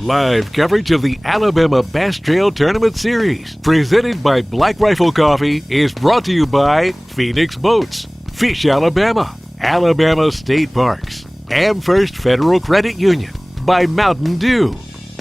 Live coverage of the Alabama Bass Trail Tournament Series, presented by Black Rifle Coffee, is brought to you by Phoenix Boats, Fish Alabama, Alabama State Parks, Amherst Federal Credit Union, by Mountain Dew,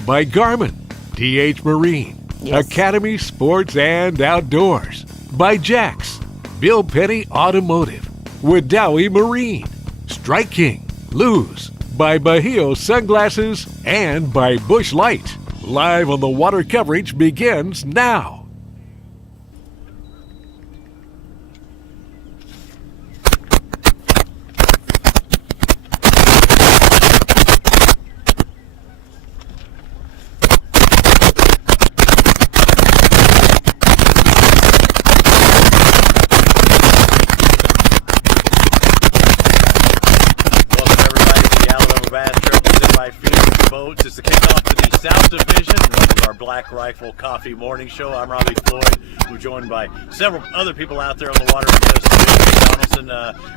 by Garmin, TH Marine, Academy Sports and Outdoors, by Jax, Bill Penny Automotive, Wadawi Marine, Strike King, Luz, by Bahio Sunglasses, and by Bush Light. Live on the water coverage begins now. It's the kickoff to the South Division. This is our Black Rifle Coffee Morning Show. I'm Robbie Floyd. We're joined by several other people out there on the water. Donaldson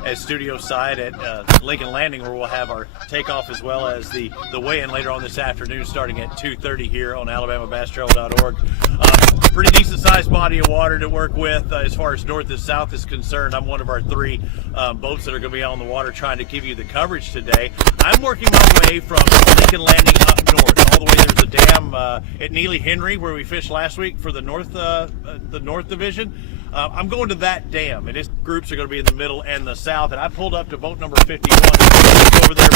at studio side at Lincoln Landing, where we'll have our takeoff as well as the weigh-in later on this afternoon, starting at 2:30 here on AlabamaBassTrail.org. Pretty decent-sized body of water to work with as far as north and south is concerned. I'm one of our three boats that are going to be on the water trying to give you the coverage today. I'm working my way from Lincoln Landing up north. All the way there's a dam at Neely Henry where we fished last week for the North Division. I'm going to that dam, and its groups are going to be in the middle and the south. And I pulled up to boat number 51 over there.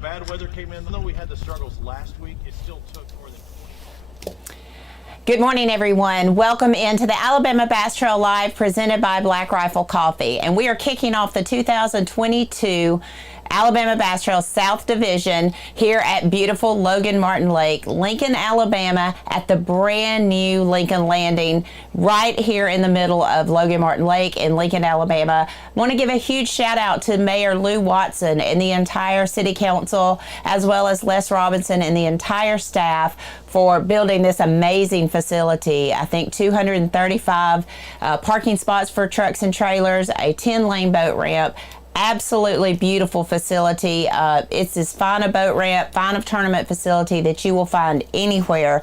Bad weather came in. Though we had the struggles last week, it still took more than 20. Good morning, everyone. Welcome into the Alabama Bass Trail Live presented by Black Rifle Coffee. And we are kicking off the 2022 Alabama Bass Trail South Division here at beautiful Logan Martin Lake, Lincoln, Alabama, at the brand new Lincoln Landing right here in the middle of Logan Martin Lake in Lincoln, Alabama. I want to give a huge shout out to Mayor Lou Watson and the entire City Council, as well as Les Robinson and the entire staff for building this amazing facility. I think 235 parking spots for trucks and trailers, a 10-lane boat ramp. Absolutely beautiful facility. It's as fine a boat ramp, fine a tournament facility that you will find anywhere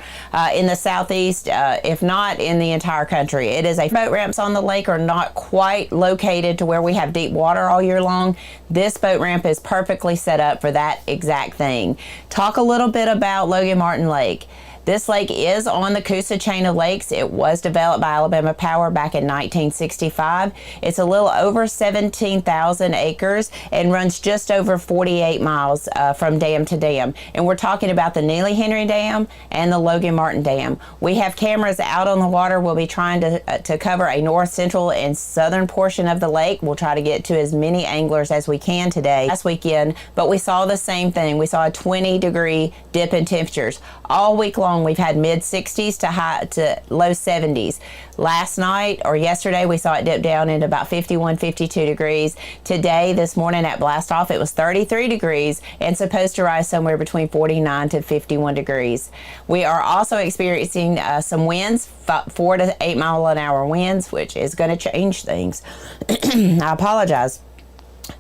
in the southeast, if not in the entire country. It is a boat ramps on the lake are not quite located to where we have deep water all year long. This boat ramp is perfectly set up for that exact thing. Talk a little bit about Logan Martin Lake. This lake is on the Coosa chain of lakes. It was developed by Alabama Power back in 1965. It's a little over 17,000 acres and runs just over 48 miles from dam to dam. And we're talking about the Neely Henry Dam and the Logan Martin Dam. We have cameras out on the water. We'll be trying to cover a north, central, and southern portion of the lake. We'll try to get to as many anglers as we can today. Last weekend, but we saw the same thing. We saw a 20-degree dip in temperatures. All week long, we've had mid 60s to low 70s. Last night or yesterday, we saw it dip down into about 51, 52 degrees. Today, this morning at blast off, it was 33 degrees and supposed to rise somewhere between 49 to 51 degrees. We are also experiencing some winds, 4 to 8 mile an hour winds, which is going to change things. I apologize.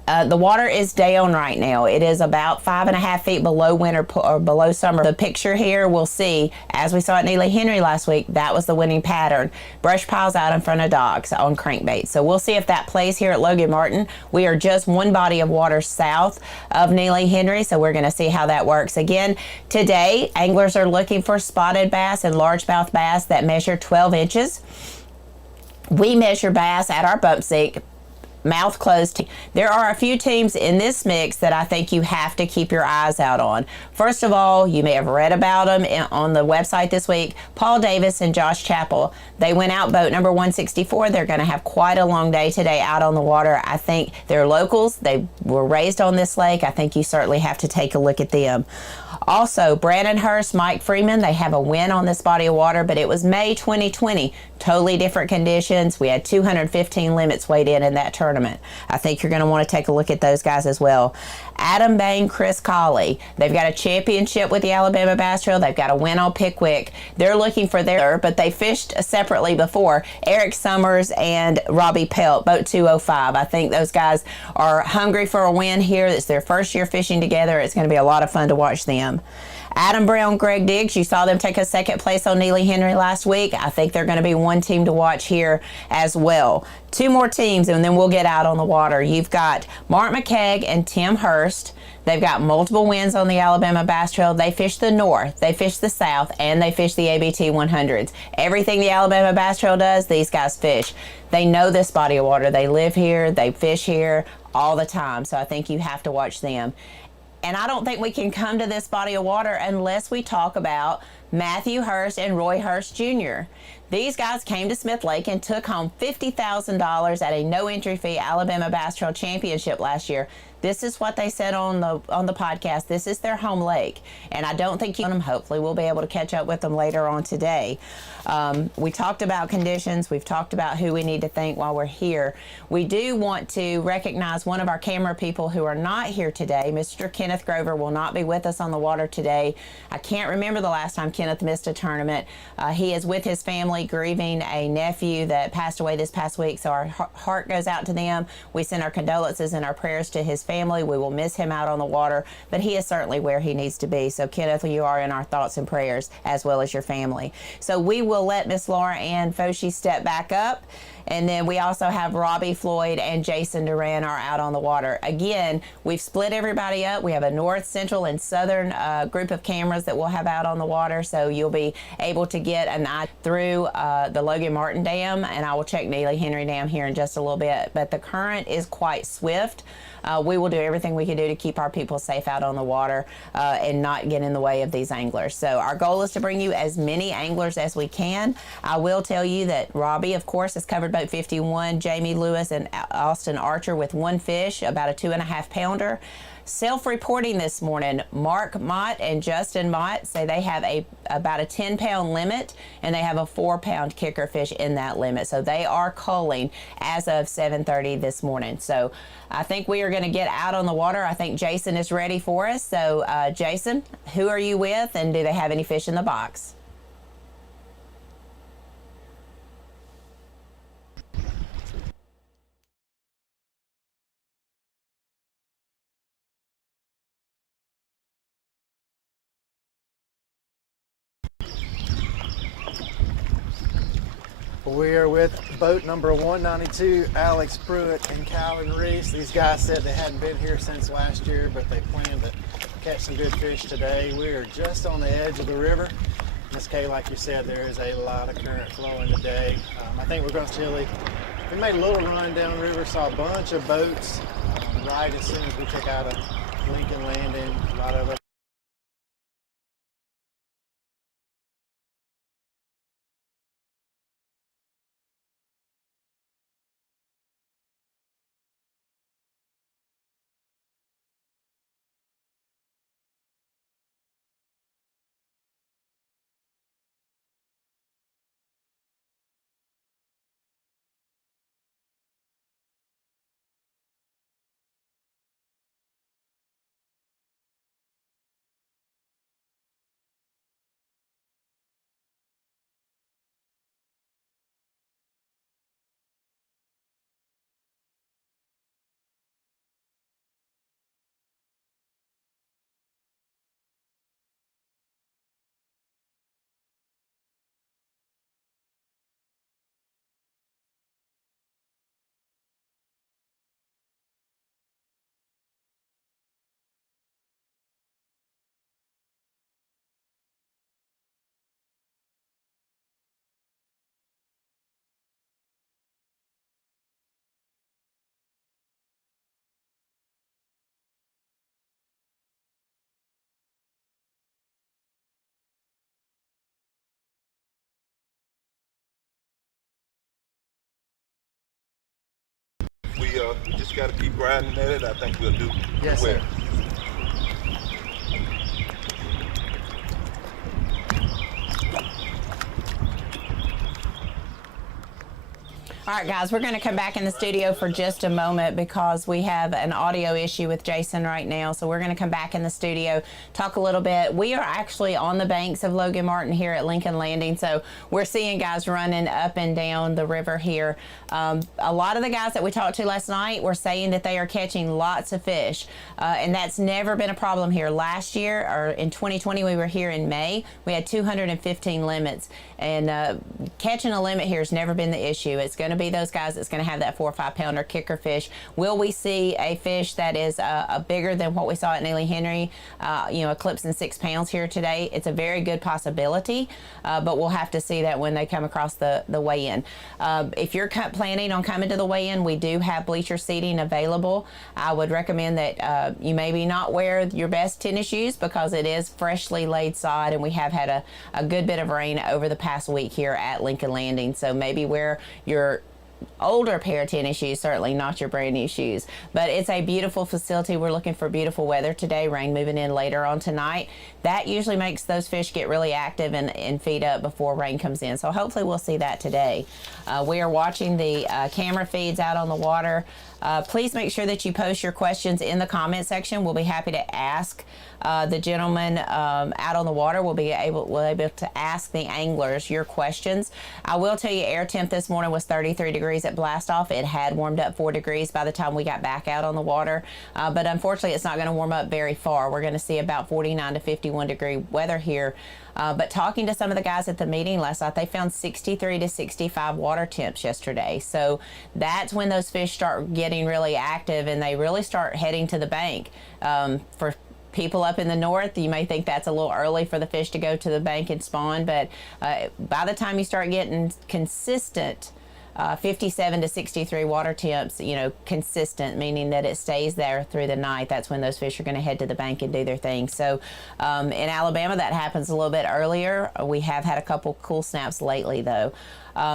The water is down right now. It is about 5.5 feet below winter or below summer. The picture here we'll see, as we saw at Neely Henry last week, that was the winning pattern. Brush piles out in front of docks on crankbait. So we'll see if that plays here at Logan Martin. We are just one body of water south of Neely Henry, so we're going to see how that works. Again, today, anglers are looking for spotted bass and largemouth bass that measure 12 inches. We measure bass at our bump seat, mouth closed. There are a few teams in this mix that I think you have to keep your eyes out on. First of all, you may have read about them on the website this week. Paul Davis and Josh Chappell. They went out boat number 164. They're going to have quite a long day today out on the water. I think they're locals. They were raised on this lake. I think you certainly have to take a look at them. Also, Brandon Hurst, Mike Freeman, they have a win on this body of water, but it was May 2020. Totally different conditions. We had 215 limits weighed in that tournament. I think you're going to want to take a look at those guys as well. Adam Bain, Chris Colley. They've got a championship with the Alabama Bass Trail. They've got a win on Pickwick. They're looking for but they fished separately before. Eric Summers and Robbie Pelt, boat 205. I think those guys are hungry for a win here. It's their first year fishing together. It's going to be a lot of fun to watch them. Adam Brown, Greg Diggs, you saw them take a second place on Neely Henry last week. I think they're going to be one team to watch here as well. Two more teams, and then we'll get out on the water. You've got Mark McKegg and Tim Hurst. They've got multiple wins on the Alabama Bass Trail. They fish the north, they fish the south, and they fish the ABT 100s. Everything the Alabama Bass Trail does, these guys fish. They know this body of water. They live here, they fish here all the time, so I think you have to watch them. And I don't think we can come to this body of water unless we talk about Matthew Hurst and Roy Hurst Jr. These guys came to Smith Lake and took home $50,000 at a no-entry fee Alabama Bass Trail Championship last year. This is what they said on the podcast. This is their home lake, and I don't think them. Hopefully, we'll be able to catch up with them later on today. We talked about conditions. We've talked about who we need to thank while we're here. We do want to recognize one of our camera people who are not here today. Mr. Kenneth Grover will not be with us on the water today. I can't remember the last time Kenneth missed a tournament. He is with his family grieving a nephew that passed away this past week, so our heart goes out to them. We send our condolences and our prayers to his family. We will miss him out on the water, but he is certainly where he needs to be. So Kenneth, you are in our thoughts and prayers, as well as your family. So we will let Miss Laura Ann Foshee step back up. And then we also have Robbie Floyd and Jason Duran are out on the water. Again, we've split everybody up. We have a north, central, and southern group of cameras that we'll have out on the water. So you'll be able to get an eye through the Logan Martin Dam, and I will check Neely Henry Dam here in just a little bit. But the current is quite swift. We will do everything we can do to keep our people safe out on the water and not get in the way of these anglers. So our goal is to bring you as many anglers as we can. I will tell you that Robbie, of course, has covered boat 51, Jamie Lewis and Austin Archer with one fish, about a 2.5 pounder. Self-reporting this morning, Mark Mott and Justin Mott say they have about a 10-pound limit, and they have a 4-pound kicker fish in that limit. So they are culling as of 7:30 this morning. So I think we are going to get out on the water. I think Jason is ready for us. So Jason, who are you with, and do they have any fish in the box? We are with boat number 192, Alex Pruitt and Calvin Reese. These guys said they hadn't been here since last year, but they plan to catch some good fish today. We are just on the edge of the river. Miss Kay, like you said, there is a lot of current flowing today. I think we're going to chilly. We made a little run downriver, saw a bunch of boats right as soon as we took out of Lincoln Landing. A lot of us. We just got to keep riding at it. I think we'll do Yes, well. sir. All right, guys, we're going to come back in the studio for just a moment because we have an audio issue with Jason right now. So we're going to come back in the studio, talk a little bit. We are actually on the banks of Logan Martin here at Lincoln Landing. So we're seeing guys running up and down the river here. A lot of the guys that we talked to last night were saying that they are catching lots of fish. And that's never been a problem here. Last year, or in 2020, we were here in May. We had 215 limits. And catching a limit here has never been the issue. It's going to be those guys that's going to have that 4 or 5 pounder kicker fish. Will we see a fish that is bigger than what we saw at Neely Henry, eclipsing 6 pounds here today? It's a very good possibility, but we'll have to see that when they come across the weigh-in. If you're planning on coming to the weigh-in, we do have bleacher seating available. I would recommend that you maybe not wear your best tennis shoes because it is freshly laid sod, and we have had a good bit of rain over the past week here at Lincoln Landing. So maybe wear your older pair of tennis shoes, certainly not your brand new shoes. But it's a beautiful facility. We're looking for beautiful weather today, rain moving in later on tonight. That usually makes those fish get really active and feed up before rain comes in. So hopefully we'll see that today. We are watching the camera feeds out on the water. Please make sure that you post your questions in the comment section. We'll be happy to ask the gentleman out on the water. We'll be able to ask the anglers your questions. I will tell you, air temp this morning was 33 degrees at blast off. It had warmed up 4 degrees by the time we got back out on the water, but unfortunately it's not going to warm up very far. We're going to see about 49 to 51 degree weather here. But talking to some of the guys at the meeting last night, they found 63 to 65 water temps yesterday. So that's when those fish start getting really active and they really start heading to the bank. For people up in the north, you may think that's a little early for the fish to go to the bank and spawn, but by the time you start getting consistent 57 to 63 water temps, consistent, meaning that it stays there through the night, that's when those fish are going to head to the bank and do their thing. So in Alabama, that happens a little bit earlier. We have had a couple cool snaps lately, though.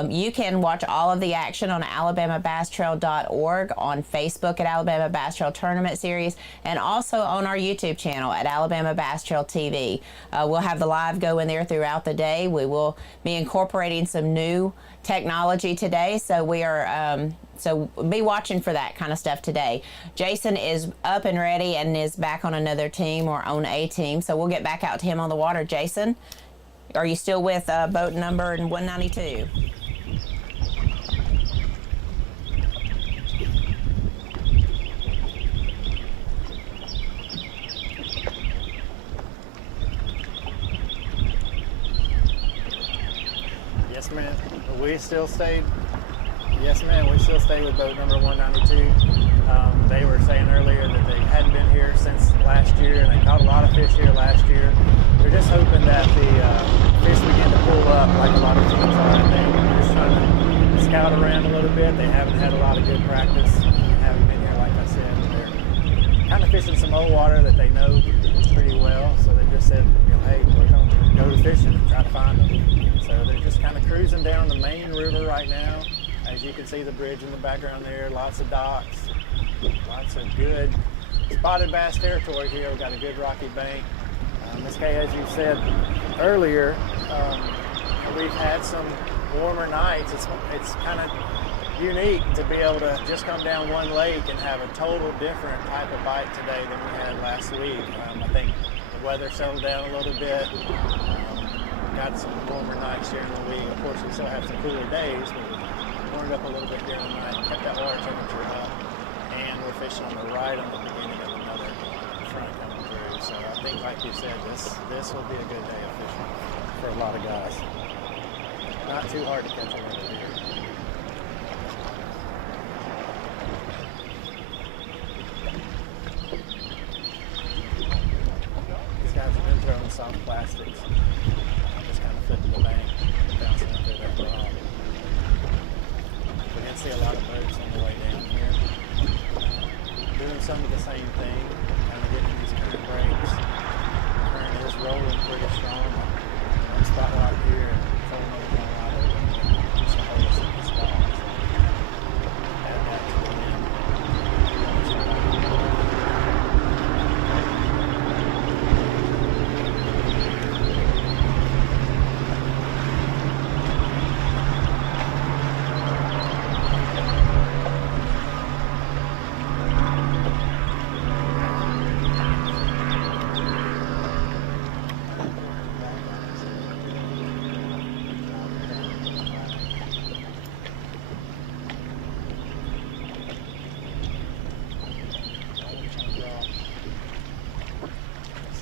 You can watch all of the action on AlabamaBassTrail.org, on Facebook at Alabama Bass Trail Tournament Series, and also on our YouTube channel at Alabama Bass Trail TV. We'll have the live go in there throughout the day. We will be incorporating some new technology today, so we are so be watching for that kind of stuff today. Jason is up and ready and is back on another team, or on a team, so we'll get back out to him on the water. Jason, are you still with boat number 192? Yes, ma'am. We still stayed. Yes, ma'am. We still stay with boat number 192. They were saying earlier that they hadn't been here since last year, and they caught a lot of fish here last year. They're just hoping that the fish begin to pull up like a lot of teams are. They're just trying to scout around a little bit. They haven't had a lot of good practice. They haven't been here, like I said. They're kind of fishing some old water that they know pretty well. So they just said, hey, we're going to go to fishing and try to find them. So they're just kind of cruising down the main river right now. As you can see the bridge in the background there, lots of docks, lots of good spotted bass territory here. We've got a good rocky bank. Ms. Kay, as you said earlier, we've had some warmer nights. It's kind of unique to be able to just come down one lake and have a total different type of bite today than we had last week. I think the weather settled down a little bit. Got some warmer nights during the week. Of course, we still have some cooler days, but we warmed up a little bit during the night, kept that water temperature up, and we're fishing on the beginning of another front coming through. So I think, like you said, this will be a good day of fishing for a lot of guys. Not too hard to catch a limit here. These guys have been throwing soft plastics. Just kind of flipping the bank, bouncing up through that rock. We did see a lot of boats on the way down here. Doing some of the same thing, kind of getting these current breaks. The current is rolling pretty strong. One spot right here, and four another one right over there. Just to hold us in the spot. Add that to the wind.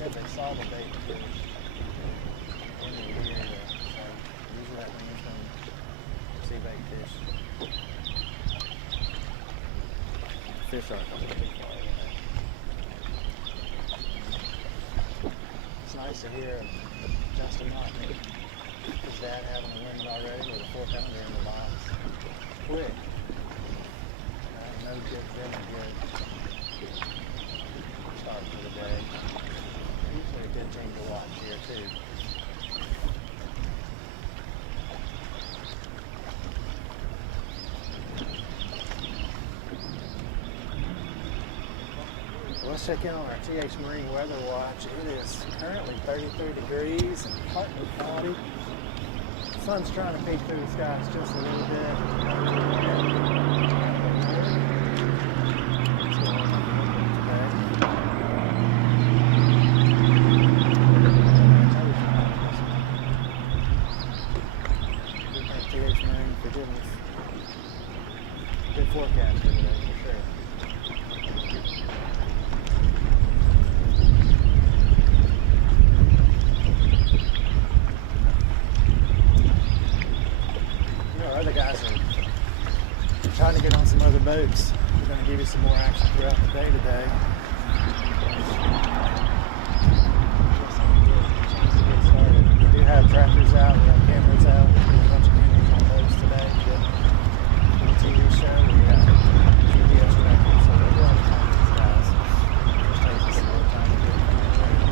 They saw the bait fish when they were here, so usually that means when you see bait fish. Fish aren't coming too far away. It's nice to hear Justin Martin, his dad having a limit already with a 4-pounder in the box. Quick. No good, really good start for the day. Usually a good team to watch here too. Let's check in on our TH Marine weather watch. It is currently 33 degrees and partly cloudy. The sun's trying to peek through the skies just a little bit. Good forecast for today, for sure. You know, our other guys are trying to get on some other boats. We're going to give you some more action throughout the day today. We do have tractors out, we have cameras out, we have a bunch of cameras on boats today. TV show. We got TV yesterday, so we're going to find these guys. Just takes us a little time to get them trained.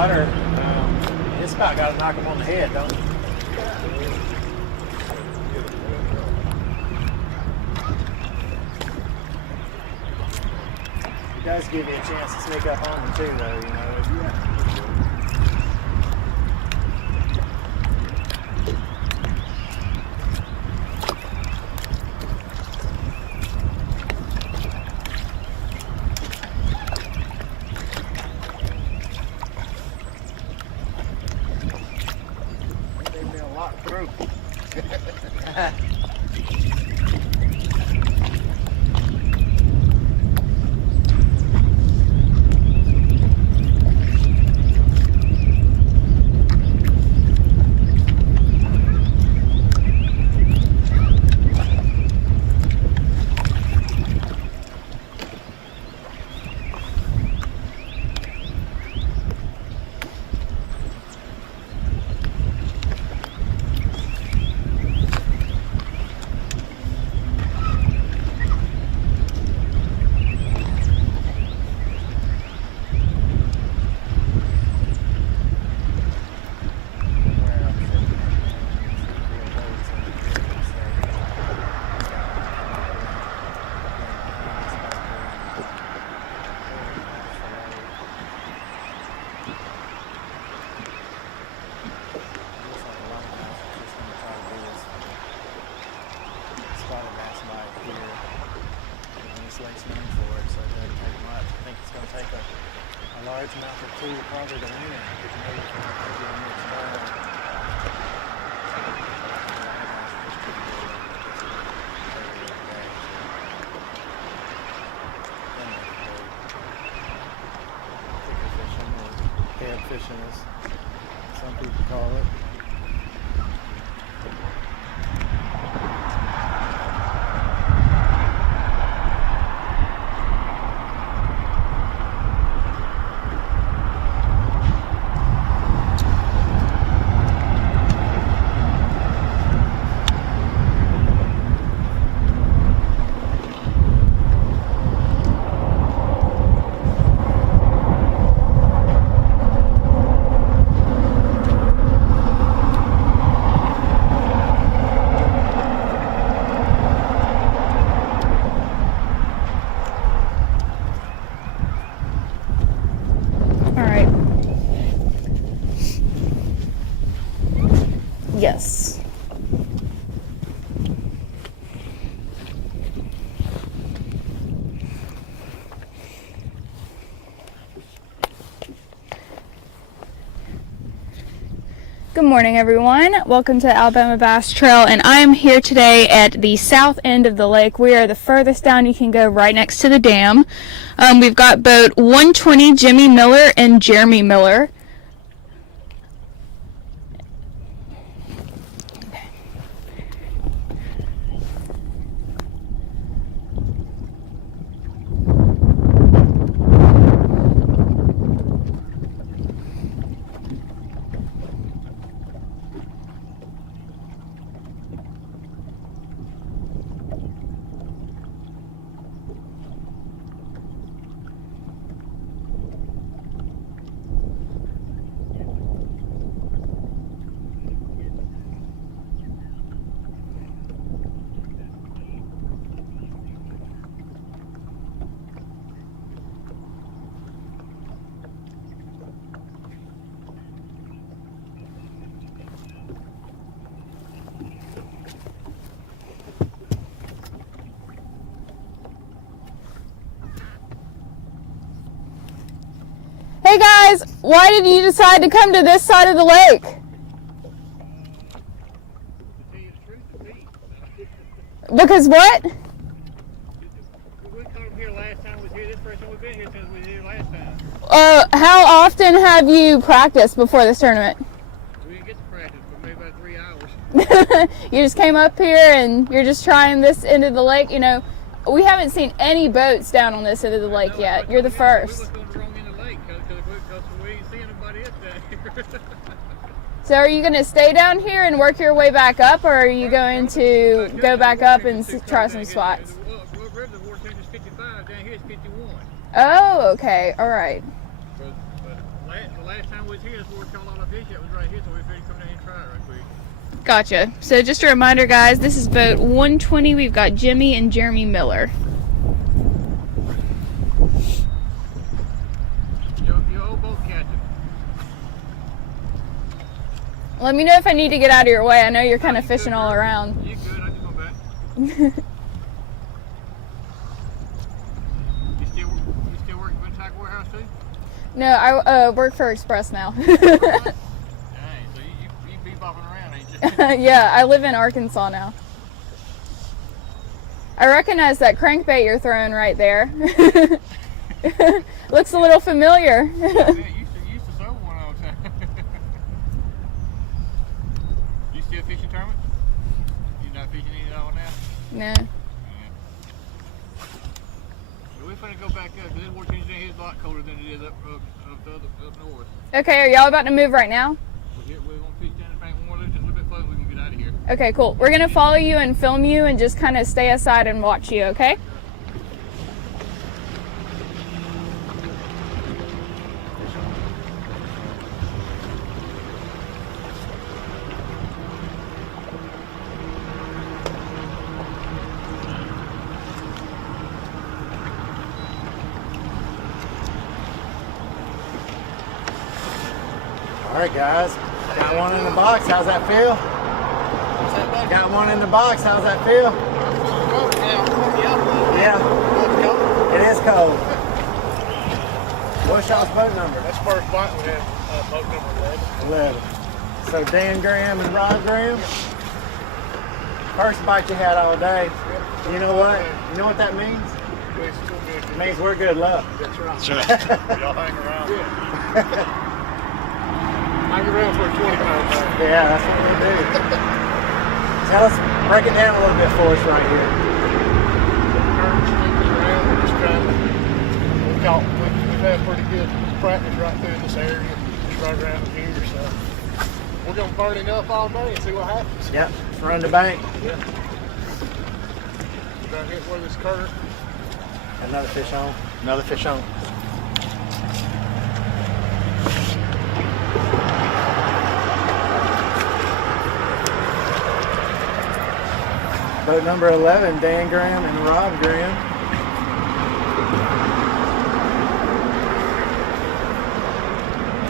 water, it's about got to knock them on the head, don't it? It does give you a chance to sneak up on them too, though, you know. They've been locked through. A large amount of two probably to win. Head fishing, as some people call it. Yes. Good morning, everyone. Welcome to the Alabama Bass Trail, and I am here today at the south end of the lake. We are the furthest down you can go, right next to the dam. We've got boat 120 Jimmy Miller and Jeremy Miller. Hey guys, why did you decide to come to this side of the lake? Because what? We caught him here last time we was here. This first time we've been here since we was here last time. How often have you practiced before this tournament? We didn't get to practice, but maybe about 3 hours. You just came up here and you're just trying this end of the lake. You know, we haven't seen any boats down on this end of the lake yet. You're the first. We was going wrong in the lake because we ain't seeing anybody else down here. So are you going to stay down here and work your way back up, or are you going to go back up and try some spots? Well, the water temperature is 55. Down here it's 51. Oh, okay. All right. But The last time we was here, that's where we caught all the fish that was right here, so we figured to come down here and try it right quick. Gotcha. So just a reminder, guys, this is boat 120. We've got Jimmy and Jeremy Miller. Your old boat captain. Let me know if I need to get out of your way. I know you're kind of fishing all around. You good? I just go back. You still working for the tackle warehouse too? No, I work for Express now. Dang, so you be bopping around, ain't you? Yeah, I live in Arkansas now. I recognize that crankbait you're throwing right there. Looks a little familiar. Yeah, used to throw one all the time. You still fishing tournaments? You not fishing any at all now? No. So we're finna go back up, because this water temperature here is a lot colder than it is up north. Okay, are y'all about to move right now? We're going to fish down the bank one more just a little bit further, we're going to get out of here. Okay, cool. We're gonna follow you and film you and just kind of stay aside and watch you, okay? All right, guys. Got one in the box. How's that feel? Got one in the box. How's that feel? Yeah. It is cold. What's y'all's boat number? That's first bite we have, boat number 11. 11. So Dan Graham and Rod Graham. First bite you had all day. You know what? You know what that means? It means we're good luck. That's right. Y'all hang around. Hang around for a 20-pound bite. Yeah, that's what we do. Tell us, break it down a little bit for us right here. We're just trying to, we've had pretty good practice right through this area, just right around here, so we're going to burn it up all day and see what happens. Yep, run the bank. Yeah. Right here where this current. Another fish on. Another fish on. Boat number 11, Dan Graham and Rob Graham.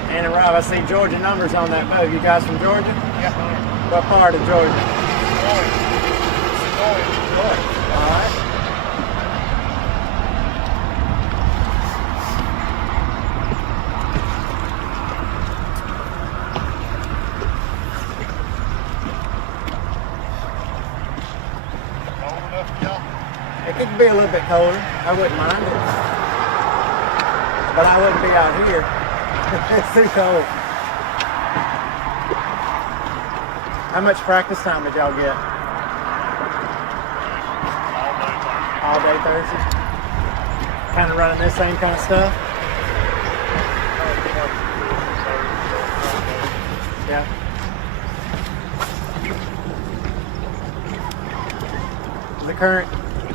Dan and Rob, I see Georgia numbers on that boat. You guys from Georgia? Yeah. What part of Georgia? Floyd. All right. Cold enough for y'all? It could be a little bit colder. I wouldn't mind it. But I wouldn't be out here. It's too cold. How much practice time did y'all get? All day Thursday. Kind of running this same kind of stuff? Yeah. The current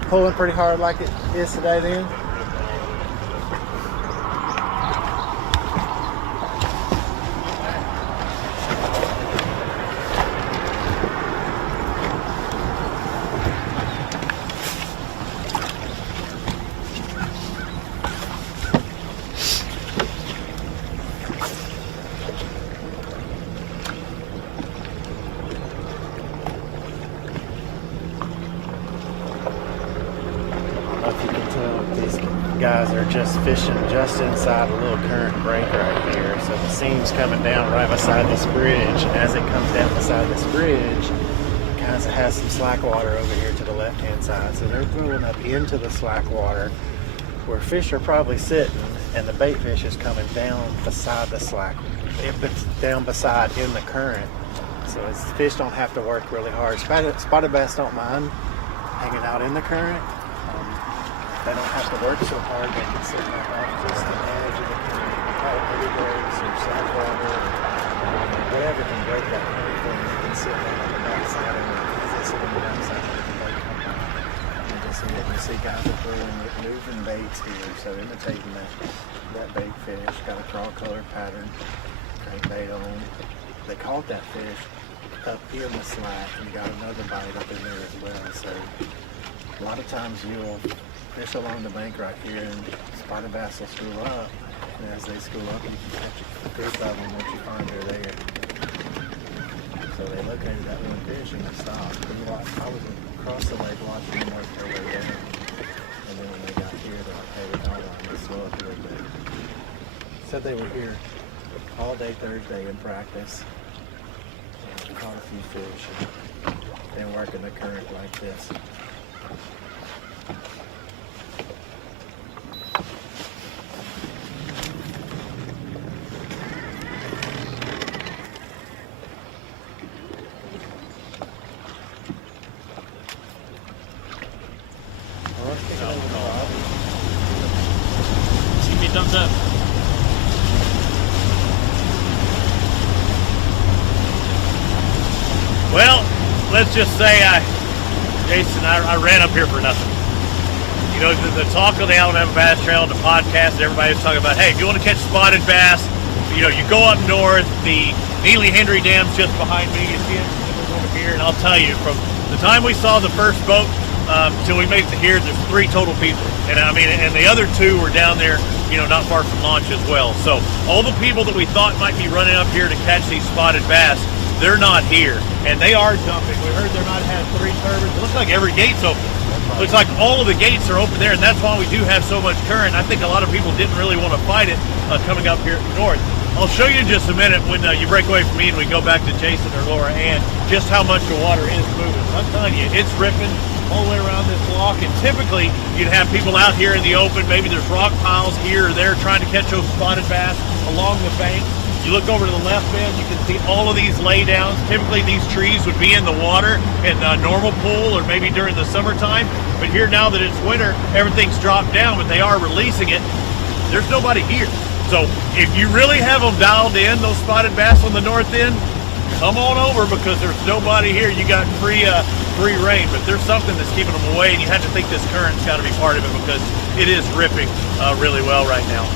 pulling pretty hard like it is today then? Guys are just fishing just inside a little current break right here. So the seam's coming down right beside this bridge, and as it comes down beside this bridge, it kind of has some slack water over here to the left-hand side. So they're throwing up into the slack water where fish are probably sitting, and the bait fish is coming down beside the slack. It's down beside in the current. So fish don't have to work really hard. Spotted bass don't mind hanging out in the current. They don't have to work so hard. They can sit back off just the edge of the current, maybe waves or slack water, whatever can break that current. They can sit down on the backside of it. As they sit on the backside, they can come down and just see it. You see guys are throwing moving baits here, so imitating that bait fish. Got a crawl color pattern, crankbait on. They caught that fish up in the slack and got another bite up in there as well. So a lot of times you'll fish along the bank right here and spotted bass will school up. And as they school up, you can catch a group of them once you find they're there. So they located that one fish and they stopped. I was across the lake watching them work their way down. And then when they got here, they're like, hey, we caught one. They slow up a little bit. Said they were here all day Thursday in practice. And caught a few fish and been working the current like this. Give me a thumbs up. Well, let's just say Jason, I ran up here for nothing. You know, the talk of the Alabama Bass Trail and the podcast, everybody was talking about, hey, if you want to catch spotted bass, you know, you go up north, the Neely Henry Dam's just behind me, you see it over here, and I'll tell you, from the time we saw the first boat till we made it to here, there's 3 total people. And I mean, and the other 2 were down there, you know, not far from launch as well. So all the people that we thought might be running up here to catch these spotted bass, they're not here. And they are jumping. We heard there might have had 3 turbines. It looks like every gate's open. Looks like all of the gates are open there, and that's why we do have so much current. I think a lot of people didn't really want to fight it coming up here north. I'll show you in just a minute when you break away from me and we go back to Jason or Laura Ann, just how much the water is moving. I'm telling you, it's ripping all the way around this block, and typically you'd have people out here in the open. Maybe there's rock piles here or there trying to catch those spotted bass along the bank. You look over to the left bend, you can see all of these laydowns. Typically these trees would be in the water in a normal pool or maybe during the summertime. But here, now that it's winter, everything's dropped down, but they are releasing it. There's nobody here. So if you really have them dialed in, those spotted bass on the north end, come on over, because there's nobody here. You got free reign, but there's something that's keeping them away, and you have to think this current's got to be part of it, because it is ripping really well right now.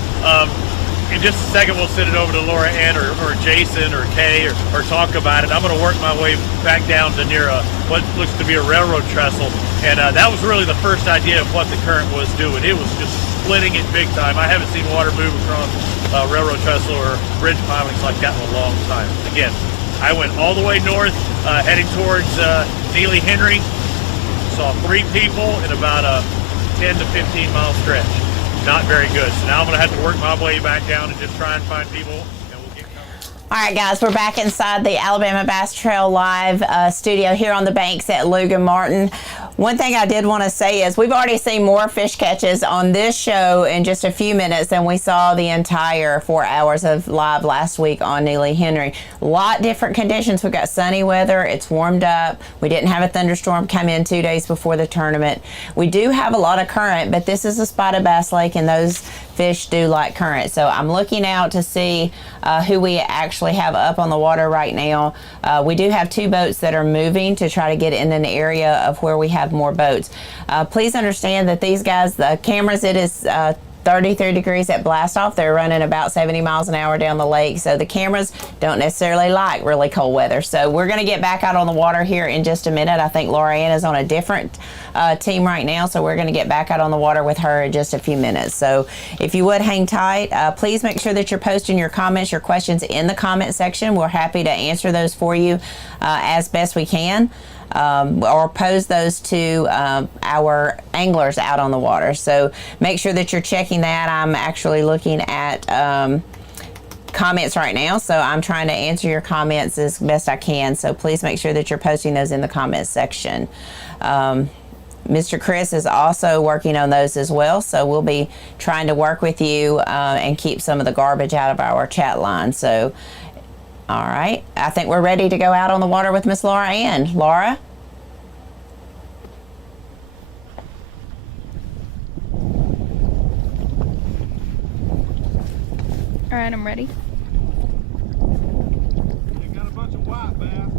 In just a second, we'll send it over to Laura Ann or Jason or Kay or talk about it. I'm going to work my way back down to near what looks to be a railroad trestle, and that was really the first idea of what the current was doing. It was just splitting it big time. I haven't seen water move across railroad trestle or bridge pilings like that in a long time. Again, I went all the way north, heading towards Neely Henry. Saw 3 people in about a 10 to 15 mile stretch. Not very good. So now I'm going to have to work my way back down and just try and find people, and we'll get going. All right, guys, we're back inside the Alabama Bass Trail Live studio here on the banks at Logan Martin. One thing I did want to say is we've already seen more fish catches on this show in just a few minutes than we saw the entire 4 hours of live last week on Neely Henry. A lot different conditions. We've got sunny weather. It's warmed up. We didn't have a thunderstorm come in 2 days before the tournament. We do have a lot of current, but this is a spotted bass lake, and those fish do like current. So I'm looking out to see who we actually have up on the water right now. We do have 2 boats that are moving to try to get in an area of where we have more boats. Please understand that these guys, the cameras, it is 33 degrees at blast off. They're running about 70 miles an hour down the lake, so the cameras don't necessarily like really cold weather. So we're going to get back out on the water here in just a minute. I think Laura Ann is on a different team right now, so we're going to get back out on the water with her in just a few minutes. So if you would hang tight, please make sure that you're posting your comments, your questions in the comment section. We're happy to answer those for you as best we can. Or pose those to our anglers out on the water. So make sure that you're checking that. I'm actually looking at comments right now, so I'm trying to answer your comments as best I can. So please make sure that you're posting those in the comments section. Mr. Chris is also working on those as well, so we'll be trying to work with you and keep some of the garbage out of our chat line. So all right, I think we're ready to go out on the water with Miss Laura Ann. Laura? All right, I'm ready. You got a bunch of white bass.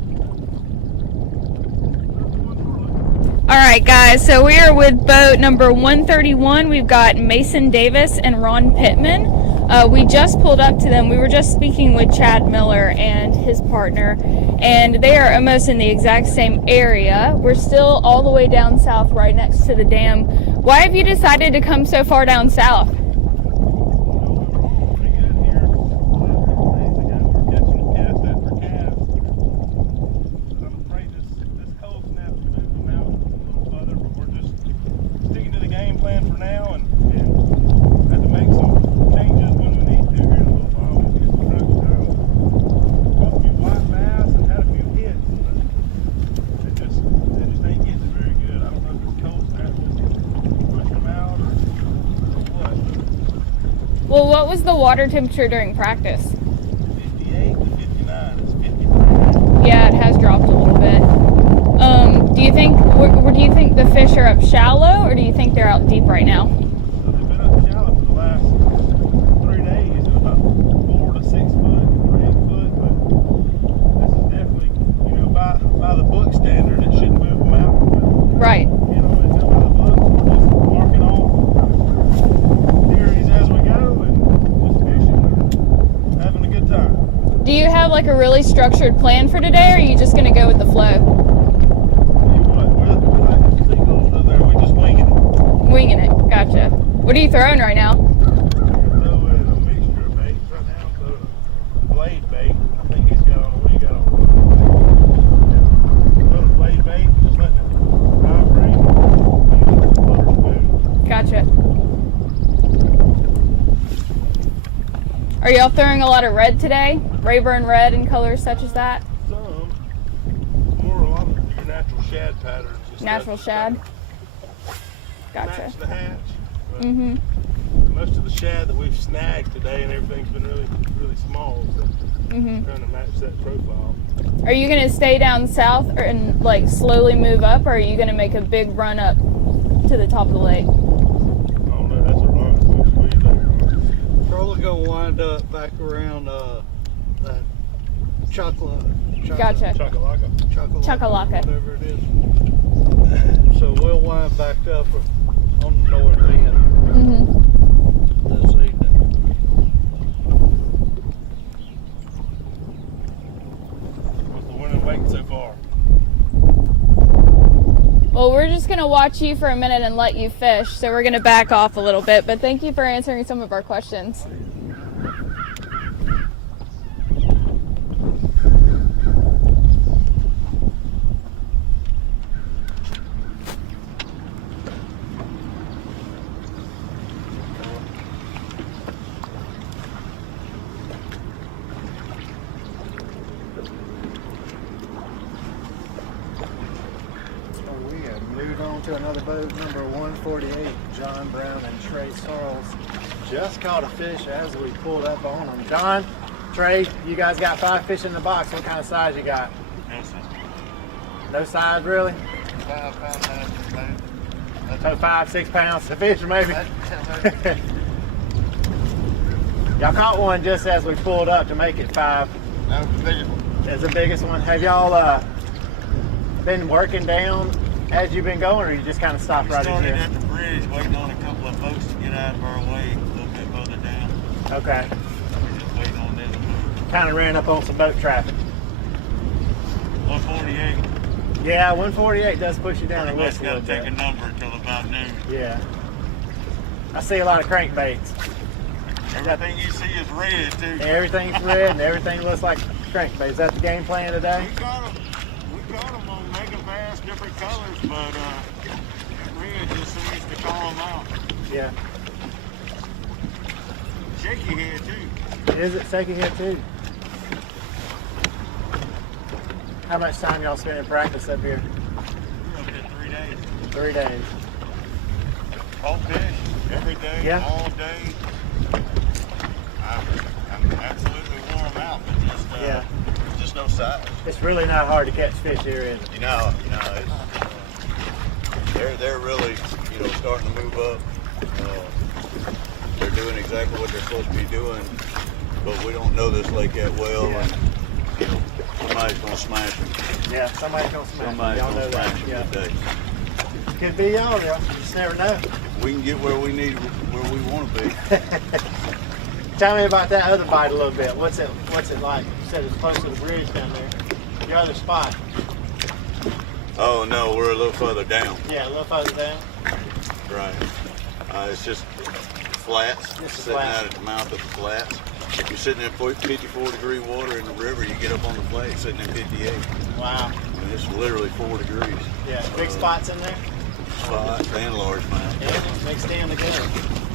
All right, guys, so we are with boat number 131. We've got Mason Davis and Ron Pittman. We just pulled up to them. We were just speaking with Chad Miller and his partner, and they are almost in the exact same area. We're still all the way down south right next to the dam. Why have you decided to come so far down south? Well, what was the water temperature during practice? 58 to 59. It's 53. Yeah, it has dropped a little bit. Do you think, where do you think the fish are up shallow, or do you think they're out deep right now? They've been up shallow for the last 3 days. It was about 4 to 6 foot or 8 foot, but this is definitely, by the book standard, it shouldn't move them out. But, Right. it's up by the books. We're just marking off theories as we go and just fishing and having a good time. Do you have like a really structured plan for today, or are you just going to go with the flow? Winging it, gotcha. What are you throwing right now? Throwing a mixture of baits right now. Throwing a blade bait. I think he's got on. What do you got on? Throwing a blade bait. Just letting it vibrate. Using the butter spoon. Gotcha. Are y'all throwing a lot of red today? Rayburn red and colors such as that? Some. More a lot of your natural shad patterns. and Natural stuff. shad? Gotcha. Match the hatch. But Mm-hmm. most of the shad that we've snagged today and everything's been really, really small. So trying to match that profile. Are you going to stay down south and like slowly move up, or are you going to make a big run up to the top of the lake? I don't know. That's a run. Which way you think? Probably gonna wind up back around that chocolate. Gotcha. Chakalaka. Whatever it is. So we'll wind back up on the north end this evening. What's the winning weight so far? Well, we're just going to watch you for a minute and let you fish, so we're going to back off a little bit, but thank you for answering some of our questions. We have moved on to another boat, number 148, John Brown and Trey Sarles. Just caught a fish as we pulled up on them. John, Trey, you guys got 5 fish in the box. What kind of size you got? No, sir. No size, really? 5 pound bass, maybe. So 5, 6 pounds of fish, maybe? Y'all caught one just as we pulled up to make it 5. That was the biggest one. That's the biggest one. Have y'all been working down as you've been going, or you just kind of stopped right in Started here? at the bridge, waiting on a couple of boats to get out of our way a little bit further down. Okay. We're just waiting on them to move. Kind of ran up on some boat traffic. 148. Yeah, 148 does push you down the Pretty much list a got little to take a bit. number until about noon. Yeah. I see a lot of crankbaits. Everything you see is red too. Everything's red and everything looks like crankbait. Is that the game plan today? We got them on mega bass, different colors, but red just seems to call them out. Yeah. Shaky head too. Is it shaky here too? How much time y'all spend in practice up here? We're up here 3 days. 3 days. All fish, every day, Yeah. all day. I'm absolutely worn out, but Yeah. just no size. It's really not hard to catch fish here, is it? They're really, starting to move up. They're doing exactly what they're supposed to be doing, but we don't know this lake that well, Yeah. and somebody's gonna smash them. Yeah, somebody's gonna smash it. Somebody's Y'all gonna know that. smash them Yeah. today. Could be y'all, you just never know. We can get where we want to be. Tell me about that other bite a little bit. What's it like? You said it's close to the bridge down there. Your other spot. Oh no, we're a little further down. Yeah, a little further down. Right. It's just flats. Sitting out at the mouth of the flats. If you're sitting in 54-degree water in the river, you get up on the plate sitting in 58. Wow. And it's literally 4 degrees. Yeah, big spots in there? Spots and largemouth. Yeah, makes stand together.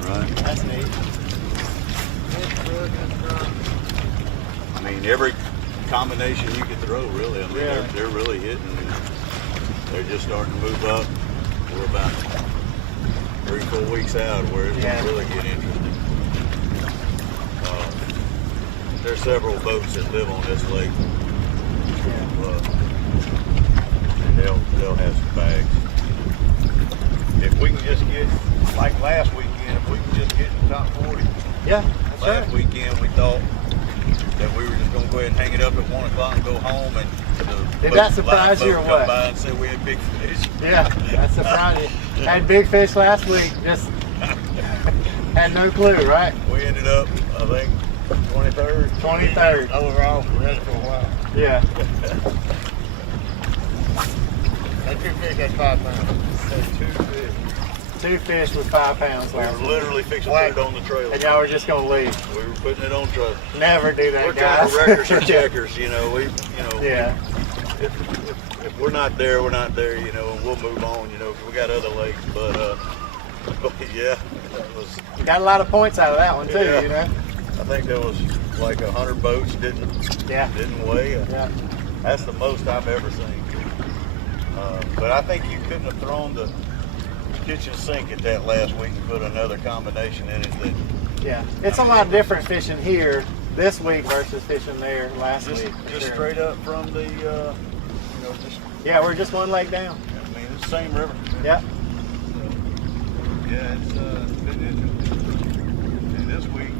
Right. That's neat. I mean, every combination you could throw, really. I mean, they're really hitting. They're just starting to move up. We're about 3-4 weeks out where it's going to really get interesting. There's several boats that live on this lake. And they'll have some bags. If we can just get, like last weekend, if we can just get in the top 40. Yeah, that's Last weekend we thought that we were just going to go ahead and hang it up at 1 o'clock and go home, and did that surprise you or come what? by and said we had big fish. Yeah, that surprised you. Had big fish last week, just had no clue, right? We ended up, I think, 23rd. 23rd. Overall, we had it for a while. Yeah. That 2 fish had 5 pounds. Had 2 fish. 2 fish with 5 pounds We last were week. literally fixing to put it on the trailer. And y'all were just gonna leave. We were putting it on trailer. Never do that, We're guys. kind of wreckers and checkers, you know. Yeah. If we're not there, we're not there, you know, and we'll move on, you know, 'cause we got other lakes. But yeah, that was. You got a lot of points out of that one too, Yeah. you know. I think there was like 100 boats didn't weigh. Yeah. That's the most I've ever seen. But I think you couldn't have thrown the kitchen sink at that last week and put another combination in it. Yeah. It's a lot different fishing here this week versus fishing there last week. Just straight up from the, Yeah, we're just one lake down. I mean, it's the same river. Yep. Yeah, it's been interesting. And this week,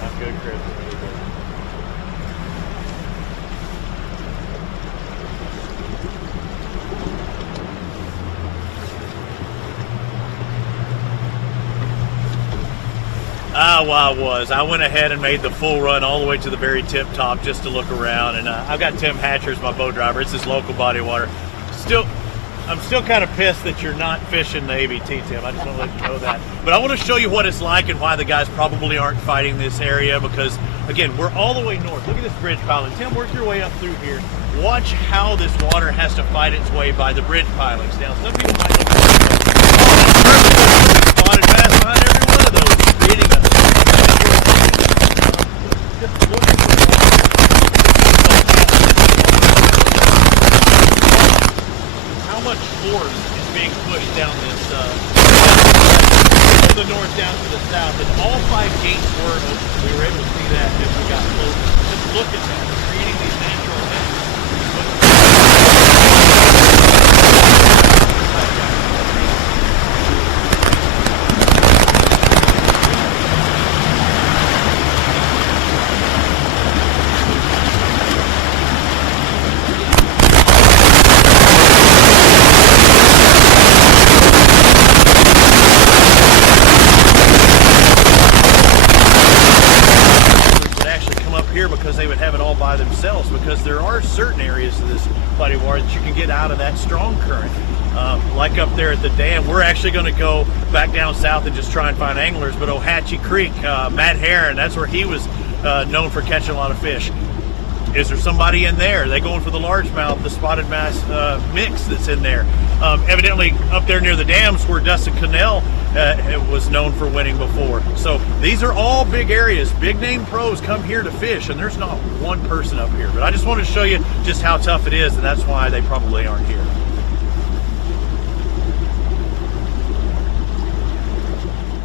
I'm good, Chris. I went ahead and made the full run all the way to the very tip top just to look around, and I've got Tim Hatcher as my boat driver. It's his local body of water. I'm still kind of pissed that you're not fishing the ABT, Tim. I just want to let you know that. But I want to show you what it's like and why the guys probably aren't fighting this area, because again, we're all the way north. Look at this bridge piling. Tim, work your way up through here. Watch how this water has to fight its way by the bridge pilings. Now, some people might know spotted bass behind every one of those, creating a how much force is being pushed down this from the north down to the south, and all 5 gates were open. We were able to see that as we got closer. Just look at that, creating these natural edges. Because they would have it all by themselves, because there are certain areas of this body of water that you can get out of that strong current. Like up there at the dam, we're actually going to go back down south and just try and find anglers, but Ohatchee Creek, Matt Heron, that's where he was known for catching a lot of fish. Is there somebody in there? Are they going for the largemouth, the spotted bass mix that's in there? Evidently up there near the dams where Dustin Cannell was known for winning before. So these are all big areas. Big name pros come here to fish, and there's not one person up here. But I just wanted to show you just how tough it is, and that's why they probably aren't here.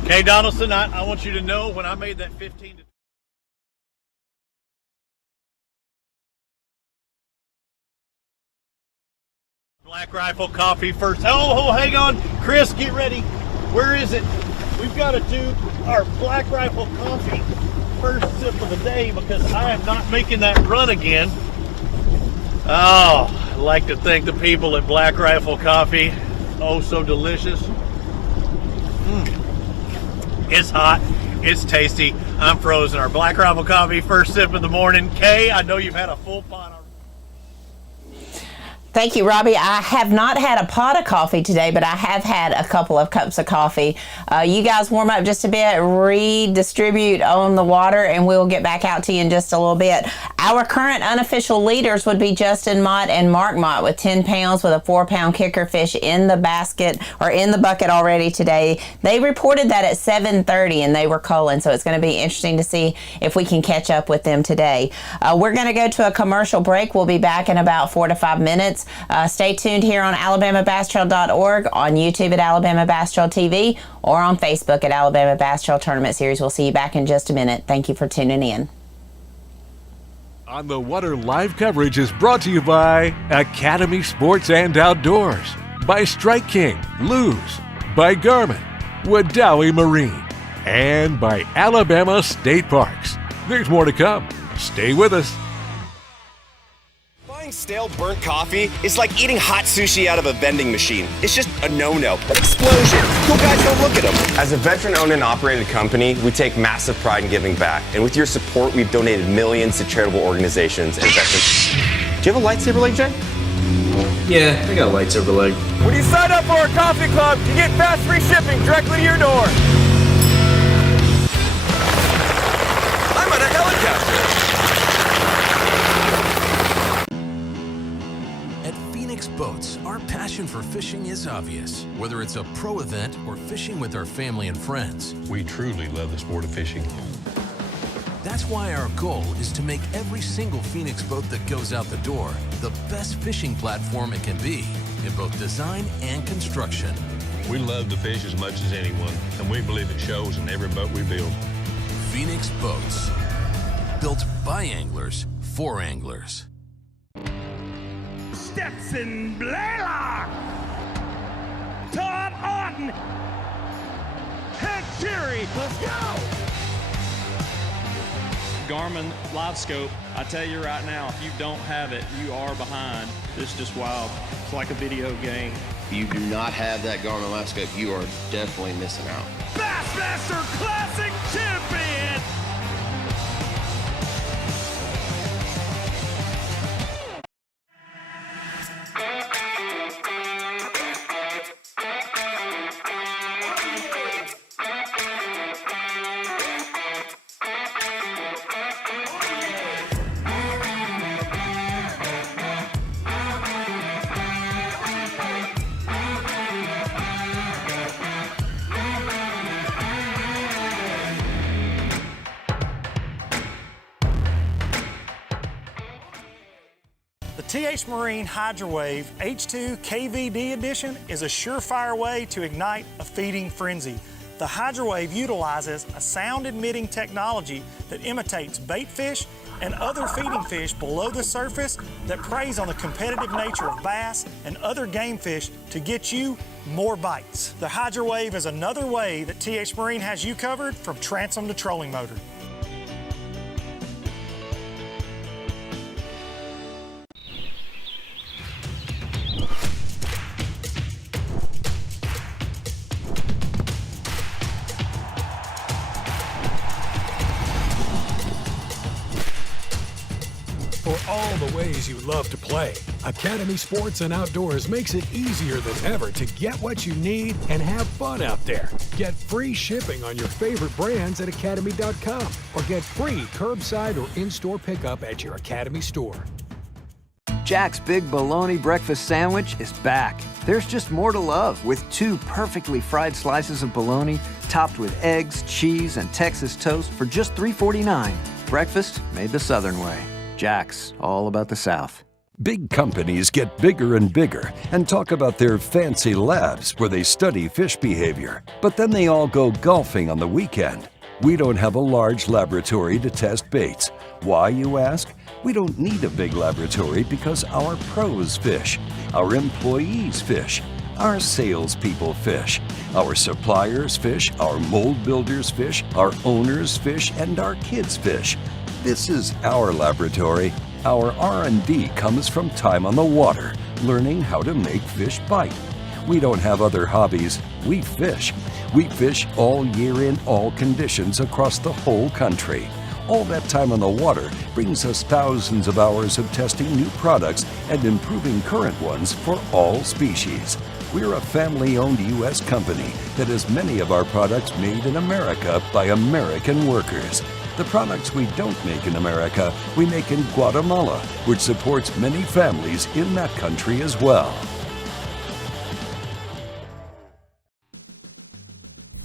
Okay, Donaldson, I want you to know when I made that 15 to Black Rifle Coffee first. Oh, hang on. Chris, get ready. Where is it? We've got to do our Black Rifle Coffee first sip of the day because I am not making that run again. Oh, I'd like to thank the people at Black Rifle Coffee. Oh, so delicious. It's hot. It's tasty. I'm frozen. Our Black Rifle Coffee, first sip of the morning. Kay, I know you've had a full pot already. Thank you, Robbie. I have not had a pot of coffee today, but I have had a couple of cups of coffee. You guys warm up just a bit, redistribute on the water, and we'll get back out to you in just a little bit. Our current unofficial leaders would be Justin Mott and Mark Mott with 10 pounds with a 4-pound kicker fish in the basket or in the bucket already today. They reported that at 7:30 and they were culling, so it's going to be interesting to see if we can catch up with them today. We're going to go to a commercial break. We'll be back in about 4 to 5 minutes. Stay tuned here on AlabamaBassTrail.org, on YouTube at Alabama Bass Trail TV, or on Facebook at Alabama Bass Trail Tournament Series. We'll see you back in just a minute. Thank you for tuning in. On the Water live coverage is brought to you by Academy Sports and Outdoors, by Strike King, Lew's, by Garmin, Wadawi Marine, and by Alabama State Parks. There's more to come. Stay with us. Buying stale burnt coffee is like eating hot sushi out of a vending machine. It's just a no-no. Explosion. Cool guys don't look at them. As a veteran-owned and operated company, we take massive pride in giving back. And with your support, we've donated millions to charitable organizations and veterans. Do you have a lightsaber leg, Jay? Yeah, I got a lightsaber leg. When you sign up for our coffee club, you get fast free shipping directly to your door. I'm on a helicopter. Boats, our passion for fishing is obvious. Whether it's a pro event or fishing with our family and friends, we truly love the sport of fishing. That's why our goal is to make every single Phoenix boat that goes out the door the best fishing platform it can be in both design and construction. We love to fish as much as anyone, and we believe it shows in every boat we build. Phoenix Boats, built by anglers for anglers. Stetson Blaylock, Todd Otten, Hank Terry, let's go! Garmin Live Scope, I tell you right now, if you don't have it, you are behind. It's just wild. It's like a video game. If you do not have that Garmin Live Scope, you are definitely missing out. Bassmaster Classic Champion! TH Marine Hydrowave H2 KVD Edition is a surefire way to ignite a feeding frenzy. The Hydrowave utilizes a sound-emitting technology that imitates bait fish and other feeding fish below the surface that preys on the competitive nature of bass and other game fish to get you more bites. The Hydrowave is another way that TH Marine has you covered from transom to trolling motor. For all the ways you love to play, Academy Sports and Outdoors makes it easier than ever to get what you need and have fun out there. Get free shipping on your favorite brands at Academy.com or get free curbside or in-store pickup at your Academy store. Jack's Big Bologna Breakfast Sandwich is back. There's just more to love with 2 perfectly fried slices of bologna topped with eggs, cheese, and Texas toast for just $3.49. Breakfast made the Southern way. Jack's, all about the South. Big companies get bigger and bigger and talk about their fancy labs where they study fish behavior. But then they all go golfing on the weekend. We don't have a large laboratory to test baits. Why, you ask? We don't need a big laboratory because our pros fish, our employees fish, Our salespeople fish. Our suppliers fish. Our mold builders fish. Our owners fish. And our kids fish. This is our laboratory. Our R&D comes from time on the water, learning how to make fish bite. We don't have other hobbies. We fish. We fish all year in all conditions across the whole country. All that time on the water brings us thousands of hours of testing new products and improving current ones for all species. We're a family-owned U.S. company that has many of our products made in America by American workers. The products we don't make in America, we make in Guatemala, which supports many families in that country as well.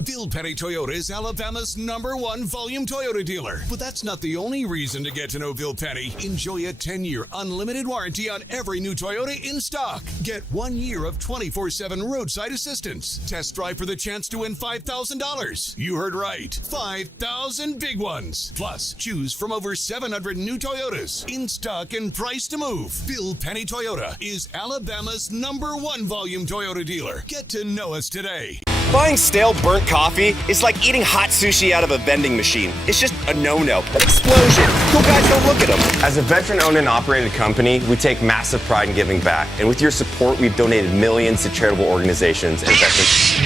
Bill Petty Toyota is Alabama's #1 volume Toyota dealer. But that's not the only reason to get to know Bill Petty. Enjoy a 10-year unlimited warranty on every new Toyota in stock. Get 1 year of 24/7 roadside assistance. Test drive for the chance to win $5,000. You heard right. 5,000 big ones. Plus, choose from over 700 new Toyotas in stock and price to move. Bill Petty Toyota is Alabama's #1 volume Toyota dealer. Get to know us today. Buying stale, burnt coffee is like eating hot sushi out of a vending machine. It's just a no-no. Explosion. Cool guys don't look at them. As a veteran-owned and operated company, we take massive pride in giving back. And with your support, we've donated millions to charitable organizations and veterans.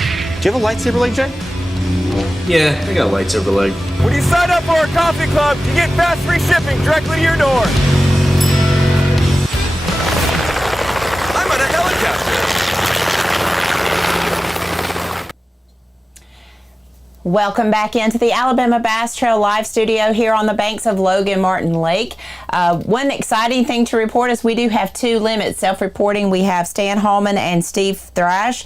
Do you have a lightsaber leg, Jay? Yeah, I got a lightsaber leg. When you sign up for our coffee club, you get fast free shipping directly to your door. I'm on a helicopter. Welcome back into the Alabama Bass Trail live studio here on the banks of Logan Martin Lake. One exciting thing to report is we do have two limits self-reporting. We have Stan Hallman and Steve Thrash.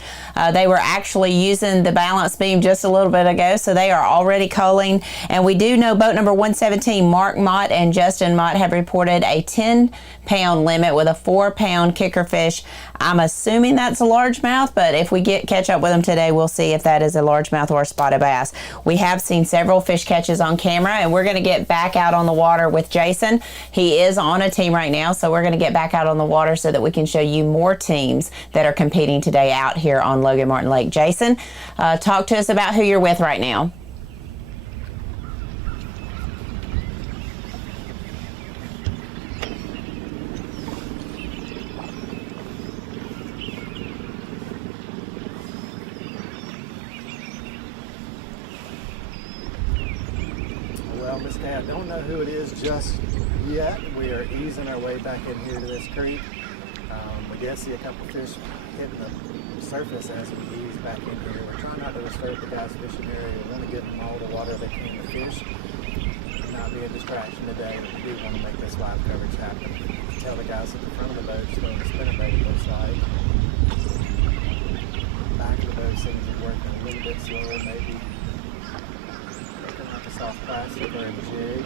They were actually using the balance beam just a little bit ago, so they are already culling. And we do know boat number 117, Mark Mott and Justin Mott, have reported a 10-pound limit with a 4-pound kicker fish. I'm assuming that's a largemouth, but if we catch up with them today, we'll see if that is a largemouth or a spotted bass. We have seen several fish catches on camera, and we're going to get back out on the water with Jason. He is on a team right now, so we're going to get back out on the water so that we can show you more teams that are competing today out here on Logan Martin Lake. Jason, talk to us about who you're with right now. I don't know who it is just yet. We are easing our way back in here to this creek. We did see a couple fish hitting the surface as we ease back in here. We're trying not to disturb the guys' fishing area. We want to give them all the water they can to fish and not be a distraction today. We do want to make this live coverage happen. Tell the guys at the front of the boat still the spinnerbait it looks like. Back of the boat seems to be working a little bit slower, maybe like a soft plastic or a jig.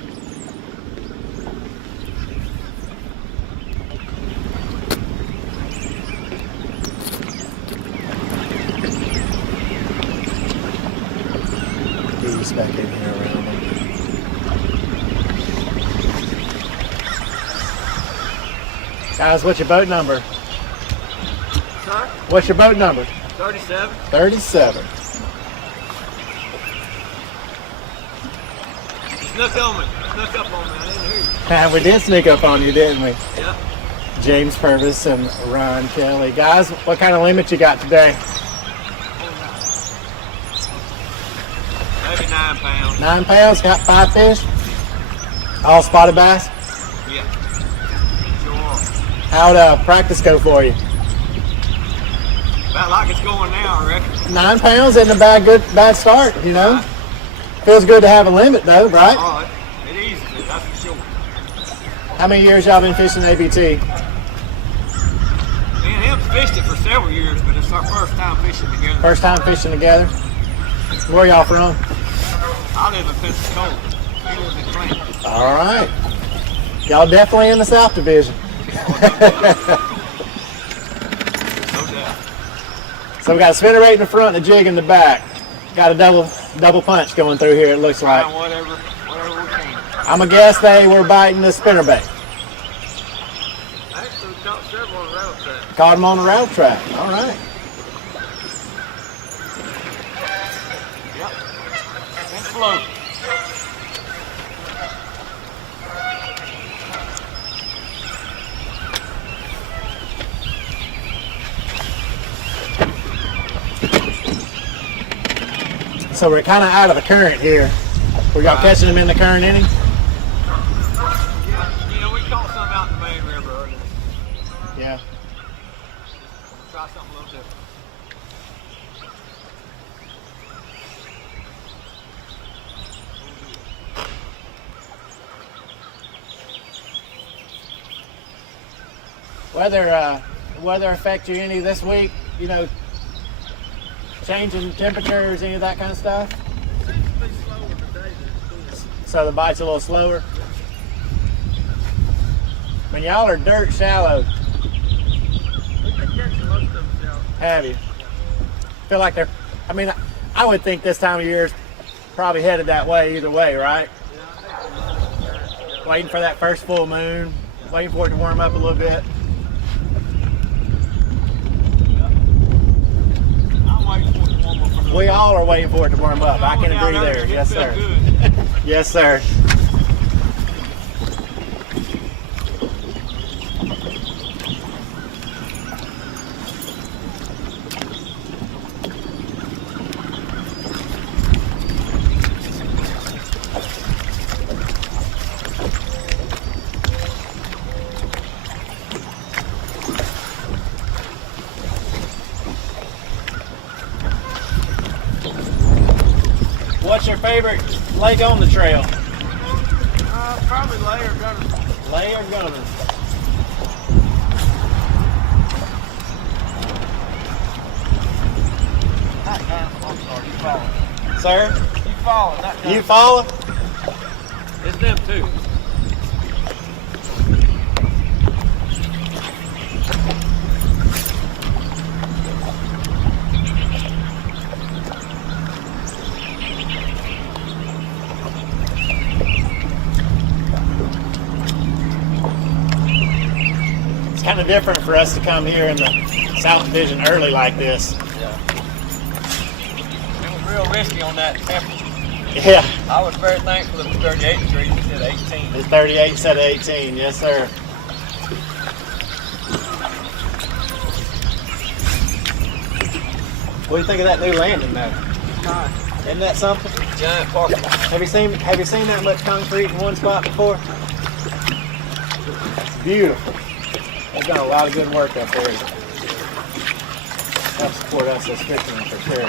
Ease back in here around them. Guys, what's your boat number? Huh? What's your boat number? 37. 37. Snuck on me. Snuck up on me. I didn't hear you. We did sneak up on you, didn't we? Yeah. James Purvis and Ryan Kelly. Guys, what kind of limit you got today? Maybe 9 pounds. 9 pounds, got 5 fish? All spotted bass? Yeah. Sure. How'd practice go for you? About like it's going now, I reckon. 9 pounds isn't a bad start, you know? Feels good to have a limit though, right? All right. It eases it, that's for sure. How many years y'all been fishing ABT? Me and him fished it for several years, but it's our first time fishing together. First time fishing together? Where y'all from? I live in Pensacola. He lives in Clinton. All right. Y'all definitely in the South Division. No doubt. So we got a spinnerbait in the front and a jig in the back. Got a double punch going through here, it looks like. Whatever we can. I'm gonna guess they were biting the spinnerbait. Actually, we caught several on the rattle trap. Caught them on the rattle trap. All right. float. So we're kind of out of the current here. Were y'all catching them in the current inning? Yeah, we caught some out in the main river earlier. Yeah. Try something a little different. Weather affect you any this week? You know, changing temperatures, any of that kind of stuff? Seems to be slower today than it's been. So the bite's a little slower. When y'all are dirt shallow, We've been catching most of them shallow. have you? Feel like they're, I mean, I would think this time of year is probably headed that way either way, right? Waiting for that first full moon, waiting for it to warm up a little bit. We all are waiting for it to warm up. I can agree there. Yes, sir. Yes, sir. What's your favorite leg on the trail? Probably layer gunner. Layer gunner. I'm sorry, you falling. Sir? You falling. That kind You follow? It's them too. Kind of different for us to come here in the South Division early like this. Yeah. It was real risky on that temperature. Yeah. I was very thankful it was 38 degrees instead of 18. It's 38 instead of 18, yes sir. What do you think of that new landing though? Nice. Isn't that something? Giant parking lot. Have you seen that much concrete in one spot before? It's beautiful. They've done a lot of good work up there. Help support us as fishermen for sure.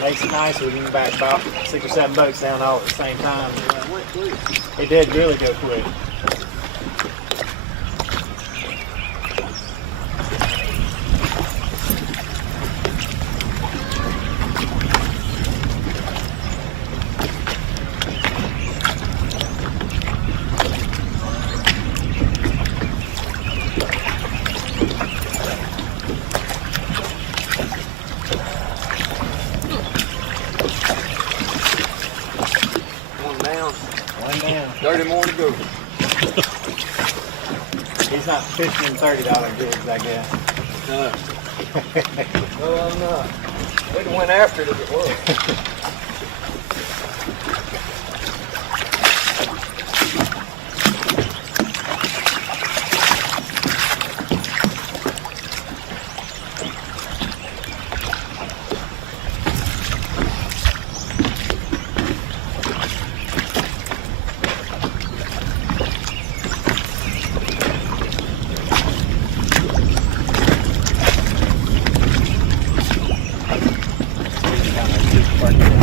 Makes it nice when you can back about 6 or 7 boats down all at the same time. It did really go quick. One down. 30 more to go. He's not fishing $30 jigs, I guess. No. No, I'm not. We'd have went after it if it was. Working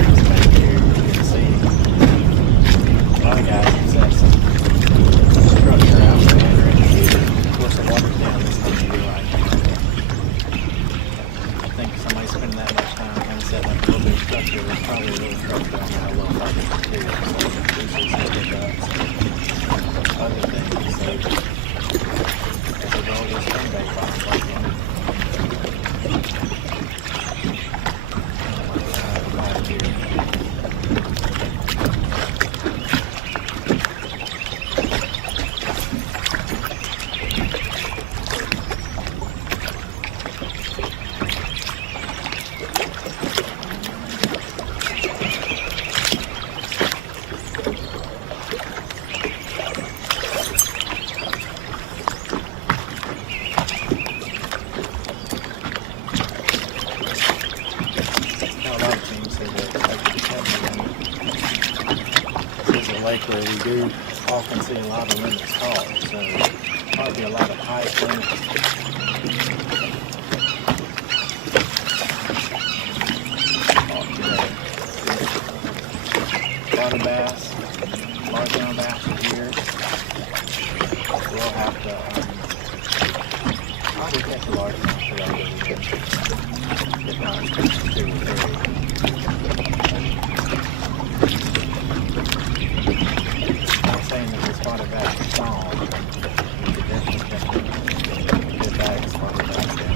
where we do often see a lot of limits caught. So probably a lot of ice limits. A lot of bass, largemouth bass are here. We'll have to probably catch a largemouth today. If not, it's 2 or 3. Not saying that the spotted bass are small. You could definitely catch a good bag of spotted bass there.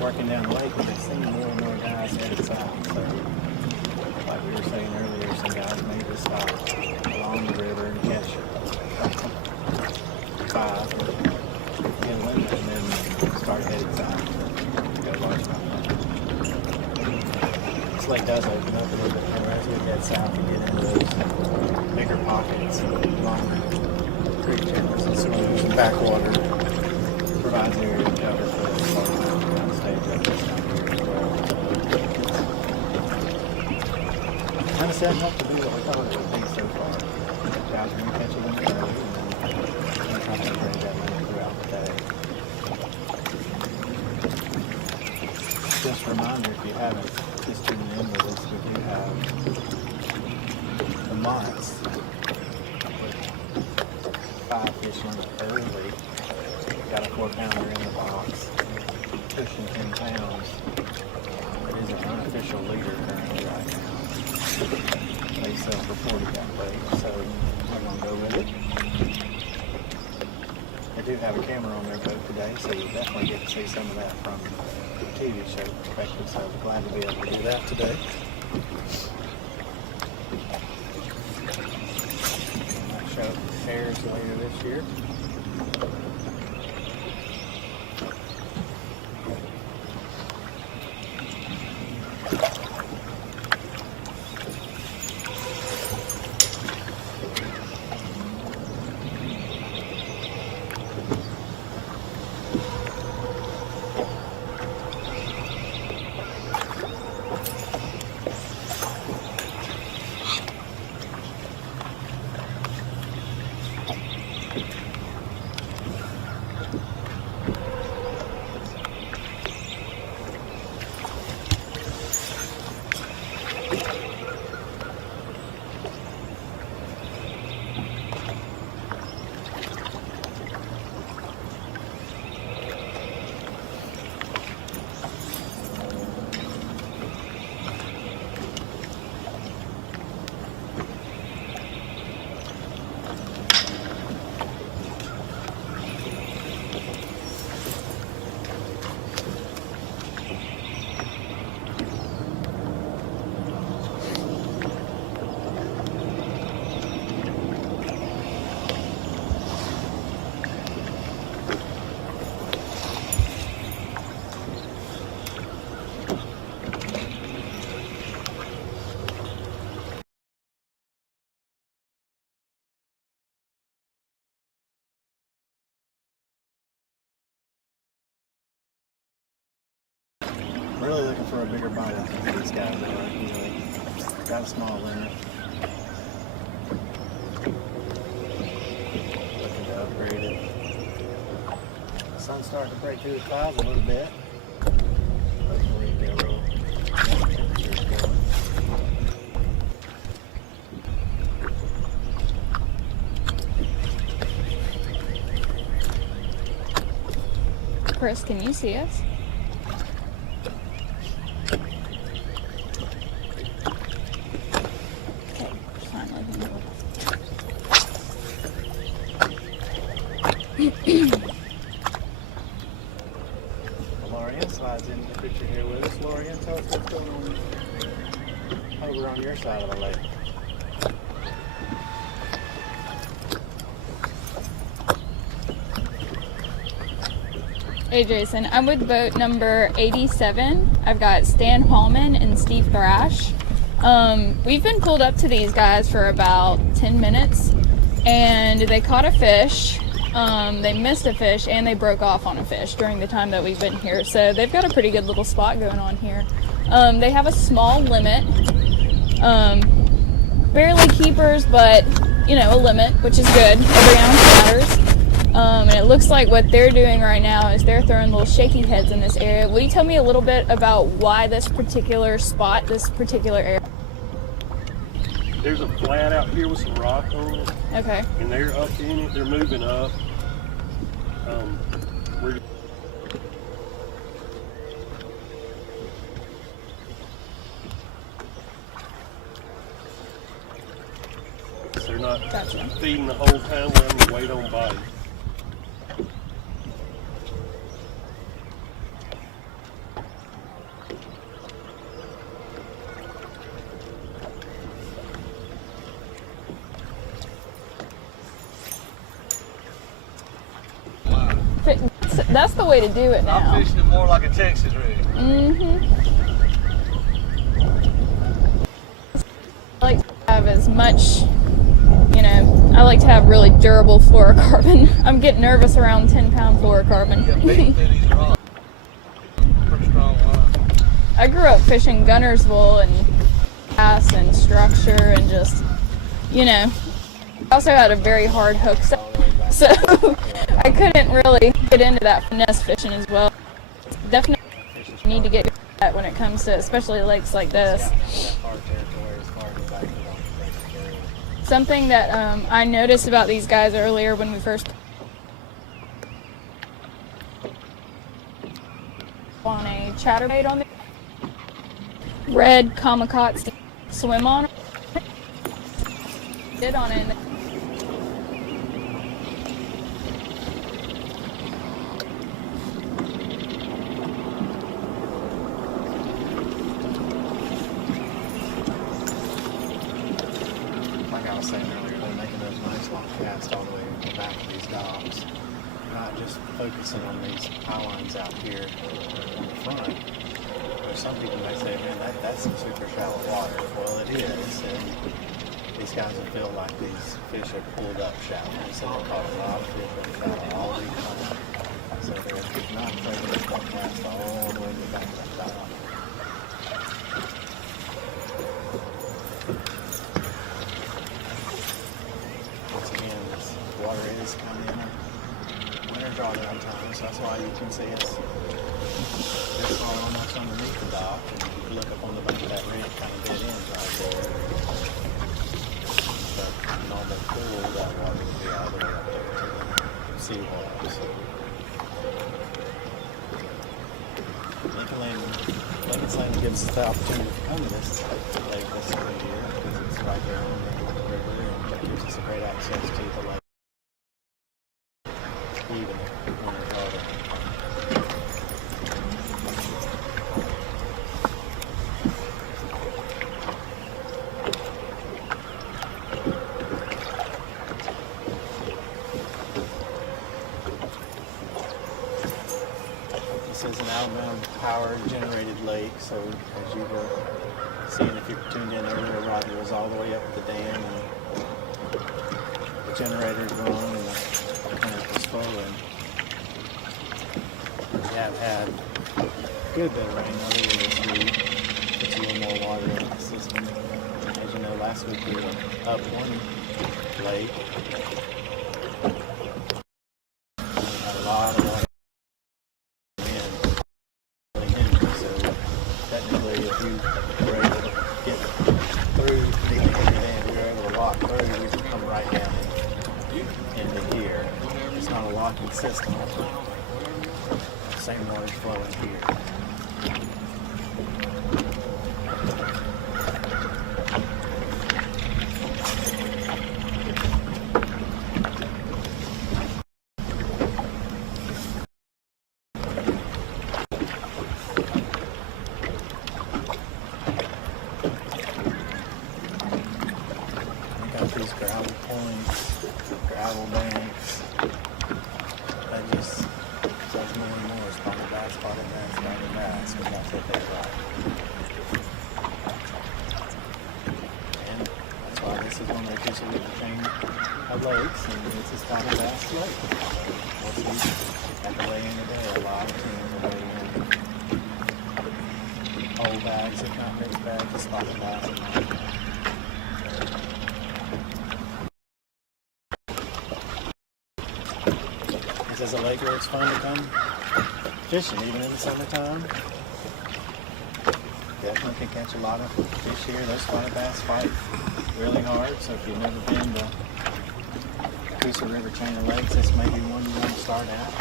Working down the lake, we've seen more and more guys headed south. So, like we were saying earlier, some guys may just stop along the river and catch 5 in limit and then start heading south. Go largemouth. This lake does open up a little bit more as we head south and get into those bigger pockets, longer creek channels and swims and backwater. Provides area to cover for the largemouth stage up this time here as well. Kind of setting up to be what we thought it would be so far. Guys are going to catch a limit early and then we're trying to bring that limit throughout the day. Just a reminder, if you haven't just tuned in with us, we do have the months with 5 fish limit early. Got a 4-pounder in the box, pushing 10 pounds. It is an unofficial leader currently right now. They sell for 40 that way, so we're going to go with it. They do have a camera on their boat today, so you'll definitely get to see some of that from the TV show perspective, so I'm glad to be able to do that today. I might show hares later this year. Really looking for a bigger bite, I think, for these guys. They've got a small limit. Looking to upgrade it. The sun's starting to break through the clouds a little bit. Hopefully get a little more temperatures going. Chris, can you see us? Okay, fine, let me know. Lorian slides into the picture here with us. Lorian, tell us what's going on over on your side of the lake. Hey Jason, I'm with boat number 87. I've got Stan Hallman and Steve Thrash. We've been pulled up to these guys for about 10 minutes and they caught a fish. They missed a fish and they broke off on a fish during the time that we've been here. So they've got a pretty good little spot going on here. They have a small limit. Barely keepers, but you know, a limit, which is good. Every ounce matters. And it looks like what they're doing right now is they're throwing little shaky heads in this area. Will you tell me a little bit about why this particular spot, this particular area? There's a flat out here with some rock on it. Okay. And they're up in it. They're moving up. They're not feeding the whole time. We're having to wait on bite. That's the way to do it now. I'm fishing it more like a Texas rig. I like to have as much, you know, I like to have really durable fluorocarbon. I'm getting nervous around 10-pound fluorocarbon. I grew up fishing Gunnersville and bass and structure and just, you know, I also had a very hard hook set, so I couldn't really get into that finesse fishing as well. Definitely need to get good at that when it comes to especially lakes like this. Something that I noticed about these guys earlier when we first on a chatterbait on the red kamikaze swim on it. Did on it. Like I was saying earlier, they're making those nice long casts all the way to the back of these docks. Not just focusing on these eye lines out here on the front. There's some people may say, man, that's some super shallow water. Well, it is, and these guys will feel like these fish are pulled up shallow. So they'll call a lot of fish up shallow all the time. So they're not afraid to make that cast all the way to the back of that dock. Once again, this water is kind of in a winter drawdown time, so that's why you can see us just almost underneath the dock. And if you look up on the back of that rig, kind of dead ends right there. But normal pool, that water would be all the way up there to the seawall. So Lincoln's Landing gives us the opportunity to come to this lake this time of year because it's right there on the river, and it gives us a great access to the lake. Even when it's water. This is an Alabama-powered generated lake, so as you were seeing if you tuned in earlier, Roger was all the way up at the dam, and the generators run, and the plant was full, and we have had a good bit of rain earlier this week. Puts a little more water in the system. As you know, last week we were up one lake. We had a lot of water. Technically, if you were able to get through the dam, you were able to walk through, you could come right down into here. It's not a locking system. same water's flowing here. These gravel points, gravel banks. That just says more and more spotted bass, spotted bass, spotted bass. We got to take that right. And that's why this is one of the fish that we can train of lakes, and it's a spotted bass lake. We'll see at the weigh in today, a lot of teams will weigh in. Whole bags, if not mixed bags, of spotted bass. This is a lake where it's fun to come fishing, even in the summertime. Definitely can catch a lot of fish here. Those spotted bass fight really hard, so if you've never been to Coosa River chain of lakes, this may be one you want to start at.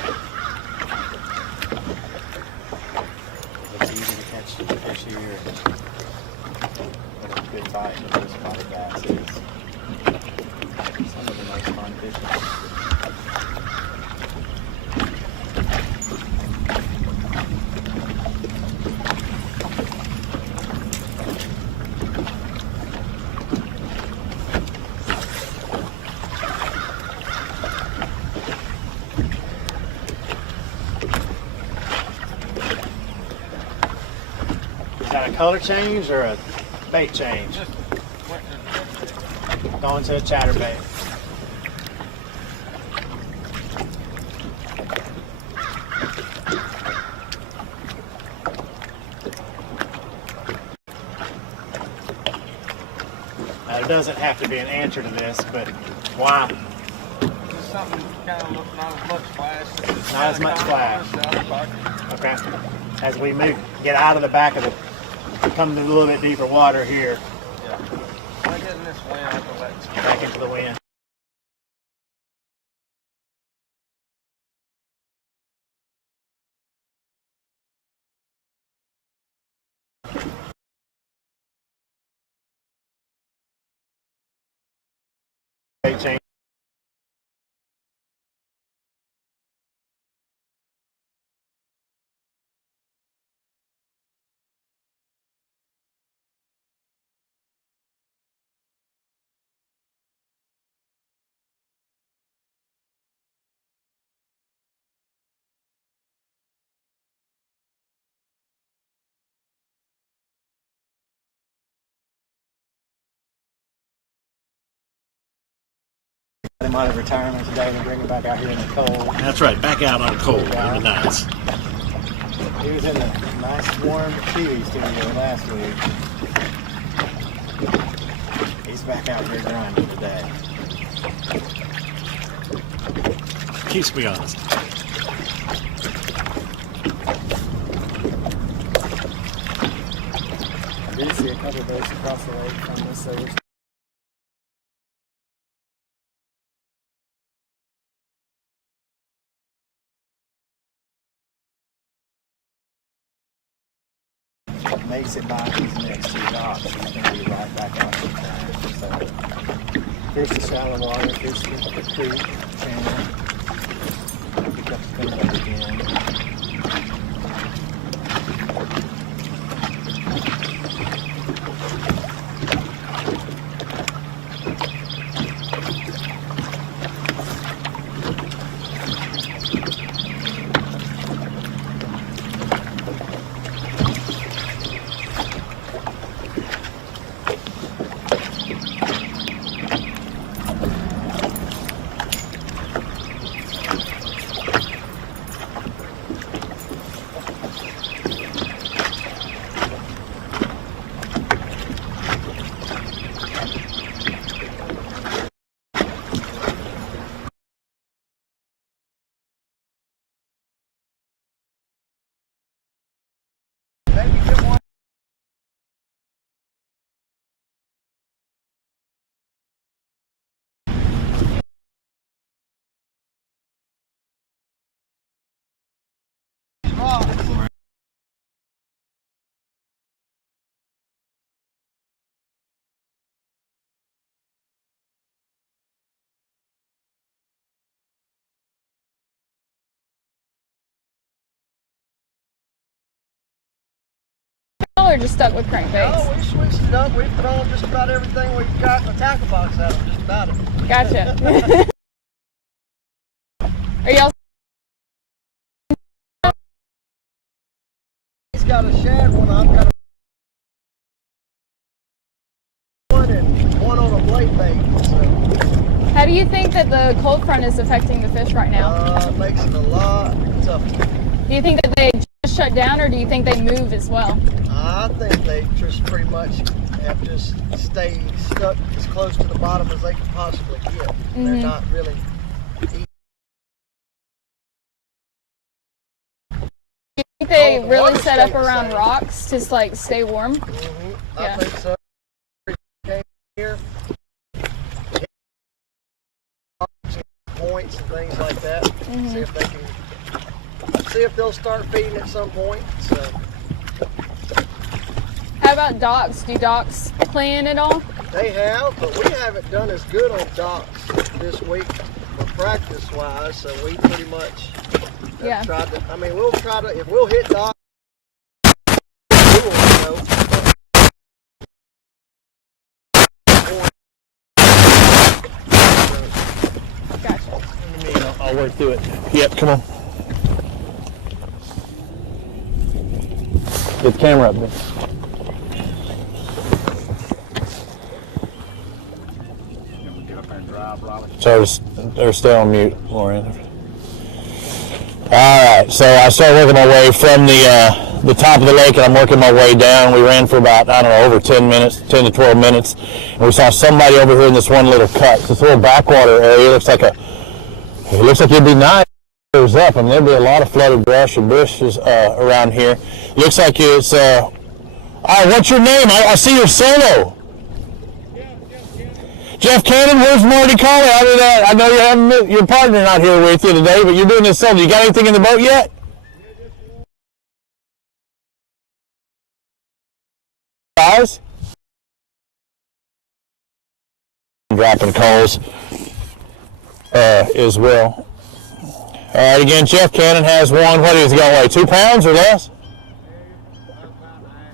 It's easy to catch fish here, but it's a good bite with those spotted bass is some of the most fun fishing. Is that a color change or a bait change? Going to a chatterbait. Now, there doesn't have to be an answer to this, but why? Just something kind of looks not as much flash. Not as much flash. Okay. As we get out of the back of the, come to a little bit deeper water here. Yeah. When I get in this wind, I can let it back into the wind. Bait change. Him out of retirement today and bring him back out here in the cold. That's right, back out on the cold in the nights. He was in the nice warm TV studio last week. He's back out here grinding today. Keeps me honest. I did see a couple of boats across the lake from this over. Makes it by these next two docks, he's going to be right back out the time. So, fish the shallow water, fish the creek, channel, pick up the spinnerbait again. or just stuck with crankbaits? No, we switched it up. We've thrown just about everything we've got in the tackle box at them, just about it. Gotcha. Are y'all? He's got a shad one. I've got one and one on a blade bait. So. How do you think that the cold front is affecting the fish right now? It makes it a lot tougher. Do you think that they just shut down, or do you think they move as well? I think they just pretty much have just stayed stuck as close to the bottom as they can possibly get. They're not really eating. Do you think they really set up around rocks to like stay warm? I think so. Came here, points and things like that. See if they can. See if they'll start feeding at some point. So. How about docks? Do docks play in at all? They have, but we haven't done as good on docks this week for practice wise. So we pretty much have tried to. I mean, we'll try to. If we'll hit docks, we will go. Gotcha. I'll work through it. Yep, come on. Get the camera up there. So they're still on mute, Lauren. Alright, so I started working my way from the top of the lake, and I'm working my way down. We ran for about, I don't know, over 10 minutes, 10 to 12 minutes. And we saw somebody over here in this one little cut. This little backwater area looks like it'd be nice. Up, and there'll be a lot of flooded brush and bushes around here. Looks like it's what's your name? I see your solo. Jeff Cannon, where's Marty Collie? I know you haven't, your partner not here with you today, but you're doing this solo. You got anything in the boat yet? Guys? Dropping calls as well. All right, again, Jeff Cannon has one. What is he going to weigh? 2 pounds or less?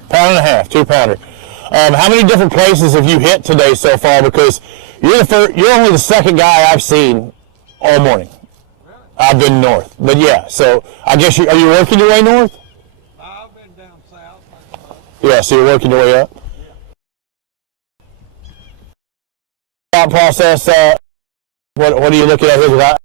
Pound and a half, 2-pounder. How many different places have you hit today so far? Because you're only the second guy I've seen all morning. I've been north, but yeah. So I guess are you working your way north? I've been down south. Yeah, so you're working your way up. Thought process. What are you looking at here?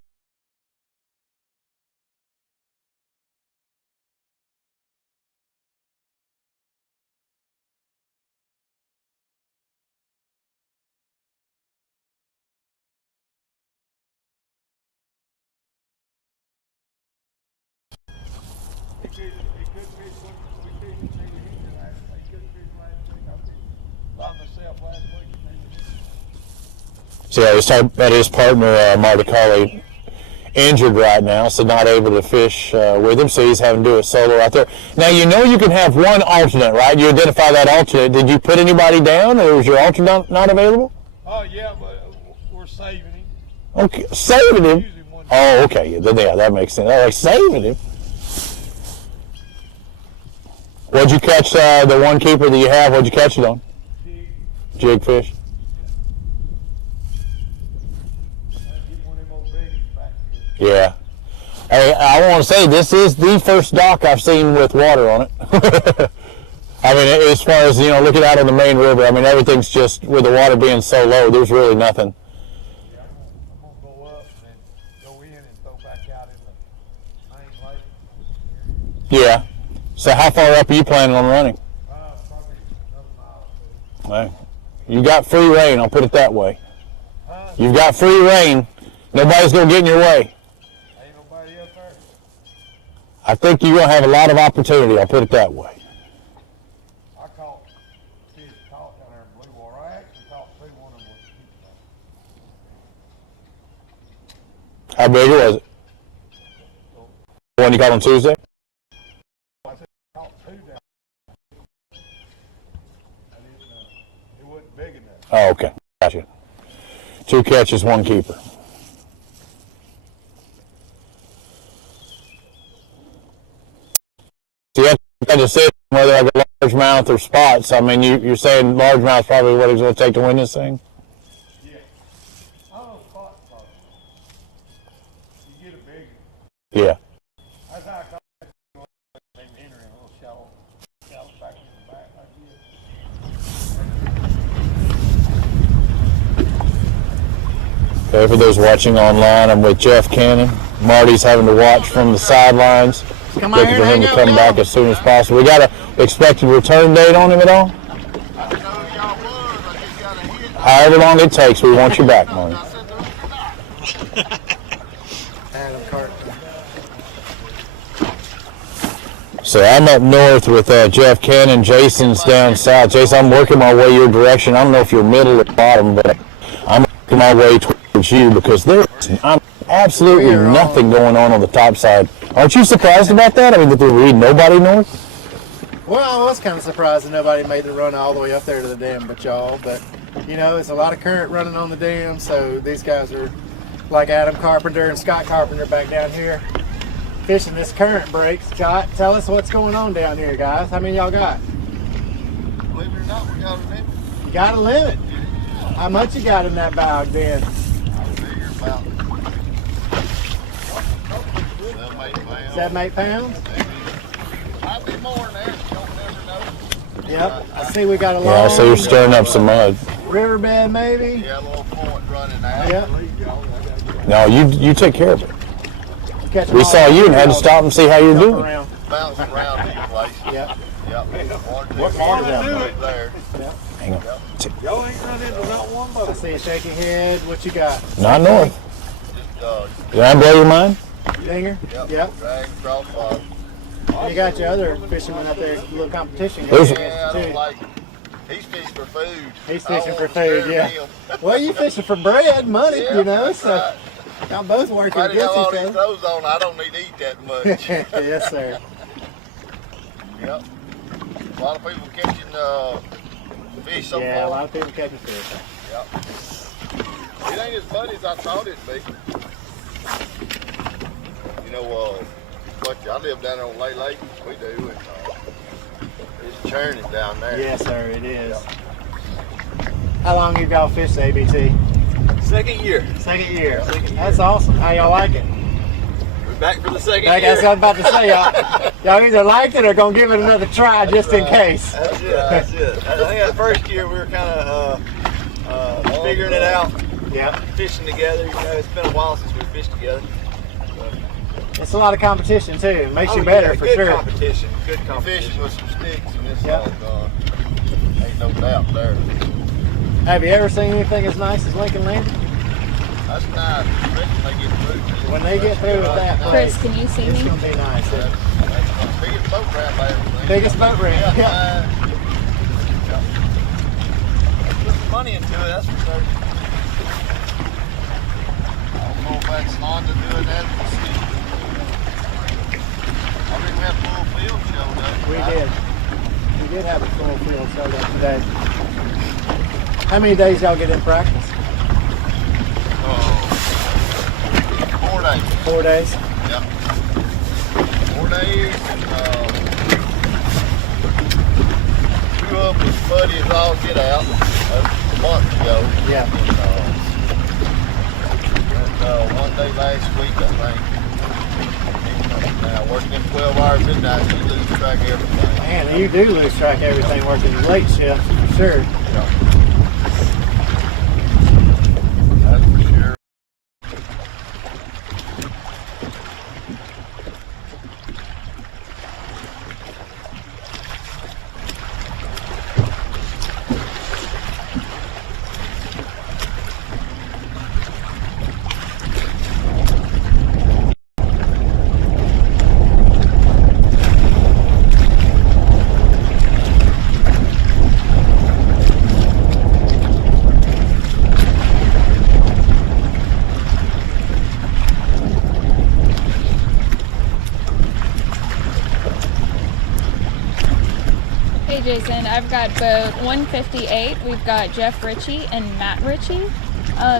So yeah, he's talking about his partner, Marty Collie, injured right now, so not able to fish with him, so he's having to do it solo right there. Now, you know you can have one alternate, right? You identify that alternate. Did you put anybody down, or was your alternate not available? Oh, yeah, but we're saving him. Okay, saving him? Oh, okay, yeah, that makes sense. All right, saving him. What'd you catch, the one keeper that you have, what'd you catch it on? Jig fish. Yeah. Hey, I want to say this is the first dock I've seen with water on it. I mean, as far as, looking out on the main river, I mean, everything's just, with the water being so low, there's really nothing. Yeah, I'm going to go up and then go in and throw back out in the main lake. Yeah. So how far up are you planning on running? Probably another mile. Hey, you got free reign, I'll put it that way. You've got free reign. Nobody's going to get in your way. Ain't nobody up there? I think you're going to have a lot of opportunity, I'll put it that way. I caught fish caught down there in blue water. I actually caught 2 one of them with. How big was it? The one you caught on Tuesday? I said I caught 2 down there. It wasn't big enough. Oh, okay. Gotcha. 2 catches, 1 keeper. See, I just said whether I go largemouth or spots. I mean, you're saying largemouth's probably what it's going to take to win this thing? Yeah. Oh, spot. You get a big. Yeah. That's how I call it. Henry, a little shallow back in the back like this. Okay, for those watching online, I'm with Jeff Cannon. Marty's having to watch from the sidelines, looking for him to come back as soon as possible. We got an expected return date on him at all? However long it takes, we want you back, Marty. Adam Carter. So I'm up north with Jeff Cannon. Jason's down south. Jason, I'm working my way your direction. I don't know if you're middle or bottom, but I'm working my way towards you because there's absolutely nothing going on the top side. Aren't you surprised about that? I mean, that there read nobody north? Well, I was kind of surprised that nobody made the run all the way up there to the dam but y'all. But, you know, it's a lot of current running on the dam, so these guys are like Adam Carpenter and Scott Carpenter back down here fishing this current break. Scott, tell us what's going on down here, guys. How many y'all got? Believe it or not, we got a limit. You got a limit? How much you got in that bag then? I figure about 7, 8 pounds? Might be more than that. You don't never know. Yep. I see we got a long... Yeah, so you're stirring up some mud. Riverbed, maybe? Yeah, a little point running out. Yep. No, you take care of it. We saw you and had to stop and see how you're doing. Bouncing around each place. Yep. Yep. What part of that? There. Yep. Hang on. Y'all ain't run into not one boat. I see a shaky head. What you got? Not north. Just, Did I blow your mind? Dinger? Yep. Drag, crossbar. You got your other fishermen out there, a little competition. Yeah, I don't like it. He's fishing for food. He's fishing for food, yeah. Well, you fishing for bread, money, you know, so y'all both working Might against have all each these other. clothes on. I don't need to eat that much. Yes, sir. Yep. A lot of people catching fish so Yeah, far. a lot of people catching fish. Yep. It ain't as muddy as I thought it'd be. You know, I live down there on Lay Lake. We do, and it's churning down there. Yes, sir, it is. Yep. How long have y'all fished ABT? Second year. Second year. That's awesome. How y'all like it? We're back for the second Like year. I was about to say, y'all either liked it or gonna give it another try just in case. That's it. That's it. I think that first year we were kind of figuring it out. Yeah. Fishing together. You know, it's been a while since we fished together. It's a lot of competition too. It makes you Oh, better yeah, for good sure. Competition. Good competition. Fishing with some sticks and this Yep. ain't no doubt there. Have you ever seen anything as nice as Lincoln Landing? That's nice. When they get through. When they get through with that place, Chris, can you see it's me? gonna be nice. That's the biggest boat ramp I ever seen. Biggest boat ramp. Yeah. Put some money into it, that's for sure. I don't know if that's Honda doing that. We'll see. I think we have full field showed up. We did. We did have a full field showed up today. How many days y'all get in practice? 4 days. 4 days? Yep. 4 days. And, grew up as buddy as all get out. A month ago. Yeah. And 1 day last week, I think. Now working in 12 hours midnight, you lose track of everything. Man, you do lose track of everything working the late shift for sure. That's for sure. Hey Jason, I've got boat 158. We've got Jeff Ritchie and Matt Ritchie.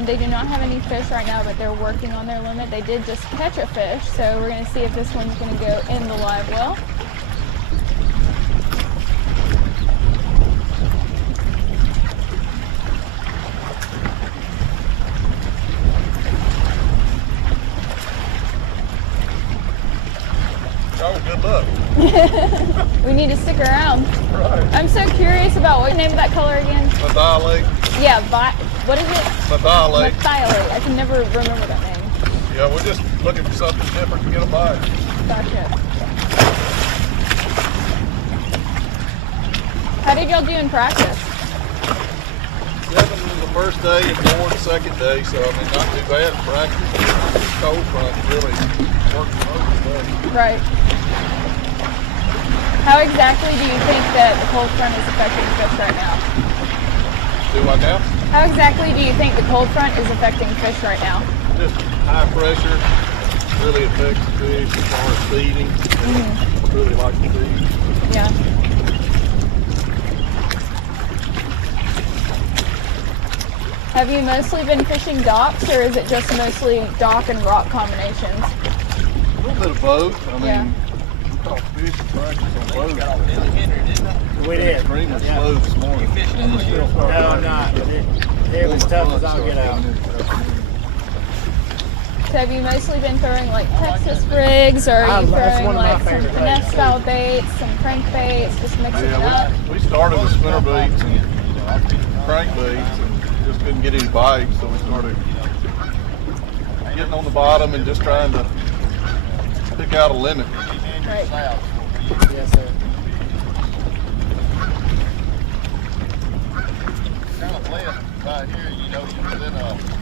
They do not have any fish right now, but they're working on their limit. They did just catch a fish, so we're going to see if this one's going to go in the live well. We need to stick around. Right. I'm so curious about what name of that color again? Methylate. Yeah, what is it? Methylate. Methylate. I can never remember that name. Yeah, we're just looking for something different to get a bite. Gotcha. How did y'all do in practice? 7 the first day and 4 the second day, so I mean not too bad in practice. Cold front really worked most of the day. Right. How exactly do you think that the cold front is affecting fish right now? Do what now? How exactly do you think the cold front is affecting fish right now? Just high pressure really affects the fish as far as feeding. They really like to feed. Yeah. Have you mostly been fishing docks, or is it just mostly dock and rock combinations? A little bit of both. I mean, we caught fish and practice on both. We did. Extremely slow this morning. No, I'm not. It was tough as I'll get out. So have you mostly been throwing like Texas rigs, or are you throwing like some finesse style baits, some crankbaits, just mixing it up? We started with spinner baits and crankbaits and just couldn't get any bites, so we started getting on the bottom and just trying to pick out a limit. Right. Yes, sir. Kind of playing right here, you know, you're within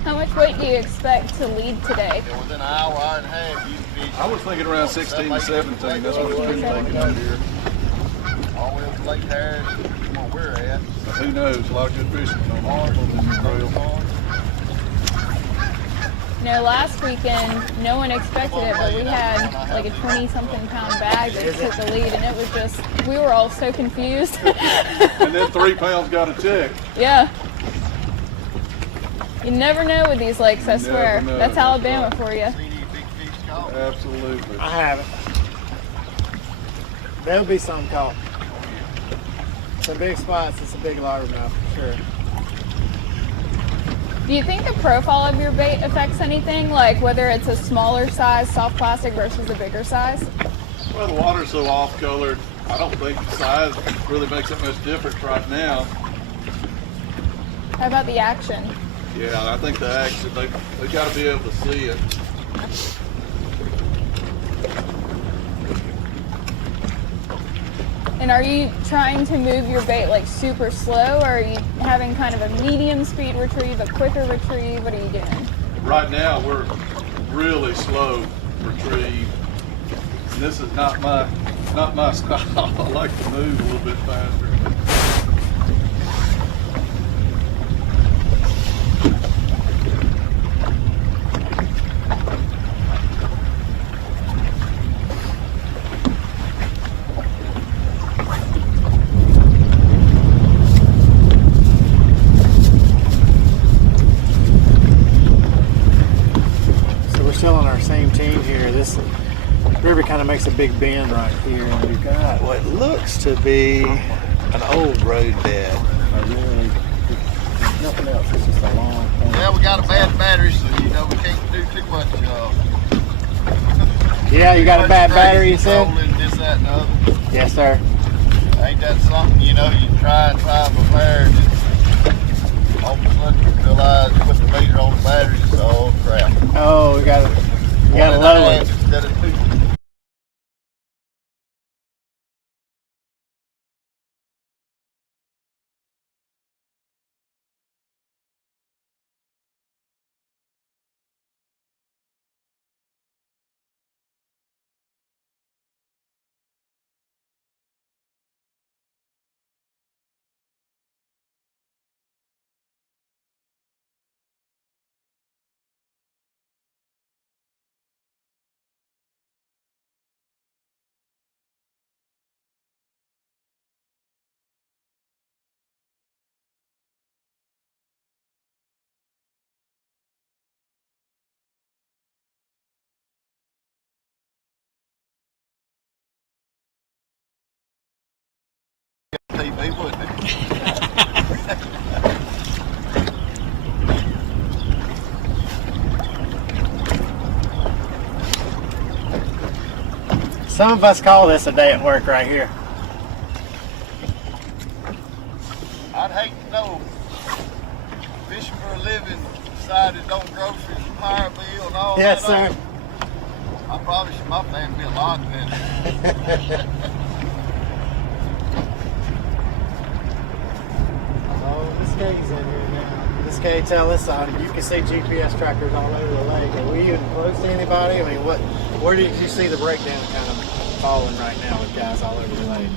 How much weight do you expect to lead today? within an hour, hour and a half, you can be. I was thinking around 16 to 17. That's what it's been taking out here. All the way up to Lake Harris, where we're at. Who knows? A lot of good fishing on this trail. You know, last weekend, no one expected it, but we had like a 20-something pound bag that took the lead, and it was just, we were all so confused. And then 3 pounds got a check. Yeah. You never know with these lakes, I swear. know. That's Alabama for you. Absolutely. I haven't. There'll be some caught. Some big spots, it's a big largemouth for sure. Do you think the profile of your bait affects anything? Like whether it's a smaller size soft plastic versus a bigger size? Well, the water's so off-colored, I don't think the size really makes that much difference right now. How about the action? Yeah, I think the action, they got to be able to see it. And are you trying to move your bait like super slow, or are you having kind of a medium speed retrieve, a quicker retrieve? What are you doing? Right now, we're really slow retrieve. And this is not my style. I like to move a little bit faster. Still on our same team here. This river kind of makes a big bend right here, and we've got what looks to be an old road bed. Really, nothing else. It's just a long point. Yeah, we got a bad battery, so you know we can't do too much. Yeah, you got a bad battery, you said? This, that, and the other. Yes, sir. Ain't that something, you know, you try and prepare, and all of a sudden you realize you put the meter on the battery, so oh crap. Oh, we got to lower it. Instead of 2. TV, wouldn't it? Some of us call this a day at work right here. I'd hate to know fishing for a living, decided don't groceries and power bill and all Yes, that. sir. I probably should my family be a lot better. Oh, Miss Katie's in here now. Miss Katie, tell us, you can see GPS trackers all over the lake. Are we even close to anybody? I mean, where did you see the breakdown kind of falling right now with guys all over the lake?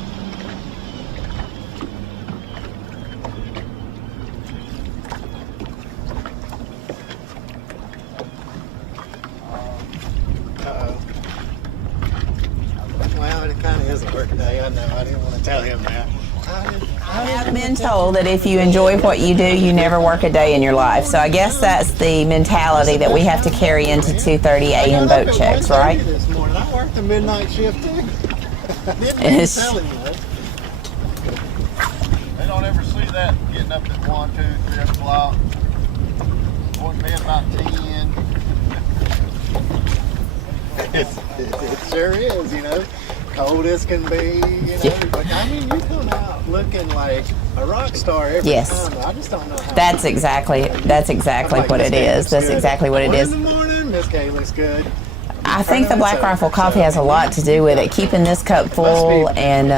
Well, it kind of is a work day. I know. I didn't want to tell him that. I have been told that if you enjoy what you do, you never work a day in your life. So I guess that's the mentality that we have to carry into 2:30 a.m. boat checks, right? This morning, I worked the midnight shift too. It's- Telling you that. They don't ever see that getting up at 1, 2, 3 o'clock. Going to bed about 10. It sure is, you know. Cold as can be, you know. But I mean, you come out looking like a rock star every Yes. time. I just don't know how. That's exactly what it is. That's exactly what it is. In the morning, Miss Kay looks good. I think the Black Rifle coffee has a lot to do with it, keeping this cup full, and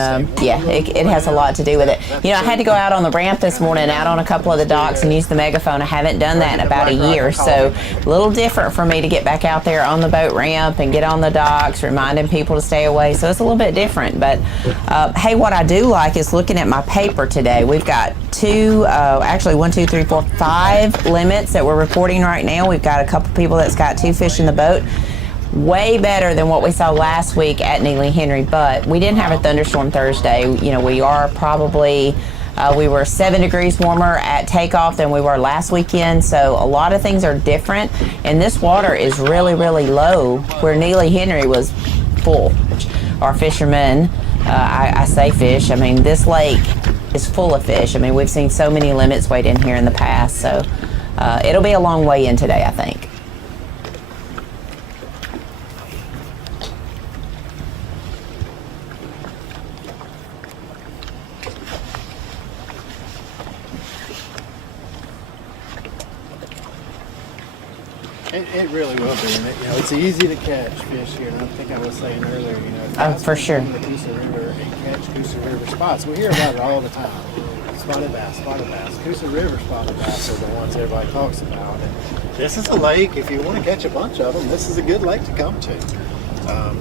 yeah, it has a lot to do with it. You know, I had to go out on the ramp this morning, out on a couple of the docks, and use the megaphone. I haven't done that in about a year, so a little different for me to get back out there on the boat ramp and get on the docks, reminding people to stay away. So it's a little bit different, but hey, what I do like is looking at my paper today. We've got actually 1, 2, 3, 4, 5 limits that we're reporting right now. We've got a couple people that's got 2 fish in the boat. Way better than what we saw last week at Neely Henry, but we didn't have a thunderstorm Thursday. You know, we are probably, we were 7 degrees warmer at takeoff than we were last weekend, so a lot of things are different, and this water is really, really low, where Neely Henry was full. Our fishermen, I say fish, I mean, this lake is full of fish. I mean, we've seen so many limits weighed in here in the past, so it'll be a long way in today, I think. It really will be. And you know, it's easy to catch fish here. And I think I was saying earlier, you know, for sure. The Coosa River and catch Coosa River spots. We hear about it all the time. Spotted bass, spotted bass. Coosa River spotted bass are the ones everybody talks about. And this is a lake. If you want to catch a bunch of them, this is a good lake to come to.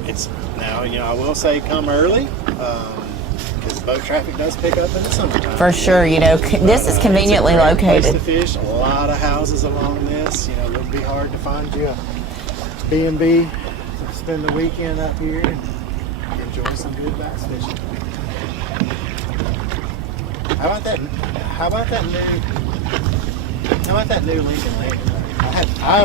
It's now, you know, I will say come early. Because boat traffic does pick up in the summertime. For sure, you know, this is conveniently it's a great located. place to fish. A lot of houses along this. You know, it'll be hard to find you a B&B to spend the weekend up here and enjoy some good bass fishing. How about that new Lincoln Landing?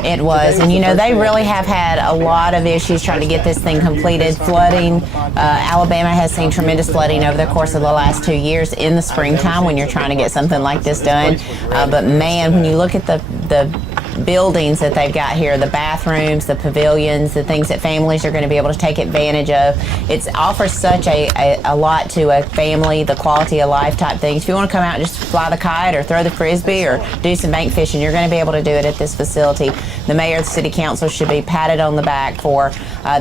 It was, and you know, they really have had a lot of issues trying to get this thing completed. Flooding, Alabama has seen tremendous flooding over the course of the last 2 years in the springtime when you're trying to get something like this done. But man, when you look at the buildings that they've got here, the bathrooms, the pavilions, the things that families are going to be able to take advantage of, it offers such a lot to a family, the quality of life type things. If you want to come out and just fly the kite or throw the frisbee or do some bank fishing, you're going to be able to do it at this facility. The mayor of the city council should be patted on the back for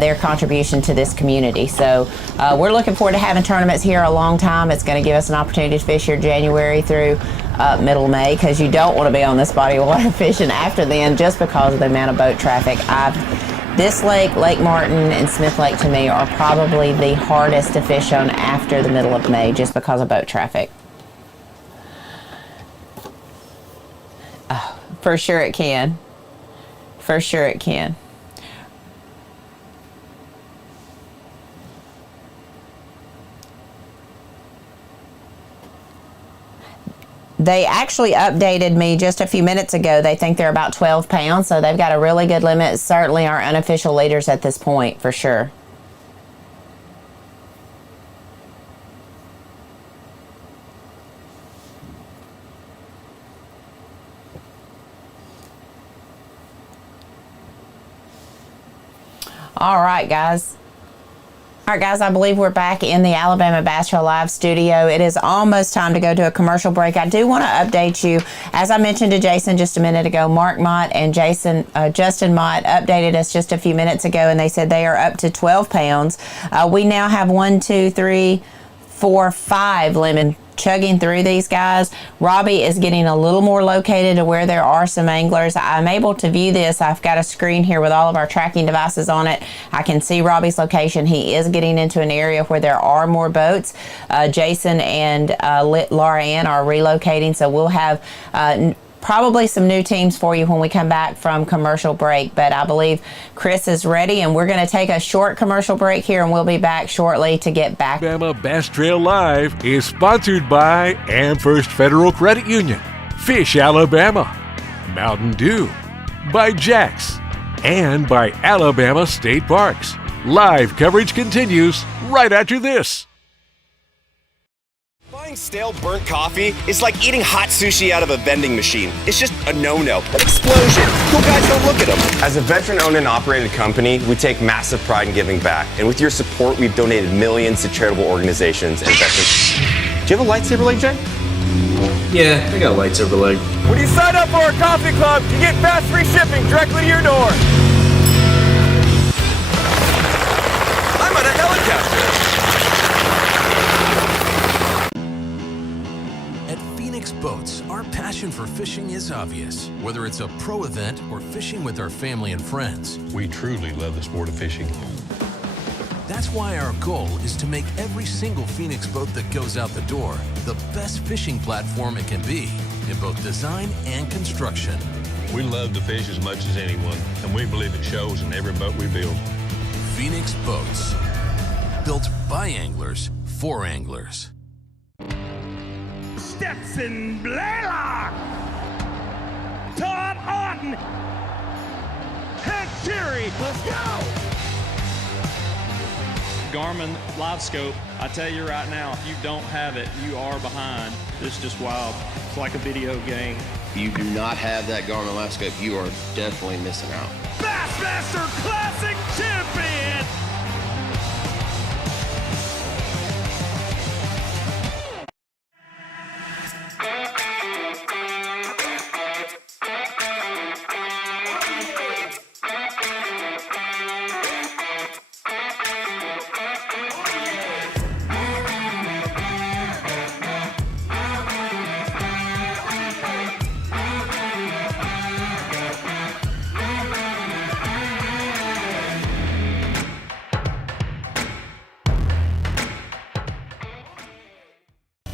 their contribution to this community. So we're looking forward to having tournaments here a long time. It's going to give us an opportunity to fish here January through middle May, because you don't want to be on this body of water fishing after then just because of the amount of boat traffic. This lake, Lake Martin, and Smith Lake to me are probably the hardest to fish on after the middle of May just because of boat traffic. For sure it can. For sure it can. They actually updated me just a few minutes ago. They think they're about 12 pounds, so they've got a really good limit. Certainly our unofficial leaders at this point, for sure. All right, guys. All right, guys, I believe we're back in the Alabama Bass Trail Live studio. It is almost time to go to a commercial break. I do want to update you. As I mentioned to Jason just a minute ago, Mark Mott and Justin Mott updated us just a few minutes ago, and they said they are up to 12 pounds. We now have 5 lemon chugging through these guys. Robbie is getting a little more located to where there are some anglers. I'm able to view this. I've got a screen here with all of our tracking devices on it. I can see Robbie's location. He is getting into an area where there are more boats. Jason and Laura Ann are relocating, so we'll have probably some new teams for you when we come back from commercial break. But I believe Chris is ready, and we're going to take a short commercial break here, and we'll be back shortly to get back. Alabama Bass Trail Live is sponsored by Amherst Federal Credit Union, Fish Alabama, Mountain Dew, by Jax, and by Alabama State Parks. Live coverage continues right after this. Buying stale burnt coffee is like eating hot sushi out of a vending machine. It's just a no-no. Explosion. Cool guys don't look at them. As a veteran-owned and operated company, we take massive pride in giving back. And with your support, we've donated millions to charitable organizations and veterans. Do you have a lightsaber leg, Jay? Yeah, I got a lightsaber leg. When you sign up for our coffee club, you get fast free shipping directly to your door. I'm on a helicopter. Boats, our passion for fishing is obvious. Whether it's a pro event or fishing with our family and friends, we truly love the sport of fishing. That's why our goal is to make every single Phoenix boat that goes out the door the best fishing platform it can be in both design and construction. We love to fish as much as anyone, and we believe it shows in every boat we build. Phoenix Boats, built by anglers for anglers. Stetson Blaylock, Todd Otten, Head Cherry, let's go! Garmin Live Scope, I tell you right now, if you don't have it, you are behind. It's just wild. It's like a video game. If you do not have that Garmin Live Scope, you are definitely missing out. Bassmaster Classic Champion!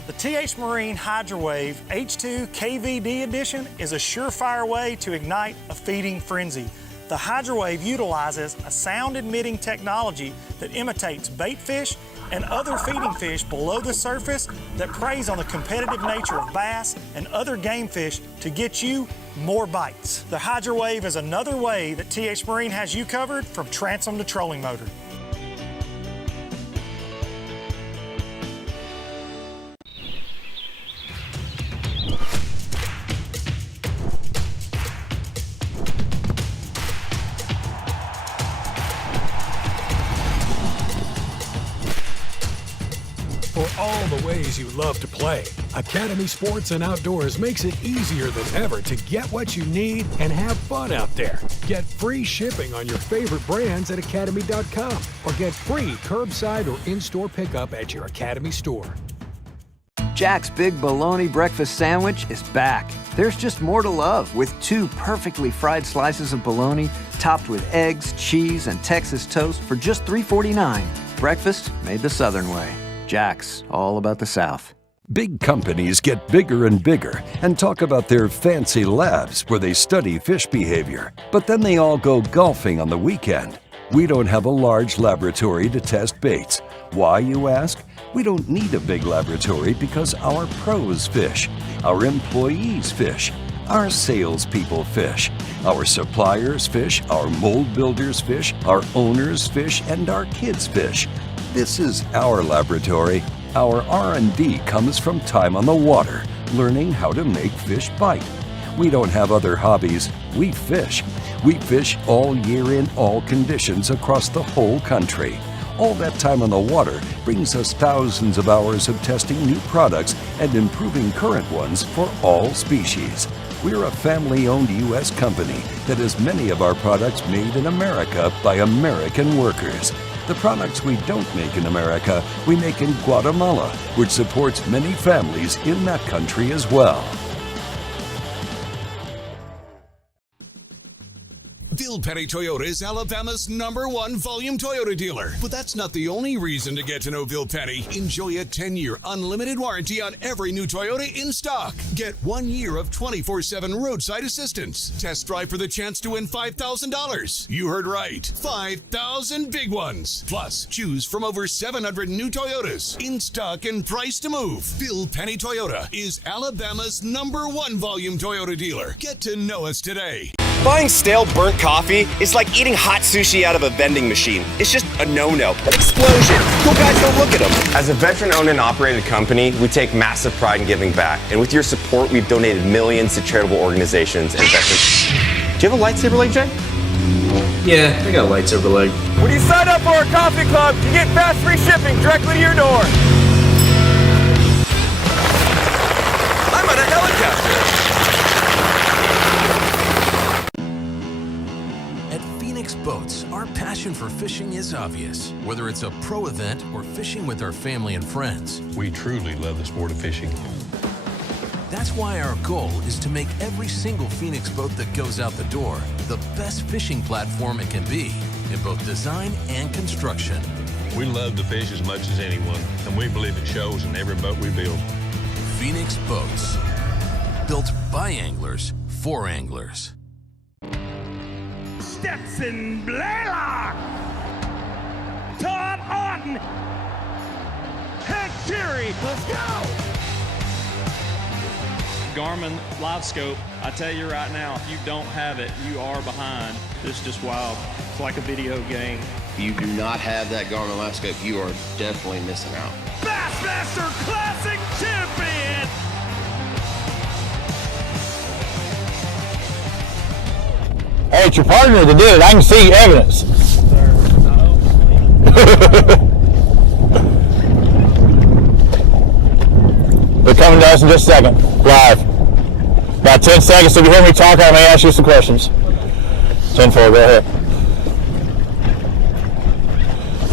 The TH Marine HydroWave H2 KVD Edition is a surefire way to ignite a feeding frenzy. The HydroWave utilizes a sound-emitting technology that imitates bait fish and other feeding fish below the surface that preys on the competitive nature of bass and other game fish to get you more bites. The HydroWave is another way that TH Marine has you covered from transom to trolling motor. For all the ways you love to play, Academy Sports and Outdoors makes it easier than ever to get what you need and have fun out there. Get free shipping on your favorite brands at Academy.com or get free curbside or in-store pickup at your Academy store. Jack's Big Bologna Breakfast Sandwich is back. There's just more to love with 2 perfectly fried slices of bologna topped with eggs, cheese, and Texas toast for just $3.49. Breakfast made the Southern way. Jack's, all about the South. Big companies get bigger and bigger and talk about their fancy labs where they study fish behavior. But then they all go golfing on the weekend. We don't have a large laboratory to test baits. Why, you ask? We don't need a big laboratory because our pros fish, our employees fish, our salespeople fish, our suppliers fish, our mold builders fish, our owners fish, and our kids fish. This is our laboratory. Our R&D comes from time on the water, learning how to make fish bite. We don't have other hobbies. We fish. We fish all year in all conditions across the whole country. All that time on the water brings us thousands of hours of testing new products and improving current ones for all species. We're a family-owned U.S. company that has many of our products made in America by American workers. The products we don't make in America, we make in Guatemala, which supports many families in that country as well. Bill Petty Toyota is Alabama's #1 volume Toyota dealer. But that's not the only reason to get to know Bill Petty. Enjoy a 10-year unlimited warranty on every new Toyota in stock. Get 1 year of 24/7 roadside assistance. Test drive for the chance to win $5,000. You heard right. 5,000 big ones. Plus, choose from over 700 new Toyotas in stock and price to move. Bill Petty Toyota is Alabama's #1 volume Toyota dealer. Get to know us today. Buying stale, burnt coffee is like eating hot sushi out of a vending machine. It's just a no-no. Explosion. Cool guys don't look at them. As a veteran-owned and operated company, we take massive pride in giving back. And with your support, we've donated millions to charitable organizations and veterans. Do you have a lightsaber leg, Jay? Yeah, I got a lightsaber leg. When you sign up for our coffee club, you get fast free shipping directly to your door. I'm on a helicopter. Boats, our passion for fishing is obvious. Whether it's a pro event or fishing with our family and friends, we truly love the sport of fishing. That's why our goal is to make every single Phoenix boat that goes out the door the best fishing platform it can be in both design and construction. We love to fish as much as anyone, and we believe it shows in every boat we build. Phoenix Boats, built by anglers for anglers. Stetson Blaylock, Todd Auten, Head Terry, let's go! Garmin Live Scope, I tell you right now, if you don't have it, you are behind. This is just wild. It's like a video game. If you do not have that Garmin Live Scope, you are definitely missing out. Bassmaster Classic Champion! Hey, it's your partner that did it. I can see evidence. They're coming to us in just a second. Live. About 10 seconds. If you hear me talk, I may ask you some questions. 10-4, go ahead.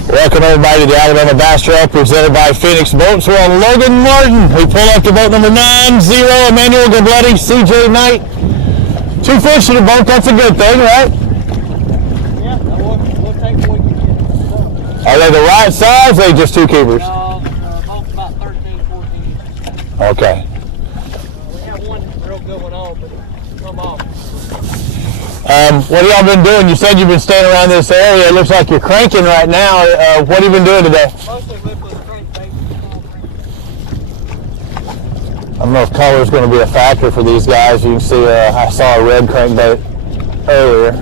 Welcome everybody to the Alabama Bass Trail presented by Phoenix Boats. We're on Logan Martin. We pull up to boat number 90, Emmanuel Gabletti, CJ Knight. 2 fish in the boat, that's a good thing, right? Yeah, we'll take what we can get. Are they the right size or are they just 2 keepers? Both about 13, 14 inches. Okay. We have one real good one on, but it's come off. What have y'all been doing? You said you've been staying around this area. It looks like you're cranking right now. What have you been doing today? Mostly live with the crankbait. I don't know if color is going to be a factor for these guys. You can see I saw a red crankbait earlier.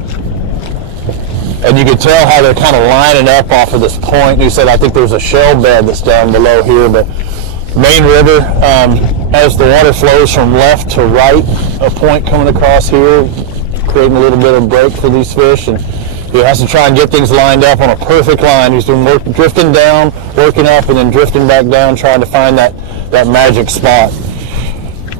And you can tell how they're kind of lining up off of this point. You said I think there's a shell bed that's down below here, but main river, as the water flows from left to right, a point coming across here, creating a little bit of break for these fish. And he has to try and get things lined up on a perfect line. He's been drifting down, working up, and then drifting back down, trying to find that magic spot.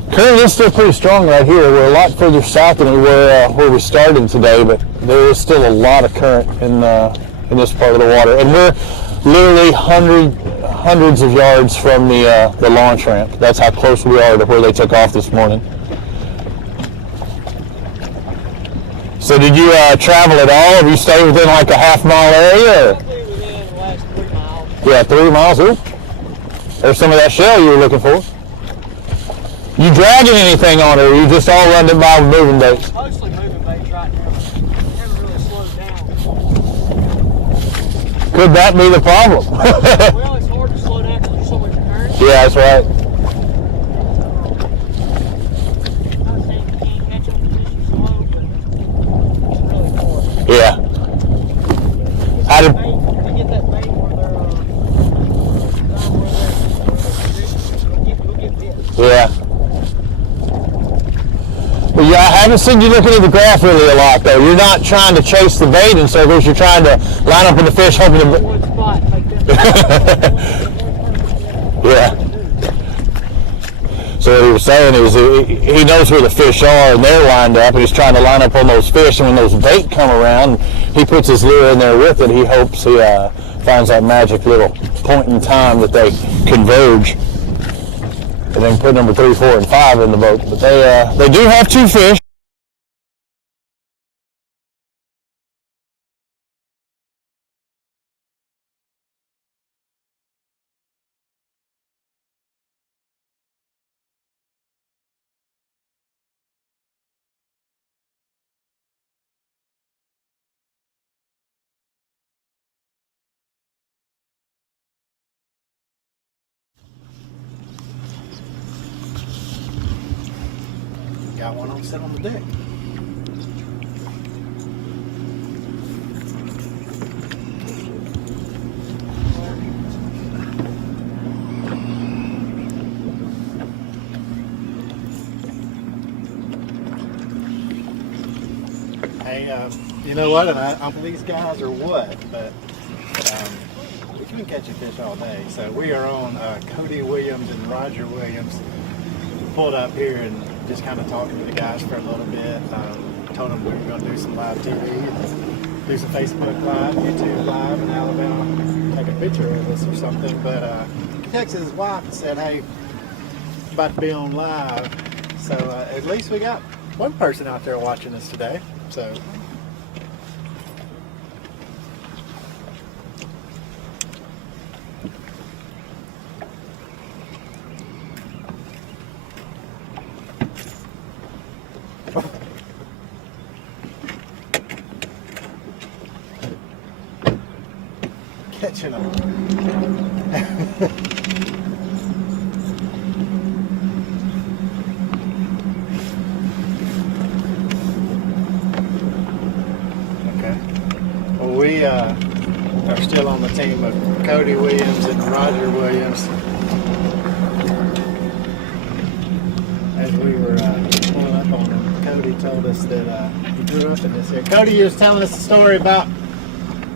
Current is still pretty strong right here. We're a lot further south than we were where we started today, but there is still a lot of current in this part of the water. And we're literally hundreds of yards from the launch ramp. That's how close we are to where they took off this morning. So did you travel at all? Have you stayed within like a half-mile area? Within the last 3 miles. Yeah, 3 miles. Ooh. There's some of that shell you were looking for. You dragging anything on it, or you just all running it by with moving baits? Mostly moving baits right now. Never really slowed down. Could that be the problem? Well, it's hard to slow down because there's so much current. Yeah, that's right. Yeah. How did? They get that bait where they're get bit. Yeah. Well, yeah, I haven't seen you looking at the graph really a lot, though. You're not trying to chase the bait in circles. You're trying to line up with the fish, hoping to. One spot. Yeah. So what he was saying is he knows where the fish are and they're lined up, and he's trying to line up on those fish, and when those bait come around, he puts his lure in there with it. He hopes he finds that magic little point in time that they converge, and then put number 3, 4, and 5 in the boat. But they do have 2 fish. Got one on set on the deck. Hey, you know what? And these guys are what, but we can catch a fish all day. So we are on Cody Williams and Roger Williams. Pulled up here and just kind of talking to the guys for a little bit. Told them we were going to do some live TV, and do some Facebook Live, YouTube Live in Alabama, take a picture of us or something. But he texted his wife and said, hey, I'm about to be on live. So at least we got one person out there watching us today. So catching them. Okay. Well, we are still on the team of Cody Williams and Roger Williams. As we were pulling up on them, Cody told us that he grew up in this area. Cody, you was telling us a story about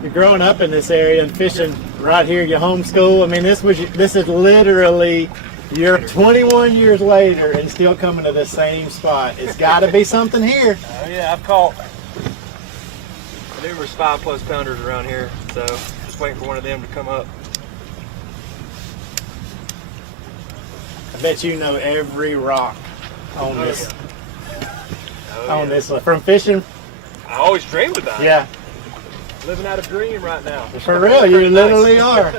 you growing up in this area and fishing right here, your home school. I mean, this is literally, you're 21 years later and still coming to the same spot. It's got to be something here. Oh yeah, I've caught numerous 5+ pounders around here, so just waiting for one of them to come up. I bet you know every rock on this. Oh, on this one. From fishing. I always dreamed about it. Yeah. Living out a dream right now. For real, you literally are.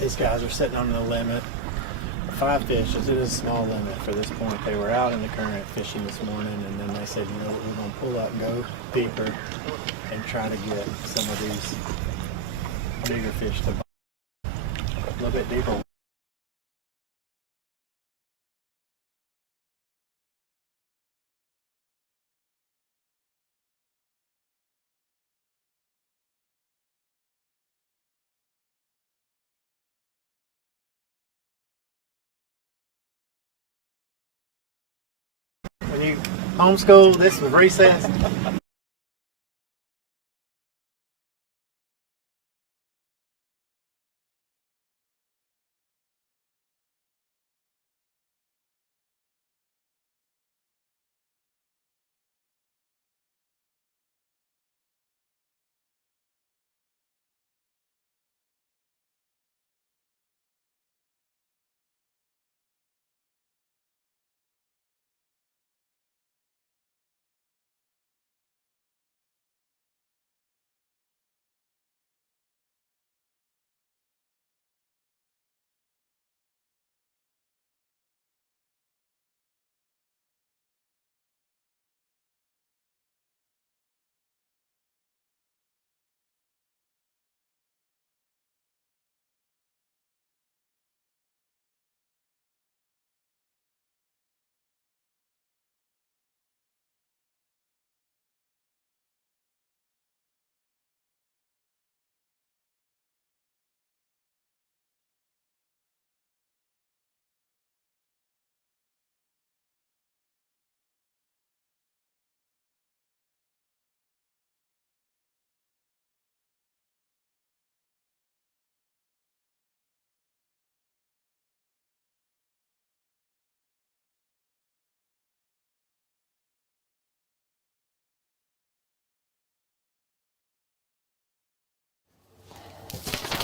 These guys are sitting on the limit. 5 fish. It is a small limit for this point. They were out in the current fishing this morning, and then they said, you know what, we're going to pull up and go deeper and try to get some of these bigger fish to bite a little bit deeper. When you homeschool, this was recess.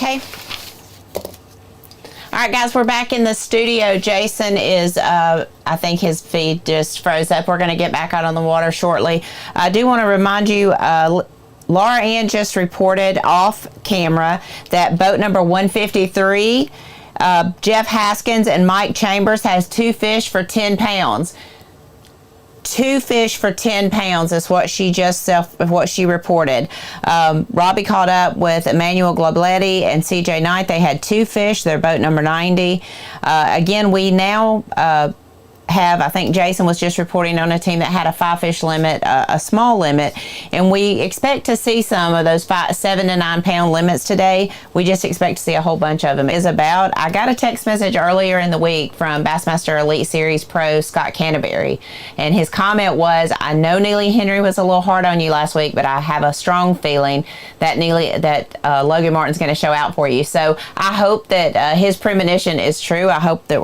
Okay. All right, guys, we're back in the studio. Jason is, I think his feed just froze up. We're going to get back out on the water shortly. I do want to remind you, Laura Ann just reported off camera that boat number 153, Jeff Haskins and Mike Chambers, has 2 fish for 10 pounds. 2 fish for 10 pounds is what she reported. Robbie caught up with Emmanuel Globletti and CJ Knight. They had 2 fish. They're boat number 90. Again, we now have, I think Jason was just reporting on a team that had a 5-fish limit, a small limit, and we expect to see some of those 7 to 9 pound limits today. We just expect to see a whole bunch of them. I got a text message earlier in the week from Bassmaster Elite Series Pro Scott Canterbury, and his comment was, I know Neely Henry was a little hard on you last week, but I have a strong feeling that Logan Martin's going to show out for you. So I hope that his premonition is true. I hope that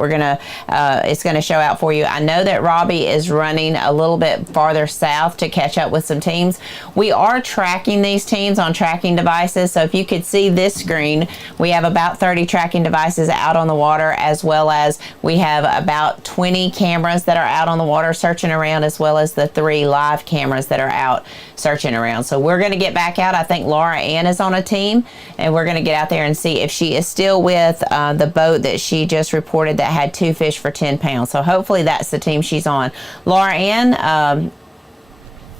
it's going to show out for you. I know that Robbie is running a little bit farther south to catch up with some teams. We are tracking these teams on tracking devices. So if you could see this screen, we have about 30 tracking devices out on the water, as well as we have about 20 cameras that are out on the water searching around, as well as the 3 live cameras that are out searching around. So we're going to get back out. I think Laura Ann is on a team, and we're going to get out there and see if she is still with the boat that she just reported that had 2 fish for 10 pounds. So hopefully that's the team she's on. Laura Ann,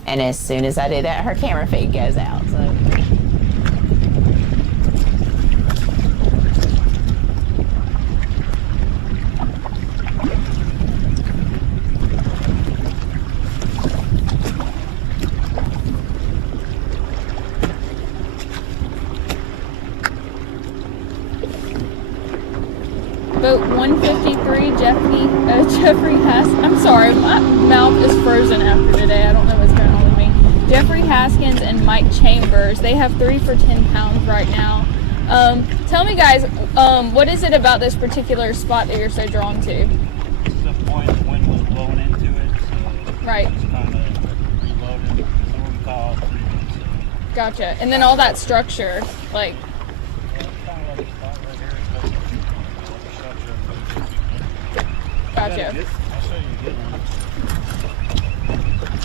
and as soon as I do that, her camera feed goes out. So. Boat 153, Jeffrey Haskins. I'm sorry, my mouth is frozen after today. I don't know what's going on with me. Jeffrey Haskins and Mike Chambers. They have 3 for 10 pounds right now. Tell me, guys, what is it about this particular spot that you're so drawn to? This is the point the wind was blowing into it, so right. Just kind of reloaded. So we call it 3 months. Gotcha. And then all that structure, like. Gotcha. I'll show you a good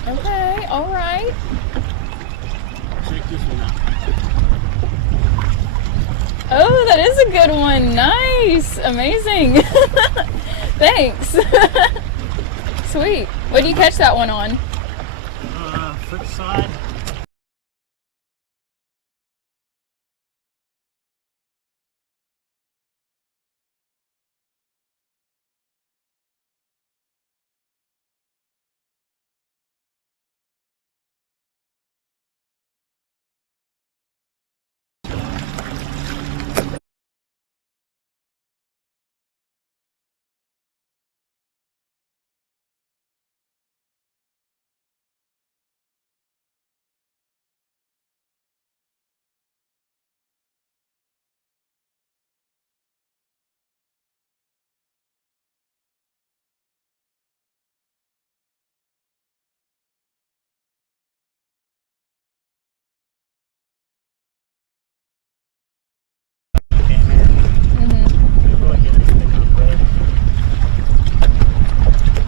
one. Okay, all right. Check this one out. Oh, that is a good one. Nice. Amazing. Thanks. Sweet. What do you catch that one on? Foot side.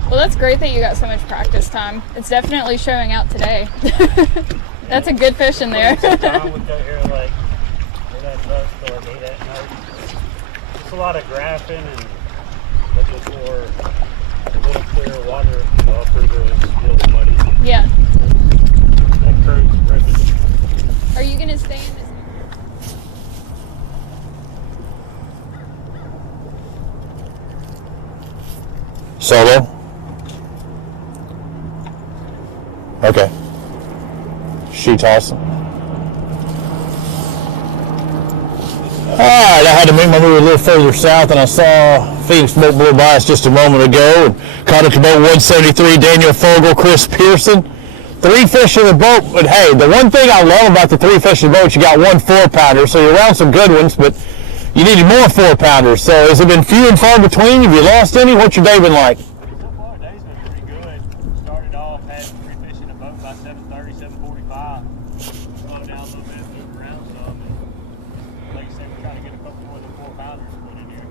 Well, that's great that you got so much practice time. It's definitely showing out today. That's a good fish in there. Just a lot of graphing and looking for a little clearer water all through the little muddy. Yeah. That current's ripping. Are you going to stay in this? Solo? Okay. She tossing. Alright, I had to make my move a little further south, and I saw Phoenix boat blew by us just a moment ago and caught up to boat 173, Daniel Fogel, Chris Pearson. 3 fish in the boat, but hey, the one thing I love about the 3 fish in the boat, you got 1 4-pounder, so you're around some good ones, but you needed more 4-pounders. So has it been few and far between? Have you lost any? What's your day been like? So far, the day's been pretty good. Started off, had 3 fish in the boat by 7:30, 7:45. Slowed down a little bit, moved around some. Like I said, we're trying to get a couple more than 4 pounders put in here.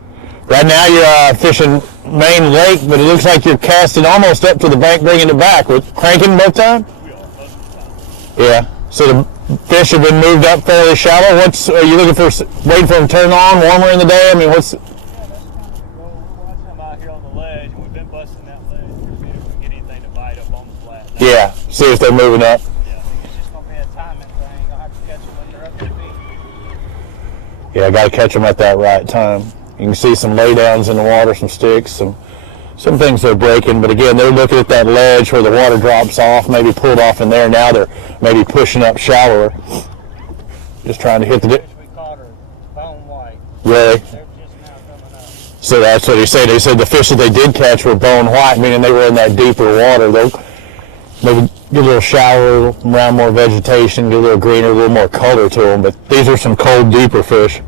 Right now you're fishing main lake, but it looks like you're casting almost up to the bank, bringing it back. With cranking both times? We are, most of the time. Yeah. So the fish have been moved up fairly shallow. Are you looking for, waiting for them to turn on, warmer in the day? I mean, what's... Yeah, that's kind of the goal. We're watching them out here on the ledge, and we've been busting that ledge to see if we can get anything to bite up on the flat. Yeah, see if they're moving up. Yeah, I think it's just going to be a timing thing. I'll have to catch them when they're up their feet. Yeah, I got to catch them at that right time. You can see some laydowns in the water, some sticks, some things that are breaking. But again, they're looking at that ledge where the water drops off, maybe pulled off in there. Now they're maybe pushing up shallower. Just trying to hit the... We caught her bone white. Really? They're just now coming up. So that's what he said. They said the fish that they did catch were bone white, meaning they were in that deeper water. They'll maybe get a little shallower, around more vegetation, get a little greener, a little more color to them. But these are some cold, deeper fish.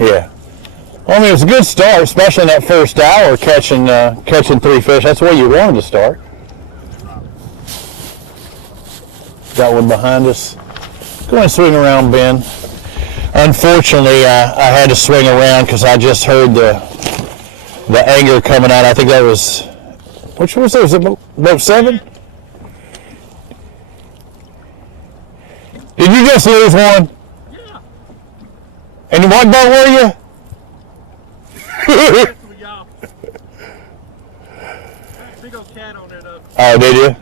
Yeah. Well, I mean, it was a good start, especially in that first hour, catching 3 fish. That's where you wanted to start. Got one behind us. Go and swing around, Ben. Unfortunately, I had to swing around because I just heard the anger coming out. I think that was, which was it? Was it boat 7? Did you just lose one? Yeah. And what boat were you? Big old cat on there though. Oh, did you?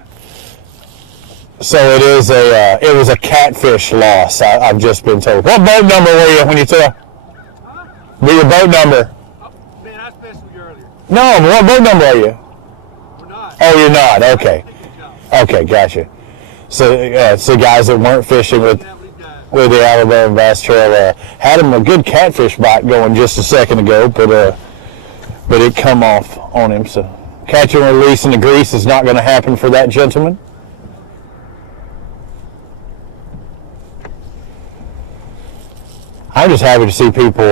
So it was a catfish loss. I've just been told. What boat number were you when you tell? Be your boat number. Oh, man, I was fishing with you earlier. No, but what boat number are you? We're not. Oh, you're not. Okay. Okay, gotcha. So guys that weren't fishing with the Alabama Bass Trail had him a good catfish bite going just a second ago, but it come off on him. So catching and releasing the grease is not going to happen for that gentleman. I'm just happy to see people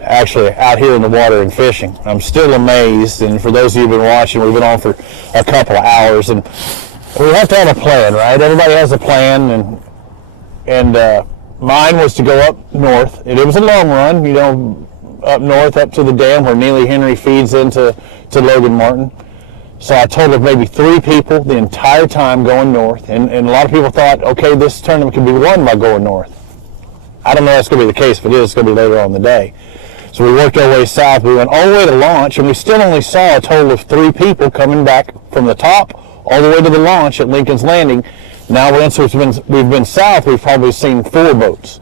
actually out here in the water and fishing. I'm still amazed, and for those of you who've been watching, we've been on for a couple of hours, and we have to have a plan, right? Everybody has a plan, and mine was to go up north, and it was a long run, up north, up to the dam where Neely Henry feeds into Logan Martin. So I totaled maybe 3 people the entire time going north, and a lot of people thought, okay, this tournament could be won by going north. I don't know if that's going to be the case, but it is going to be later on in the day. So we worked our way south. We went all the way to launch, and we still only saw a total of 3 people coming back from the top all the way to the launch at Lincoln's Landing. Now, once we've been south, we've probably seen 4 boats.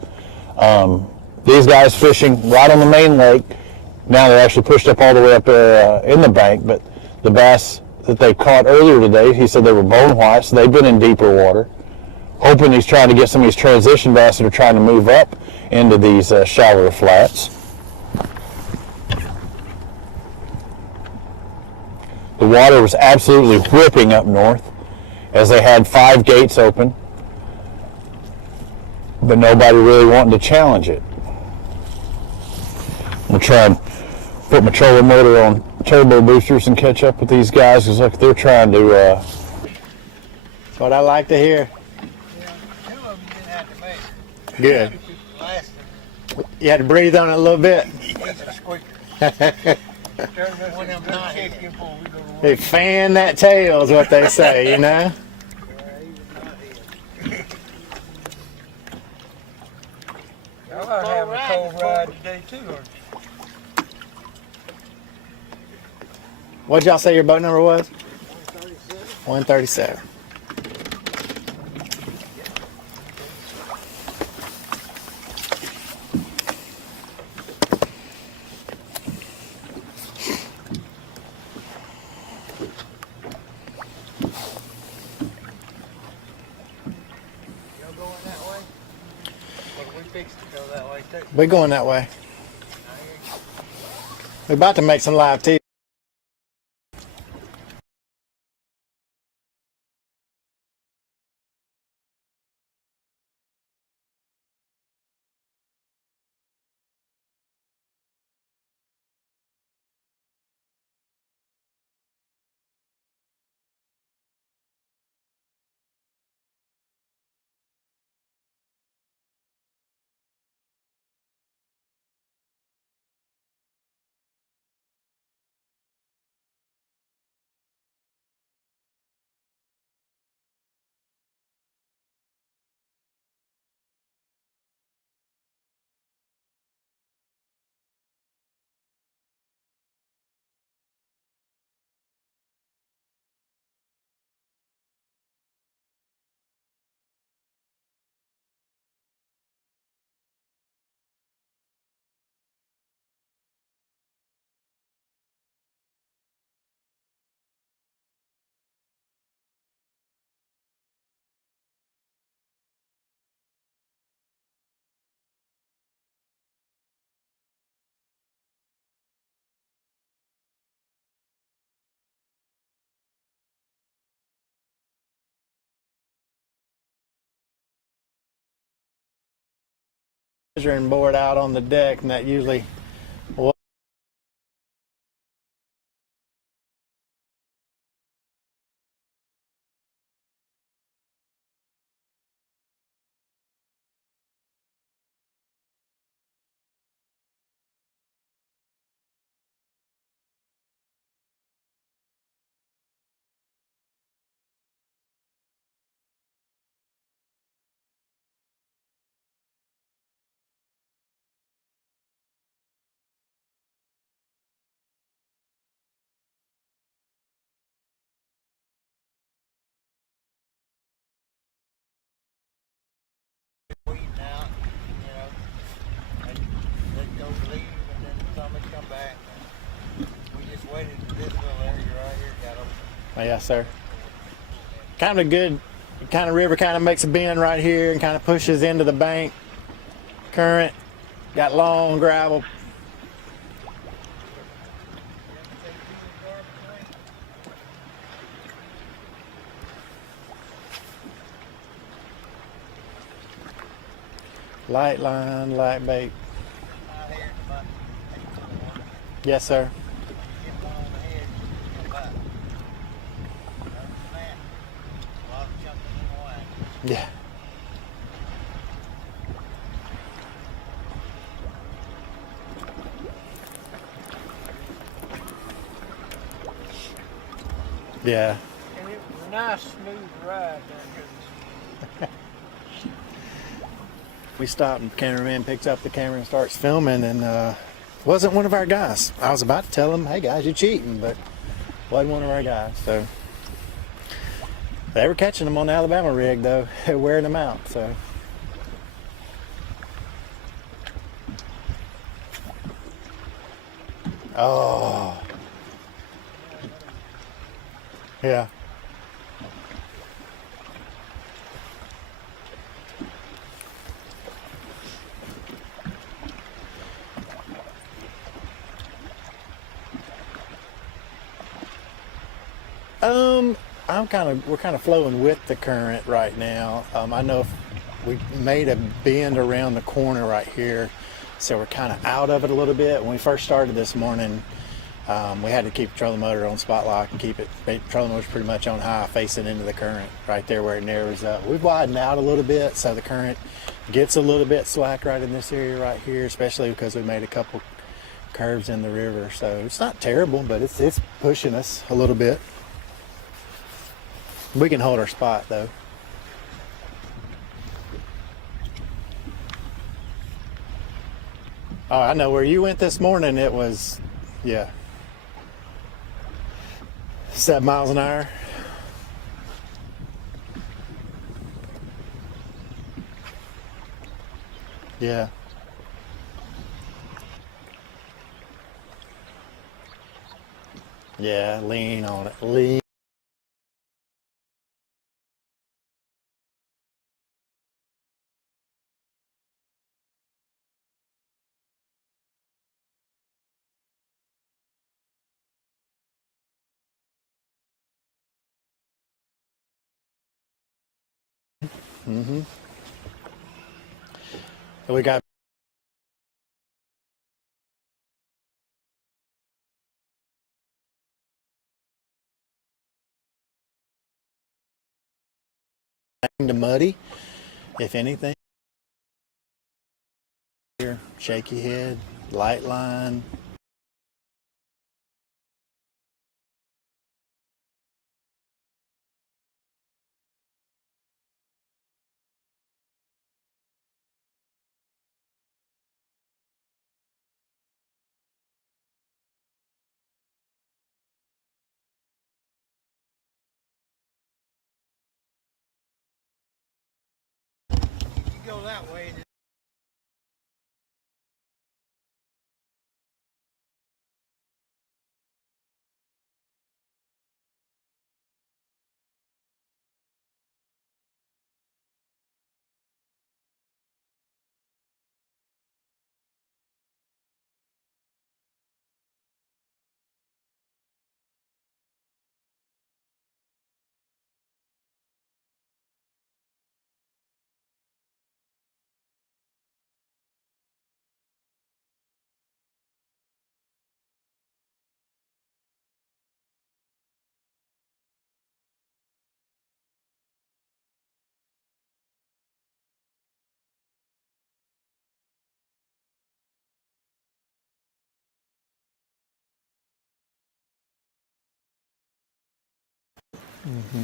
These guys fishing right on the main lake. Now they're actually pushed up all the way up there in the bank, but the bass that they caught earlier today, he said they were bone white, so they've been in deeper water. Hoping he's trying to get some of these transition bass that are trying to move up into these shallower flats. The water was absolutely whipping up north as they had 5 gates open, but nobody really wanting to challenge it. I'm going to try and put my trolling motor on turbo boosters and catch up with these guys because look, they're trying to... That's what I like to hear. Good. You had to breathe on it a little bit. They fan that tail is what they say, you know? Y'all are having a cold ride today too, aren't you? What'd y'all say your boat number was? 137. We're going that way. We're about to make some live TV. measuring board out on the deck, and that usually Oh, yes, sir. Kind of a good kind of river, kind of makes a bend right here and kind of pushes into the bank. Current, got long gravel. Light line, light bait. Yes, sir. Yeah. Yeah. And it was a nice, smooth ride down here. We stopped and the cameraman picks up the camera and starts filming, and wasn't one of our guys. I was about to tell him, hey guys, you're cheating, but wasn't one of our guys. So they were catching them on the Alabama rig though, wearing them out. So oh yeah. We're kind of flowing with the current right now. I know if we made a bend around the corner right here, so we're kind of out of it a little bit. When we first started this morning, we had to keep the trolling motor on spot lock and keep it. The trolling motor's pretty much on high, facing into the current right there where it narrows up. We've widened out a little bit, so the current gets a little bit slack right in this area right here, especially because we made a couple curves in the river. So it's not terrible, but it's pushing us a little bit. We can hold our spot though. Oh, I know where you went this morning. It was, yeah, 7 miles an hour. Yeah. Yeah, lean on it. Lean. Mm-hmm. We got to muddy, if anything. Here, shaky head, light line. You go that way. Mm-hmm.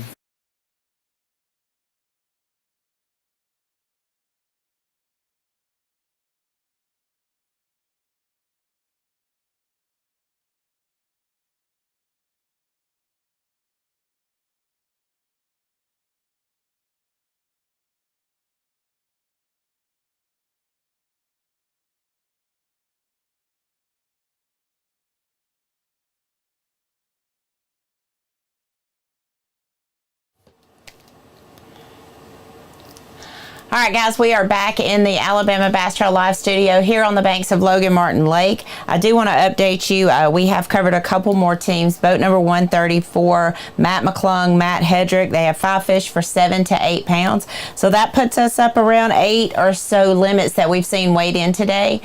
All right, guys, we are back in the Alabama Bass Trail Live studio here on the banks of Logan Martin Lake. I do want to update you. We have covered a couple more teams. Boat number 134, Matt McClung, Matt Hedrick. They have 5 fish for 7 to 8 pounds. So that puts us up around 8 or so limits that we've seen weighed in today,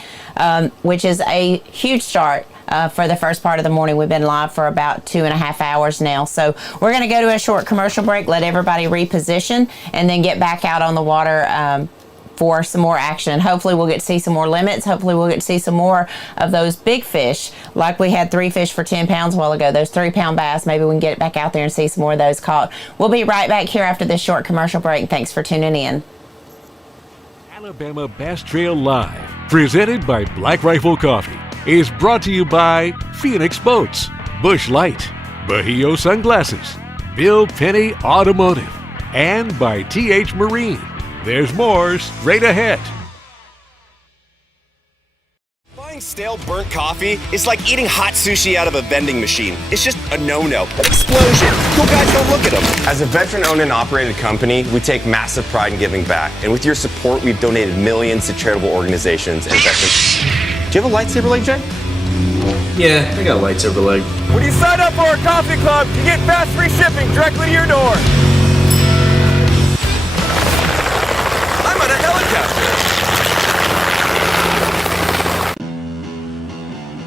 which is a huge start. For the first part of the morning. We've been live for about 2.5 hours now. So we're going to go to a short commercial break, let everybody reposition, and then get back out on the water for some more action. Hopefully we'll get to see some more limits. Hopefully we'll get to see some more of those big fish, like we had 3 fish for 10 pounds a while ago, those 3-pound bass. Maybe we can get back out there and see some more of those caught. We'll be right back here after this short commercial break. Thanks for tuning in. Alabama Bass Trail Live, presented by Black Rifle Coffee, is brought to you by Phoenix Boats, Busch Light, Bahio Sunglasses, Bill Penny Automotive, and by TH Marine. There's more straight ahead. Buying stale burnt coffee is like eating hot sushi out of a vending machine. It's just a no-no. Explosion. Cool guys don't look at them. As a veteran-owned and operated company, we take massive pride in giving back. And with your support, we've donated millions to charitable organizations and veterans. Do you have a lightsaber leg, Jay? Yeah, I got a lightsaber leg. When you sign up for our coffee club, you get fast free shipping directly to your door. I'm on a helicopter.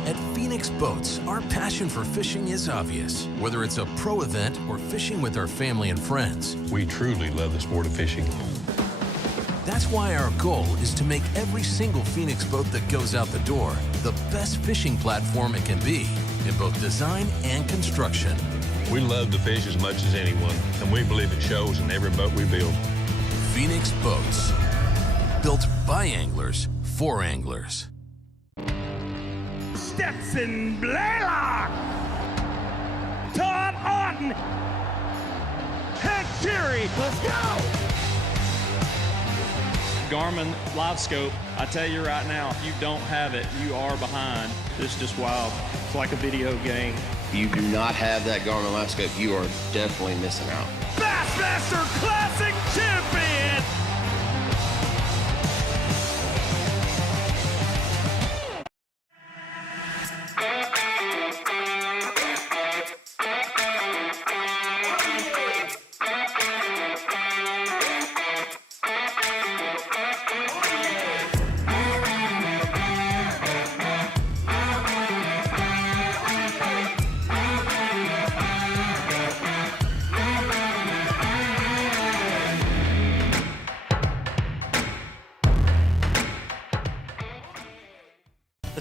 At Phoenix Boats, our passion for fishing is obvious. Whether it's a pro event or fishing with our family and friends, We truly love the sport of fishing. that's why our goal is to make every single Phoenix boat that goes out the door the best fishing platform it can be in both design and construction. We love to fish as much as anyone, and we believe it shows in every boat we build. Phoenix Boats, built by anglers for anglers. Stetson Blaylock, Todd Auten, Head Terry, let's go! Garmin Live Scope, I tell you right now, if you don't have it, you are behind. This is just wild. It's like a video game. If you do not have that Garmin Live Scope, you are definitely missing out. Bassmaster Classic Champion!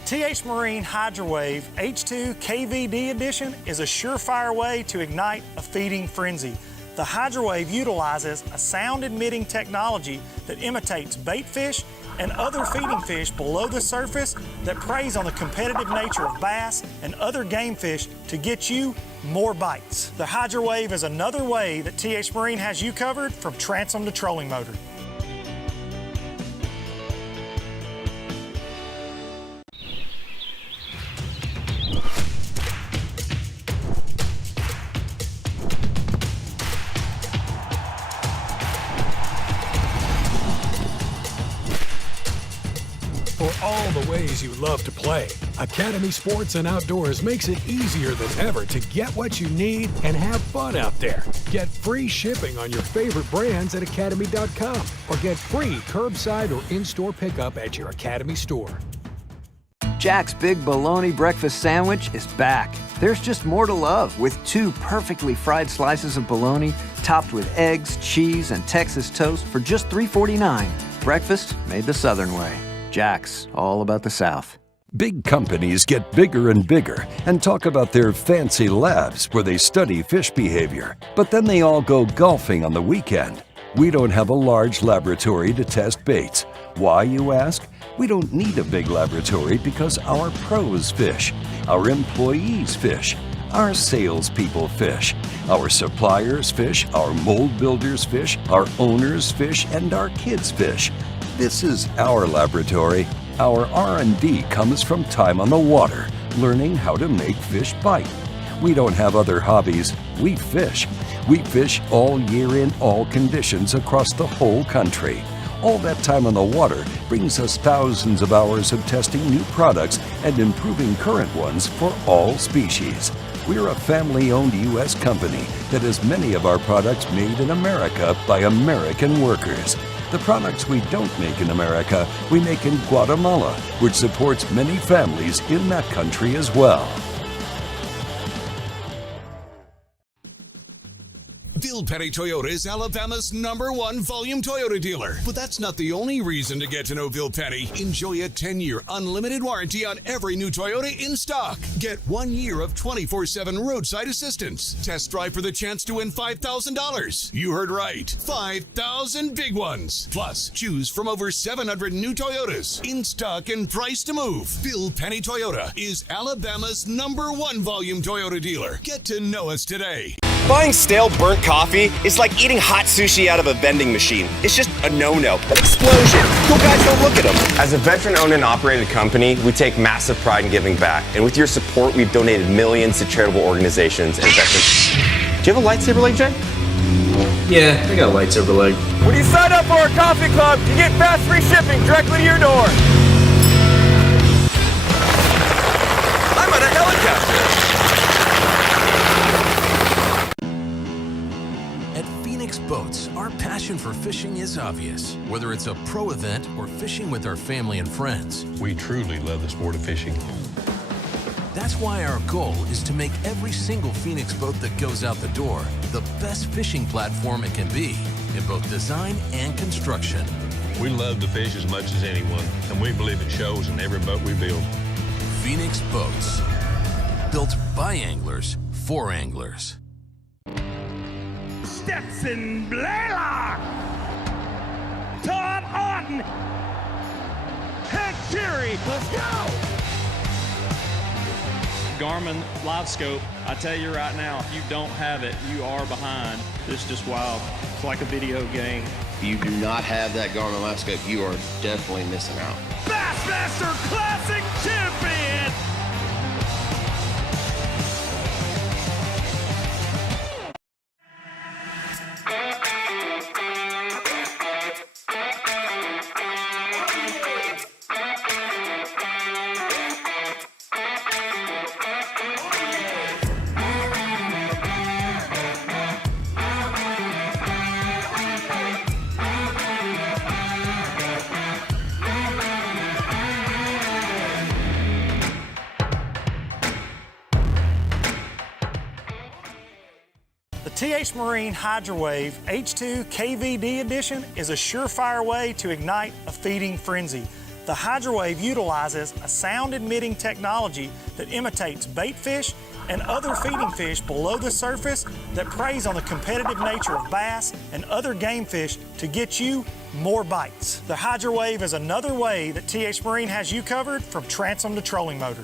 TH Marine Hydrowave H2 KVD Edition is a surefire way to ignite a feeding frenzy. The Hydrowave utilizes a sound-emitting technology that imitates bait fish and other feeding fish below the surface that preys on the competitive nature of bass and other game fish to get you more bites. The Hydrowave is another way that TH Marine has you covered from transom to trolling motor. For all the ways you love to play, Academy Sports and Outdoors makes it easier than ever to get what you need and have fun out there. Get free shipping on your favorite brands at Academy.com or get free curbside or in-store pickup at your Academy store. Jack's Big Bologna Breakfast Sandwich is back. There's just more to love with 2 perfectly fried slices of bologna topped with eggs, cheese, and Texas toast for just $3.49. Breakfast made the Southern way. Jack's, all about the South. Big companies get bigger and bigger and talk about their fancy labs where they study fish behavior, but then they all go golfing on the weekend. We don't have a large laboratory to test baits. Why, you ask? We don't need a big laboratory because our pros fish, our employees fish, our salespeople fish, our suppliers fish, our mold builders fish, our owners fish, and our kids fish. This is our laboratory. Our R&D comes from time on the water, learning how to make fish bite. We don't have other hobbies. We fish. We fish all year in all conditions across the whole country. All that time on the water brings us thousands of hours of testing new products and improving current ones for all species. We're a family-owned U.S. company that has many of our products made in America by American workers. The products we don't make in America, we make in Guatemala, which supports many families in that country as well. Bill Petty Toyota is Alabama's #1 volume Toyota dealer. But that's not the only reason to get to know Bill Petty. Enjoy a 10-year unlimited warranty on every new Toyota in stock. Get 1 year of 24/7 roadside assistance. Test drive for the chance to win $5,000. You heard right. 5,000 big ones. Plus, choose from over 700 new Toyotas in stock and price to move. Bill Petty Toyota is Alabama's #1 volume Toyota dealer. Get to know us today. Buying stale, burnt coffee is like eating hot sushi out of a vending machine. It's just a no-no. Explosion. Cool guys don't look at them. As a veteran-owned and operated company, we take massive pride in giving back. And with your support, we've donated millions to charitable organizations and veterans. Do you have a lightsaber leg, Jay? Yeah, I got a lightsaber leg. When you sign up for our coffee club, you get fast free shipping directly to your door. I'm on a helicopter. Boats, our passion for fishing is obvious. Whether it's a pro event or fishing with our family and friends, we truly love the sport of fishing. That's why our goal is to make every single Phoenix boat that goes out the door the best fishing platform it can be in both design and construction. We love to fish as much as anyone, and we believe it shows in every boat we build. Phoenix Boats, built by anglers for anglers. Stetson Blaylock, Todd Auten, Head Terry, let's go! Garmin Live Scope, I tell you right now, if you don't have it, you are behind. This is just wild. It's like a video game. If you do not have that Garmin Live Scope, you are definitely missing out. Bassmaster Classic Champion! TH Marine Hydrowave H2 KVD Edition is a surefire way to ignite a feeding frenzy. The Hydrowave utilizes a sound-emitting technology that imitates bait fish and other feeding fish below the surface that preys on the competitive nature of bass and other game fish to get you more bites. The Hydrowave is another way that TH Marine has you covered from transom to trolling motor.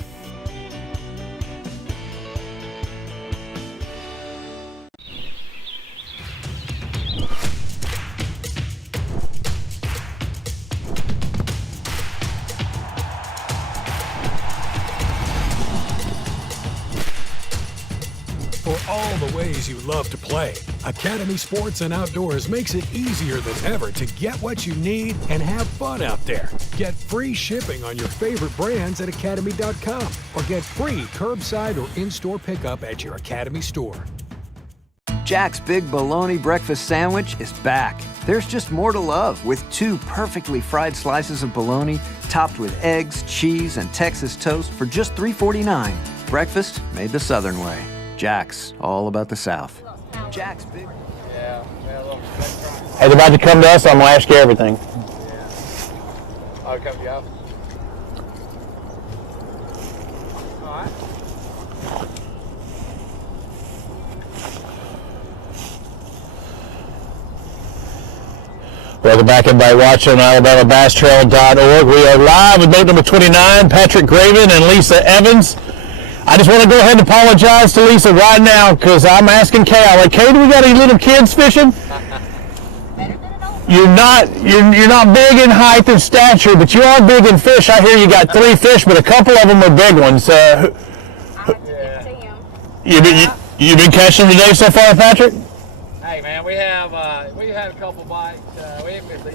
For all the ways you love to play, Academy Sports and Outdoors makes it easier than ever to get what you need and have fun out there. Get free shipping on your favorite brands at Academy.com or get free curbside or in-store pickup at your Academy store. Jack's Big Bologna Breakfast Sandwich is back. There's just more to love with 2 perfectly fried slices of bologna topped with eggs, cheese, and Texas toast for just $3.49. Breakfast made the Southern way. Jack's, all about the South. Jack's Big... Yeah, Hey, they're about to come to us, I'm going to ask you everything. I'll come to y'all. Welcome back, everybody watching on AlabamaBassTrail.org. We are live with boat number 29, Patrick Graven and Lisa Evans. I just want to go ahead and apologize to Lisa right now because I'm asking Kay. I'm like, Kay, do we got any little kids fishing? You're not big in height and stature, but you are big in fish. I hear you got 3 fish, but a couple of them are big ones. You been catching today so far, Patrick? Hey man, we had a couple bites. We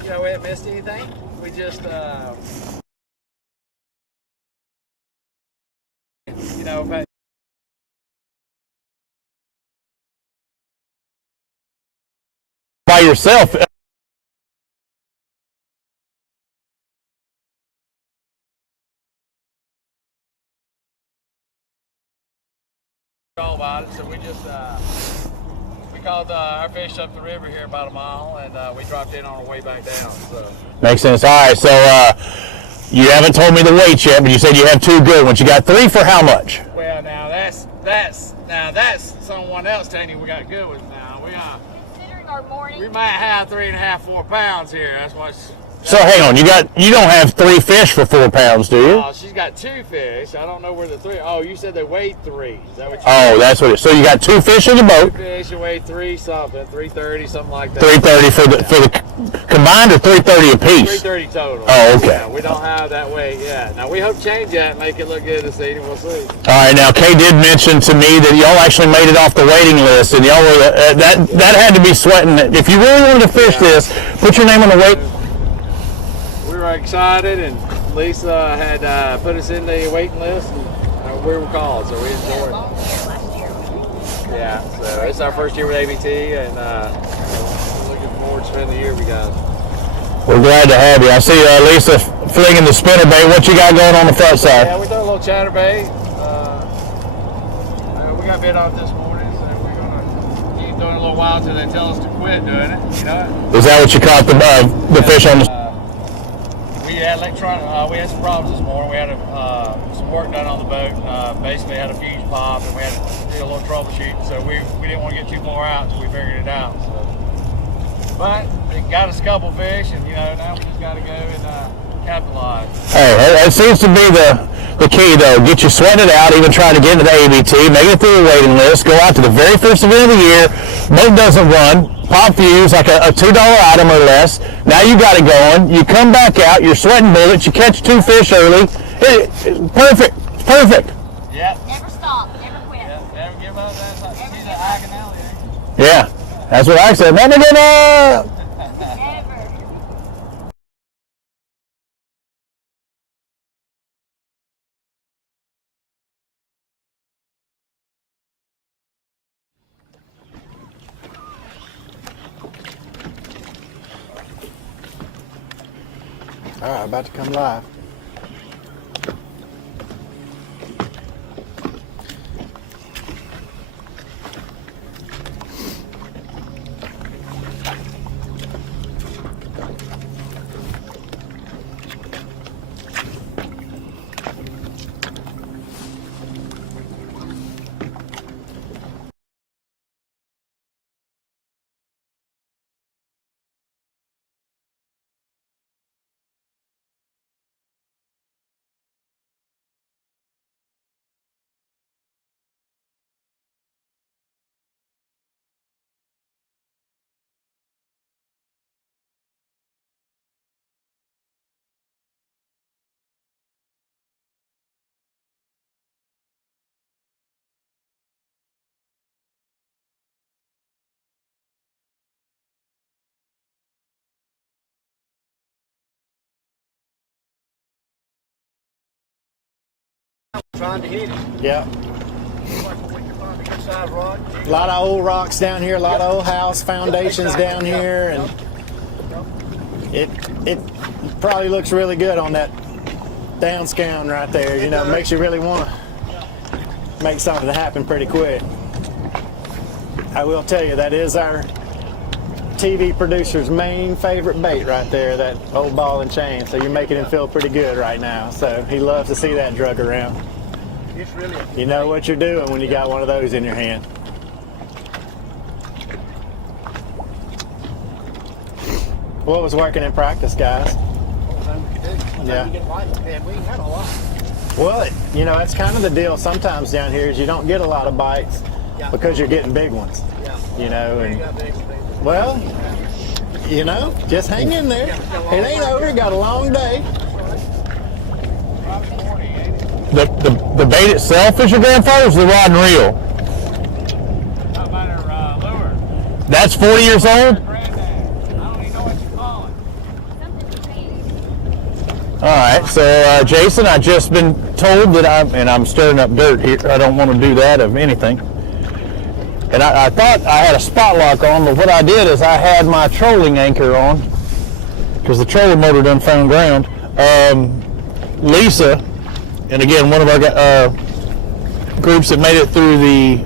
haven't missed anything. We just by yourself. all about it. So we just we called our fish up the river here about a mile, and we dropped in on our way back down. So makes sense. All right, so you haven't told me the weight yet, but you said you have 2 good ones. You got 3 for how much? Well, now that's someone else telling you we got good ones. Now considering our morning, we might have 3.5, 4 pounds here. That's what's. So hang on, you don't have 3 fish for 4 pounds, do you? Oh, she's got 2 fish. I don't know where the 3. Oh, you said they weighed 3. Is that what you Oh, that's what it is. So you got 2 fish in the boat. 2 fish, you weigh 3 something, 330, something like that. 330 for the combined, or 330 apiece? 330 total. Oh, okay. Yeah, we don't have that weight yet. Now we hope to change that and make it look good this evening. We'll see. All right, now Kay did mention to me that y'all actually made it off the waiting list, and y'all were that had to be sweating. If you really wanted to fish this, put your name on the wait. We were excited, and Lisa had put us in the waiting list, and we were called, so we enjoyed it. Yeah, so it's our first year with ABT, and we're looking forward to spending the year with you guys. We're glad to have you. I see Lisa flinging the spinnerbait. What you got going on the front side? Yeah, we threw a little chatterbait. We got bit off this morning, so we're going to keep doing it a little while until they tell us to quit doing it. You know? Is that what you caught the fish on the? We had some problems this morning. We had some work done on the boat. Basically had a fuse pop, and we had to do a little troubleshooting. So we didn't want to get too far out until we figured it out. So, but it got us a couple fish, and now we just got to go and capitalize. Hey, that seems to be the key, though. Get you sweated out, even trying to get into the ABT, make it through the waiting list, go out to the very first event of the year. Boat doesn't run. Pop fuse, like a $2 item or less. Now you got it going. You come back out, you're sweating bullets, you catch 2 fish early. Perfect. Perfect. Yep. Never stop, never quit. Yep. Never give up. She's an Agonelli. Yeah, that's what I said. Never give up. Never. All right, about to come live. Trying to hit it. Yeah. A lot of old rocks down here, a lot of old house foundations down here, and it probably looks really good on that downscown right there. Makes you really want to make something happen pretty quick. I will tell you, that is our TV producer's main favorite bait right there, that old ball and chain. So you're making him feel pretty good right now. So he loves to see that drug around. You know what you're doing when you got one of those in your hand. What was working in practice, guys? Yeah. We ain't had a lot. Well, you know, that's kind of the deal sometimes down here is you don't get a lot of bites because you're getting big ones. Yeah. You know, and well, you know, just hang in there. It ain't over. Got a long day. The bait itself is your grandfather's, the rod and reel? How about our lure? That's 40 years old? All right, so Jason, I've just been told that I'm stirring up dirt here. I don't want to do that of anything. And I thought I had a spot lock on, but what I did is I had my trolling anchor on because the trolling motor done found ground. Lisa, and again, one of our groups that made it through the,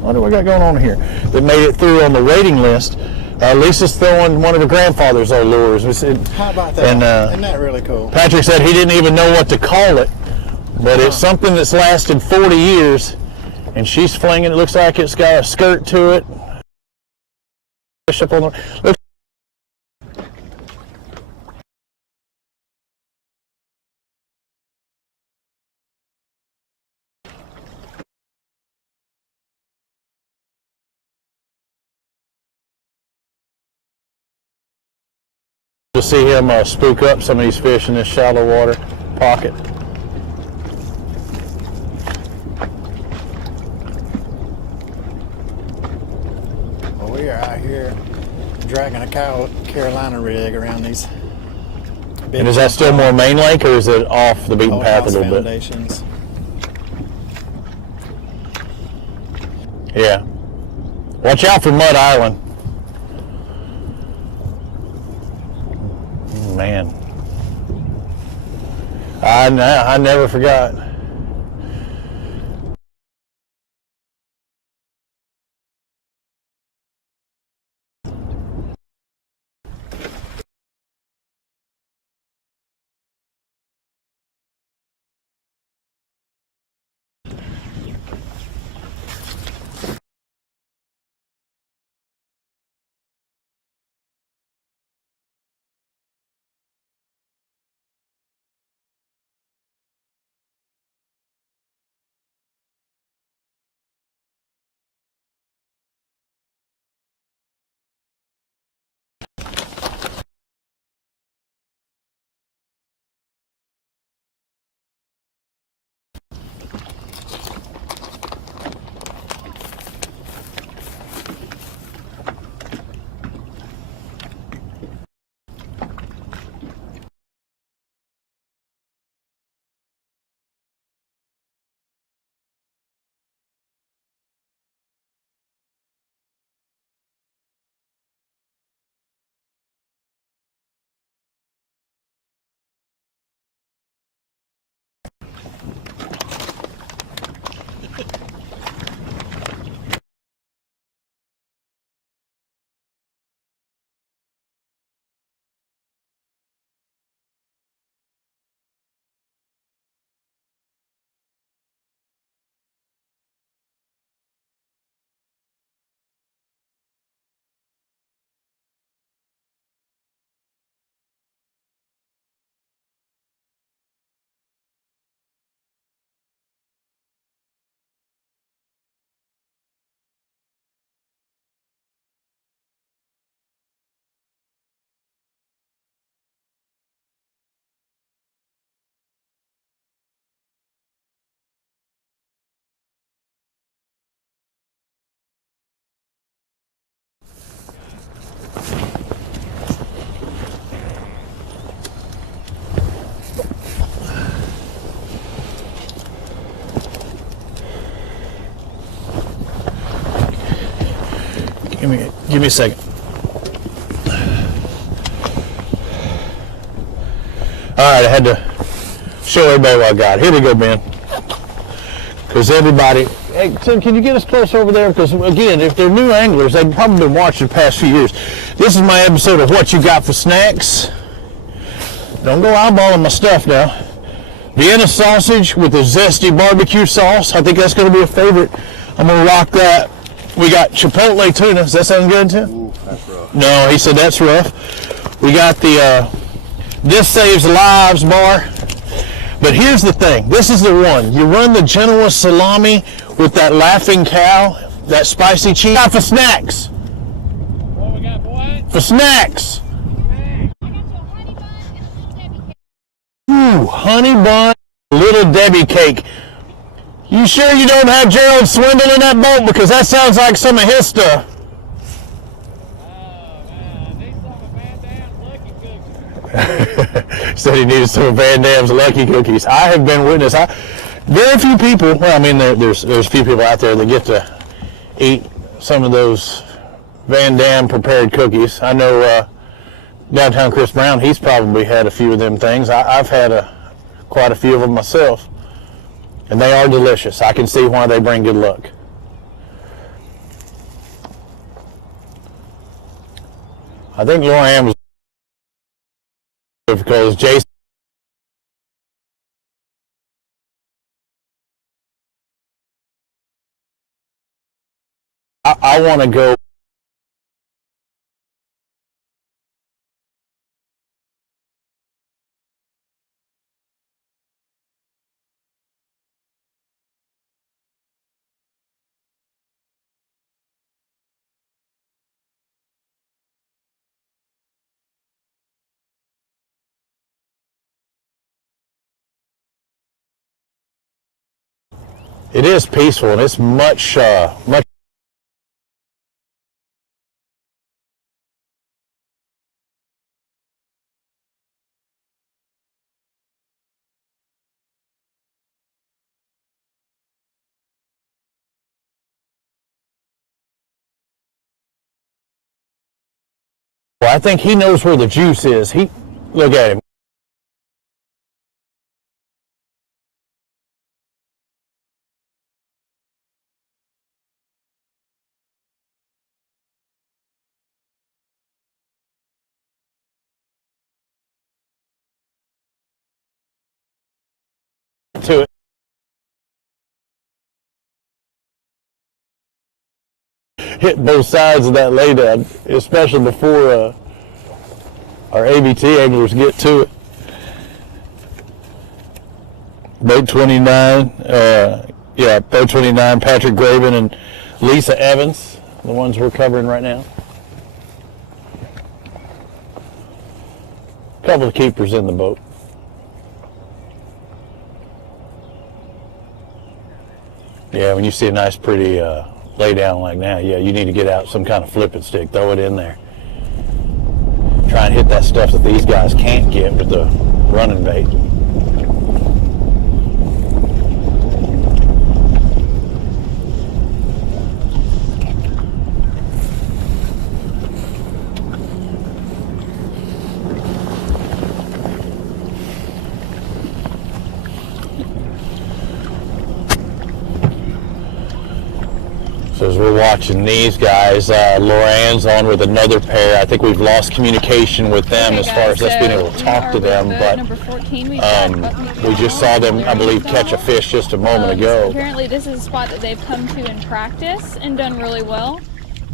what do we got going on here? That made it through on the waiting list. Lisa's throwing one of her grandfather's old lures. How about that? And, isn't that really cool? Patrick said he didn't even know what to call it, but it's something that's lasted 40 years, and she's flinging. It looks like it's got a skirt to it. To see him spook up some of these fish in this shallow water pocket. Well, we are out here dragging a Carolina rig around these. And is that still more main lake, or is it off the beaten path a little foundations. bit? Yeah. Watch out for Mud Island. Man, I never forgot. Give me a second. All right, I had to show everybody what I got. Here we go, Ben. Because everybody, hey, Tim, can you get us close over there? Because again, if they're new anglers, they've probably been watching the past few years. This is my episode of What You Got for Snacks. Don't go eyeballing my stuff now. Vienna sausage with a zesty barbecue sauce. I think that's going to be a favorite. I'm going to rock that. We got Chipotle tuna. Does that sound good, Tim? Ooh, that's rough. No, he said that's rough. We got the This Saves Lives bar. But here's the thing. This is the one. You run the Genoa salami with that Laughing Cow, that spicy cheese. For snacks. What we got, boy? For snacks. Ooh, honey bun, Little Debbie cake. You sure you don't have Gerald Swindle in that boat? Because that sounds like some of his stuff. Said he needed some of Van Dam's Lucky Cookies. I have been witness. Very few people, well, I mean, there's a few people out there that get to eat some of those Van Dam prepared cookies. I know downtown Chris Brown, he's probably had a few of them things. I've had quite a few of them myself, and they are delicious. I can see why they bring good luck. I think Lauren was because Jason. I want to go. It is peaceful, and it's much. Well, I think he knows where the juice is. Look at him. To it. Hit both sides of that laydown, especially before our ABT anglers get to it. Boat 29, boat 29, Patrick Graven and Lisa Evans, the ones we're covering right now. A couple of keepers in the boat. Yeah, when you see a nice, pretty lay down like that, yeah, you need to get out some kind of flipping stick, throw it in there. Try and hit that stuff that these guys can't get with the running bait. So as we're watching these guys, Loran's on with another pair. I think we've lost communication with them as far as us being able to talk to them, but we just saw them, I believe, catch a fish just a moment ago. Apparently this is a spot that they've come to in practice and done really well.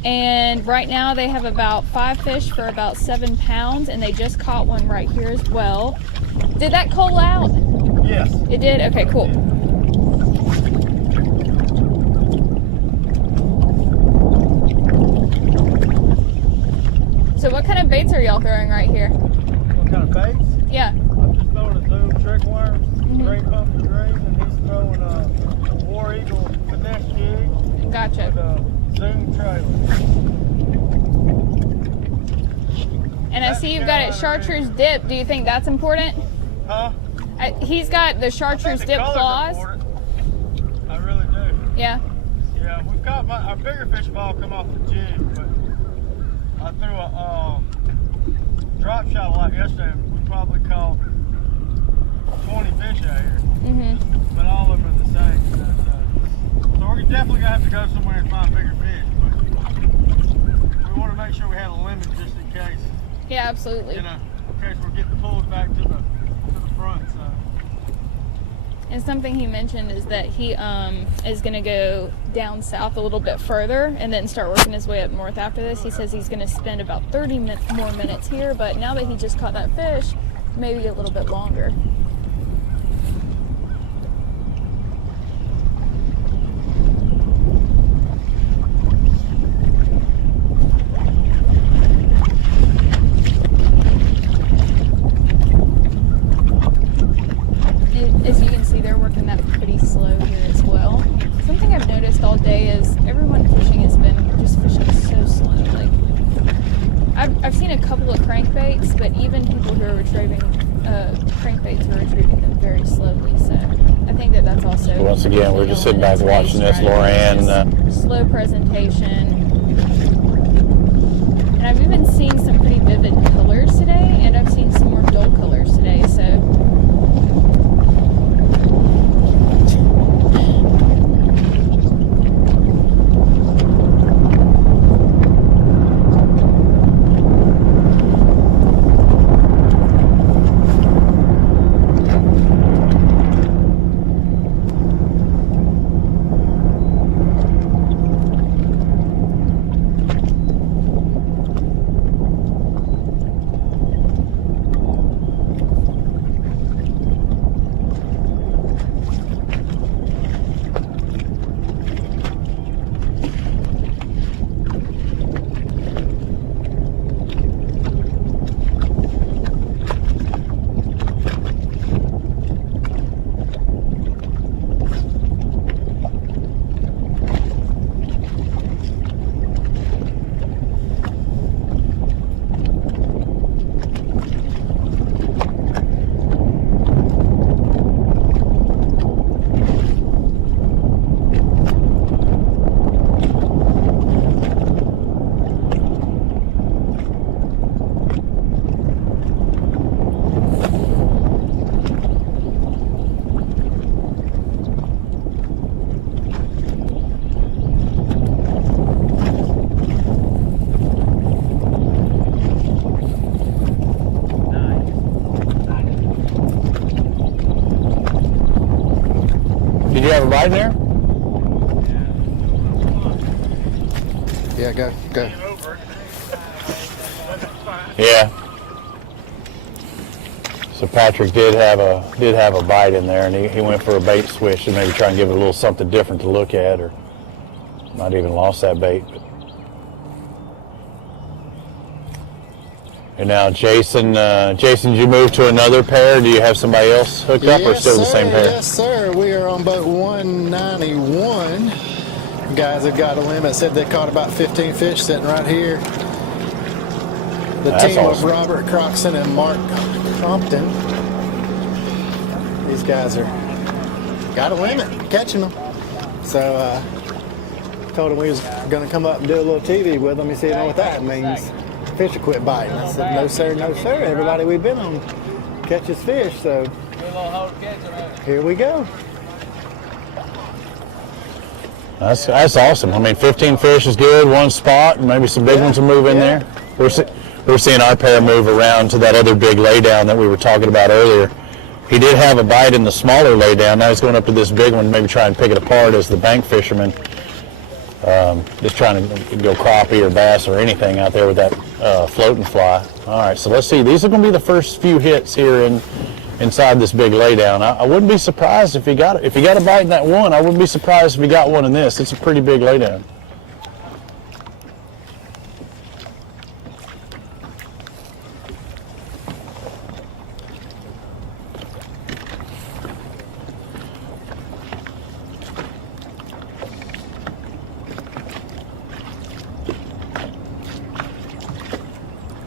And right now they have about 5 fish for about 7 pounds, and they just caught one right here as well. Did that coal out? Yes. It did? Okay, cool. So what kind of baits are y'all throwing right here? What kind of baits? Yeah. I'm just throwing a Zoom trick worm, great pumpkin grays, and he's throwing a War Eagle finesse jig. Gotcha. With a Zoom trailer. And I see you've got it chartreuse dip. Do you think that's important? Huh? He's got the chartreuse dip claws. I really do. Yeah. Yeah, we've got our bigger fish have all come off the jig, but I threw a drop shot a lot yesterday. We probably caught 20 fish out here. But all of them are the same. So we're definitely going to have to go somewhere and find bigger fish. But we want to make sure we have a limit just in case. Yeah, absolutely. You know, in case we're getting pulled back to the front. So. And something he mentioned is that he is going to go down south a little bit further and then start working his way up north after this. He says he's going to spend about 30 more minutes here, but now that he just caught that fish, maybe a little bit longer. As you can see, they're working that pretty slow here as well. Something I've noticed all day is everyone fishing has been just fishing so slow. Like, I've seen a couple of crankbaits, but even people who are retrieving crankbaits are retrieving them very slowly. So I think that's also. Once again, we're just sitting back watching this, Loran. Slow presentation. And I've even seen some pretty vivid colors today, and I've seen some more dull colors today. So. Did you have a bite in there? Yeah, go. Yeah. So Patrick did have a bite in there, and he went for a bait switch to maybe try and give it a little something different to look at, or not even lost that bait. And now Jason, did you move to another pair? Do you have somebody else hooked up, or still the same pair? Yes, sir. We are on boat 191. Guys have got a limit. Said they caught about 15 fish sitting right here. The team of Robert Croxton and Mark Compton. These guys are got a limit catching them. So told them we was going to come up and do a little TV with them. You see, you know what that means? Fish will quit biting. I said, no sir, no sir. Everybody we've been on catches fish, so here we go. That's awesome. I mean, 15 fish is good, one spot, and maybe some big ones will move in there. We're seeing our pair move around to that other big laydown that we were talking about earlier. He did have a bite in the smaller laydown. Now he's going up to this big one, maybe try and pick it apart as the bank fisherman. Just trying to go crappie or bass or anything out there with that floating fly. All right, so let's see. These are going to be the first few hits here inside this big laydown. I wouldn't be surprised if he got a bite in that one. I wouldn't be surprised if he got one in this. It's a pretty big laydown.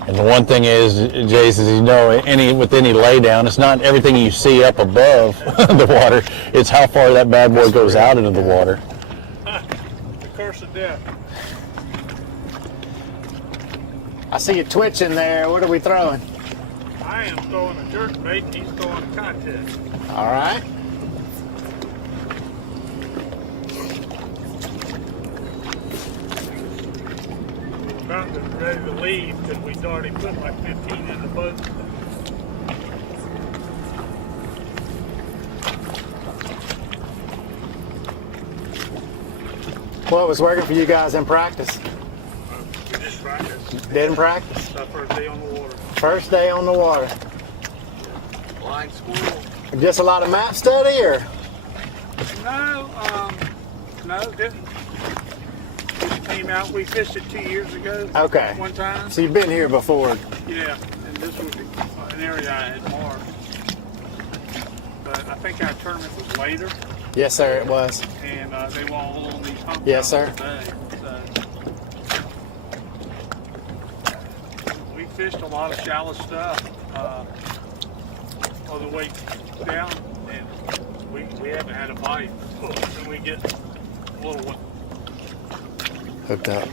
And the one thing is, Jason, as you know, with any laydown, it's not everything you see up above the water. It's how far that bad boy goes out into the water. The curse of death. I see you twitching there. What are we throwing? I am throwing a jerk bait and he's throwing a codfish. All right. About to ready to leave because we'd already put like 15 in the boat. What was working for you guys in practice? We just practiced. Didn't practice? Our first day on the water. First day on the water. Blind squirrel. Just a lot of map study, or? No, didn't. We came out, we fished it 2 years ago. Okay. One time. So you've been here before? Yeah, and this was an area I had marked. But I think our tournament was later. Yes, sir, it was. And they were all on these humps. Yes, sir. Today, so. We fished a lot of shallow stuff on the way down, and we haven't had a bite. And we get a little one. Hooked up.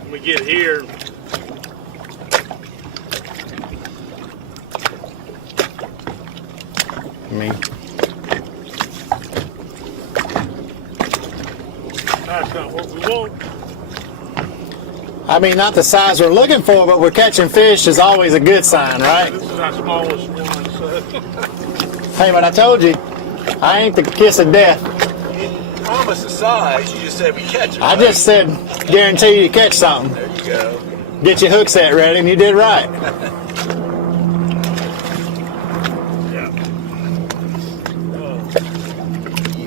When we get here, Me. that's not what we want. I mean, not the size we're looking for, but we're catching fish is always a good sign, right? This is our smallest one, so. Hey, but I told you, I ain't the kiss of death. You promised the size, you just said we catch it. I just said, guarantee you catch something. There you go. Get your hook set ready, and you did right.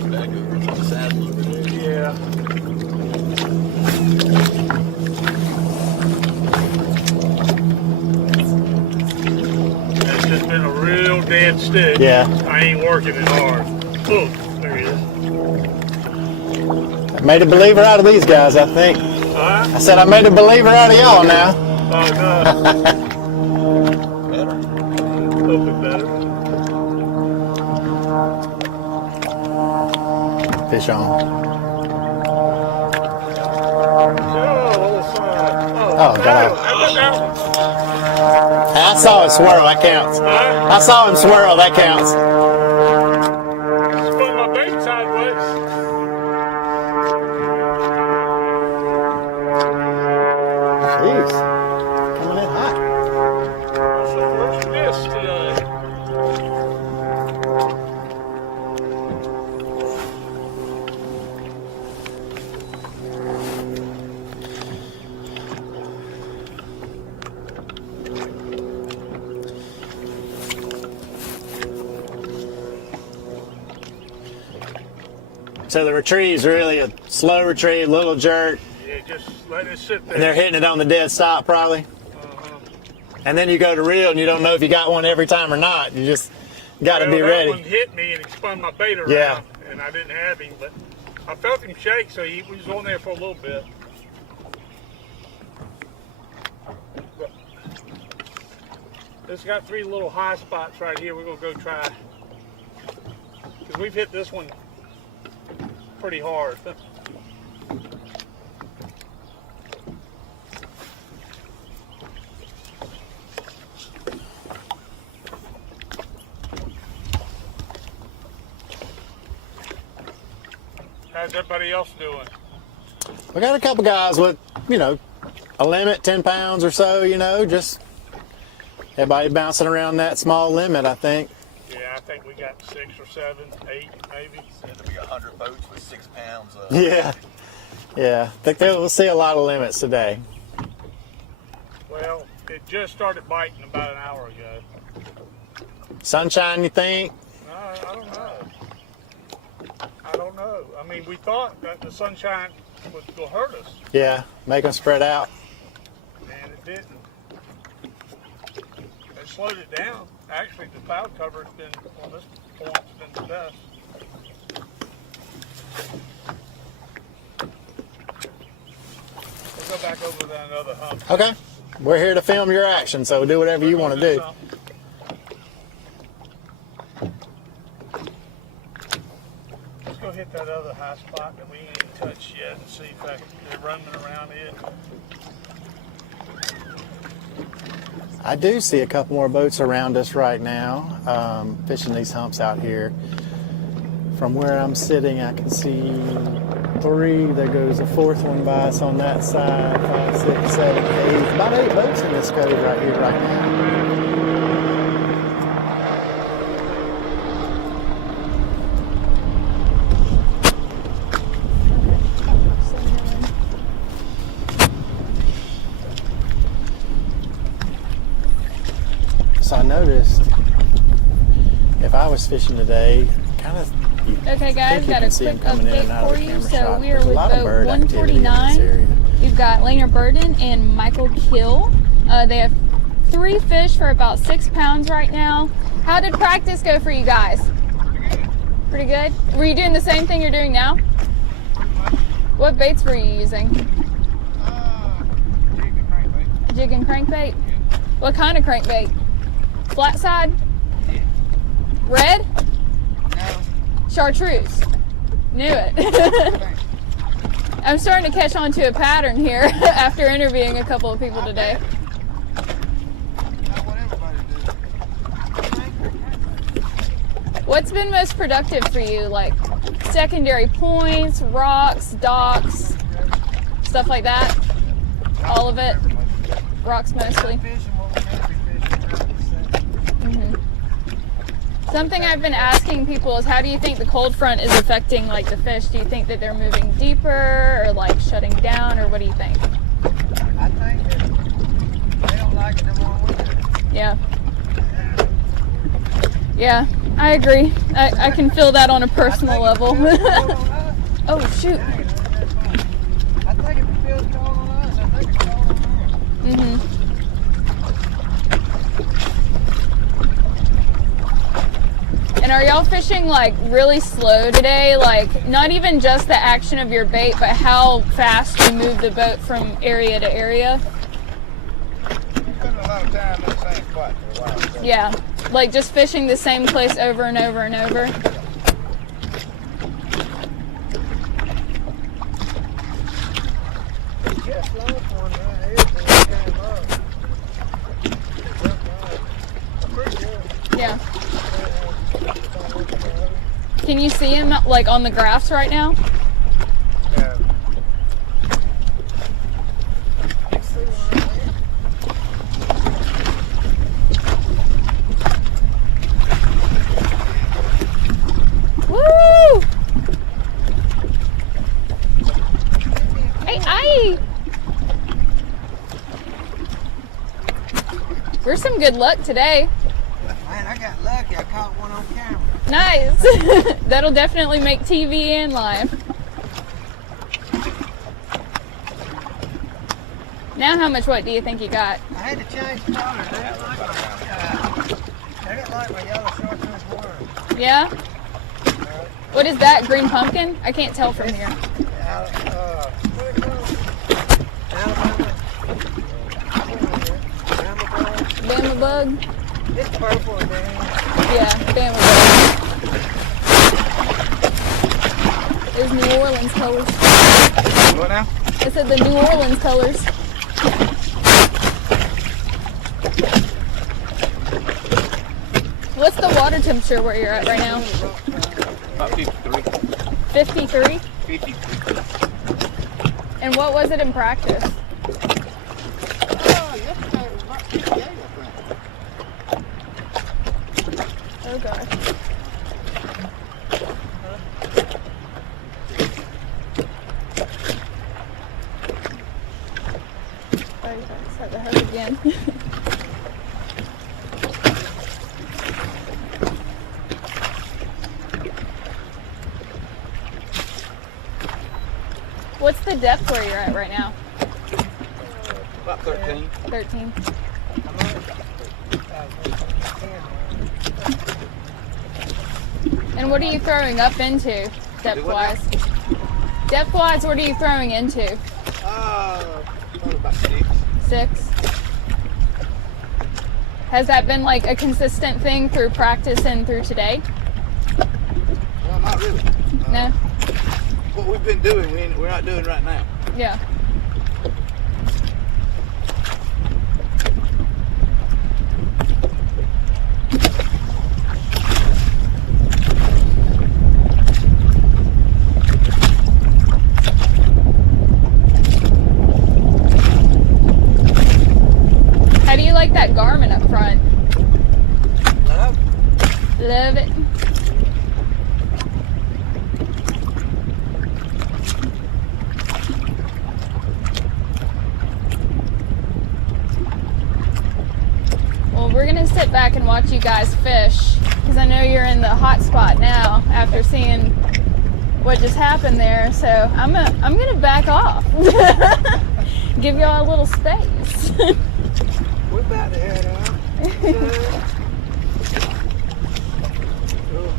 Back over to the saddle over there. Yeah. It's just been a real dead stick. Yeah. I ain't working it hard. Oh, there he is. I made a believer out of these guys, I think. Huh? I said I made a believer out of y'all now. Oh, no. Better. A little bit better. Fish on. Oh, God. I saw it swirl, that counts. I saw him swirl, that counts. Just put my bait sideways. Jeez. Coming in hot. That's the first miss today. So the retrieve's really a slow retrieve, little jerk, Yeah, just let it sit there. and they're hitting it on the dead stop probably. And then you go to reel and you don't know if you got one every time or not. You just got to be That ready. one hit me and he spun my bait around, Yeah. and I didn't have him, but I felt him shake, so he was on there for a little bit. But it's got 3 little high spots right here. We're gonna go try, because we've hit this one pretty hard. How's everybody else doing? We got a couple guys with, you know, a limit, 10 pounds or so, you know, just everybody bouncing around that small limit, I think. Yeah, I think we got 6 or 7, 8 maybe. Said we got 100 boats with 6 pounds. Yeah. Yeah. I think we'll see a lot of limits today. Well, it just started biting about an hour ago. Sunshine, you think? I don't know. I don't know. I mean, we thought that the sunshine was going to hurt us, Yeah. Make them spread out. and it didn't. It slowed it down. Actually, the cloud cover has been, on this point, has been the best. We'll go back over that another hump. Okay. We're here to film your action, so do whatever you want to do. Let's go hit that other high spot that we ain't even touched yet and see if they're running around it. I do see a couple more boats around us right now, fishing these humps out here. From where I'm sitting, I can see 3. There goes a 4th one by us on that side. 5, 6, 7, 8. About 8 boats in this cove right here right now. bass fishing today. Kind of. Okay, guys, got a quick update for you. So we are with boat bird activity in this 149. area. We've got Lena Burden and Michael Kill. They have 3 fish for about 6 pounds right now. How did practice go for you guys? Pretty good. Were you doing the same thing you're doing now? What baits were you using? Jig and crankbait. What kind of crankbait? Flat side? Red? No. Chartreuse. Knew it. I'm starting to catch on to a pattern here after interviewing a couple of people today. What's been most productive for you? Like secondary points, rocks, docks, stuff like that? All of it? Rocks mostly? Something I've been asking people is how do you think the cold front is affecting like the fish? Do you think that they're moving deeper or like shutting down, or what do you think? I think that they don't like it no more than we do. Yeah. Yeah, I agree. I can feel that on a personal level. Oh, shoot. I think if it feels cold on us, I think it's cold on them. And are y'all fishing like really slow today? Like not even just the action of your bait, but how fast you move the boat from area to area? We spend a lot of time in the same spot for a while. So. Yeah, like just fishing the same place over and over and over. Just lost one right here when we came up. Pretty good. Yeah. Can you see him like on the graphs right now? Yeah. Woo! Hey, we're some good luck today. Man, I got lucky. I caught one on camera. Nice. That'll definitely make TV and live. Now how much what do you think you got? I had to change colors. They didn't like my yellow chartreuse worm. Yeah? What is that, green pumpkin? I can't tell from here. Bama bug? It's purple in there. Yeah, Bama bug. There's New Orleans colors. What now? I said the New Orleans colors. What's the water temperature where you're at right now? About 53. 53? 53. And what was it in practice? Yesterday it was about 58, I think. Oh gosh. I just had to hug again. What's the depth where you're at right now? About 13. 13. And what are you throwing up into, depth-wise? Depth-wise, what are you throwing into? About 6. 6. Has that been like a consistent thing through practice and through today? Well, not really. No? What we've been doing, we're not doing right now. Yeah. How do you like that garment up front? Love it. Well, we're gonna sit back and watch you guys fish because because I know you're in the hot spot now after seeing what just happened there. So I'm gonna back off. Give y'all a little space. We're about to head out.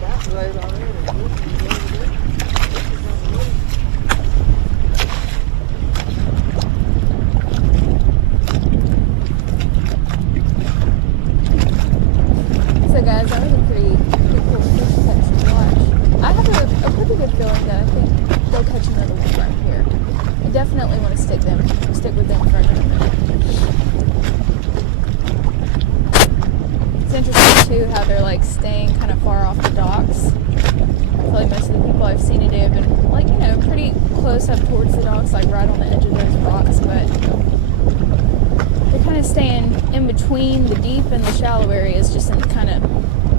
That's late already. So guys, that was a pretty cool fish catch to watch. I have a pretty good feeling that I think they'll catch another one right here. I definitely want to stick with them for another minute. It's interesting too how they're like staying kind of far off the docks. I feel like most of the people I've seen today have been like, you know, pretty close up towards the docks, like right on the edge of those rocks, but they're kind of staying in between the deep and the shallow areas, just in kind of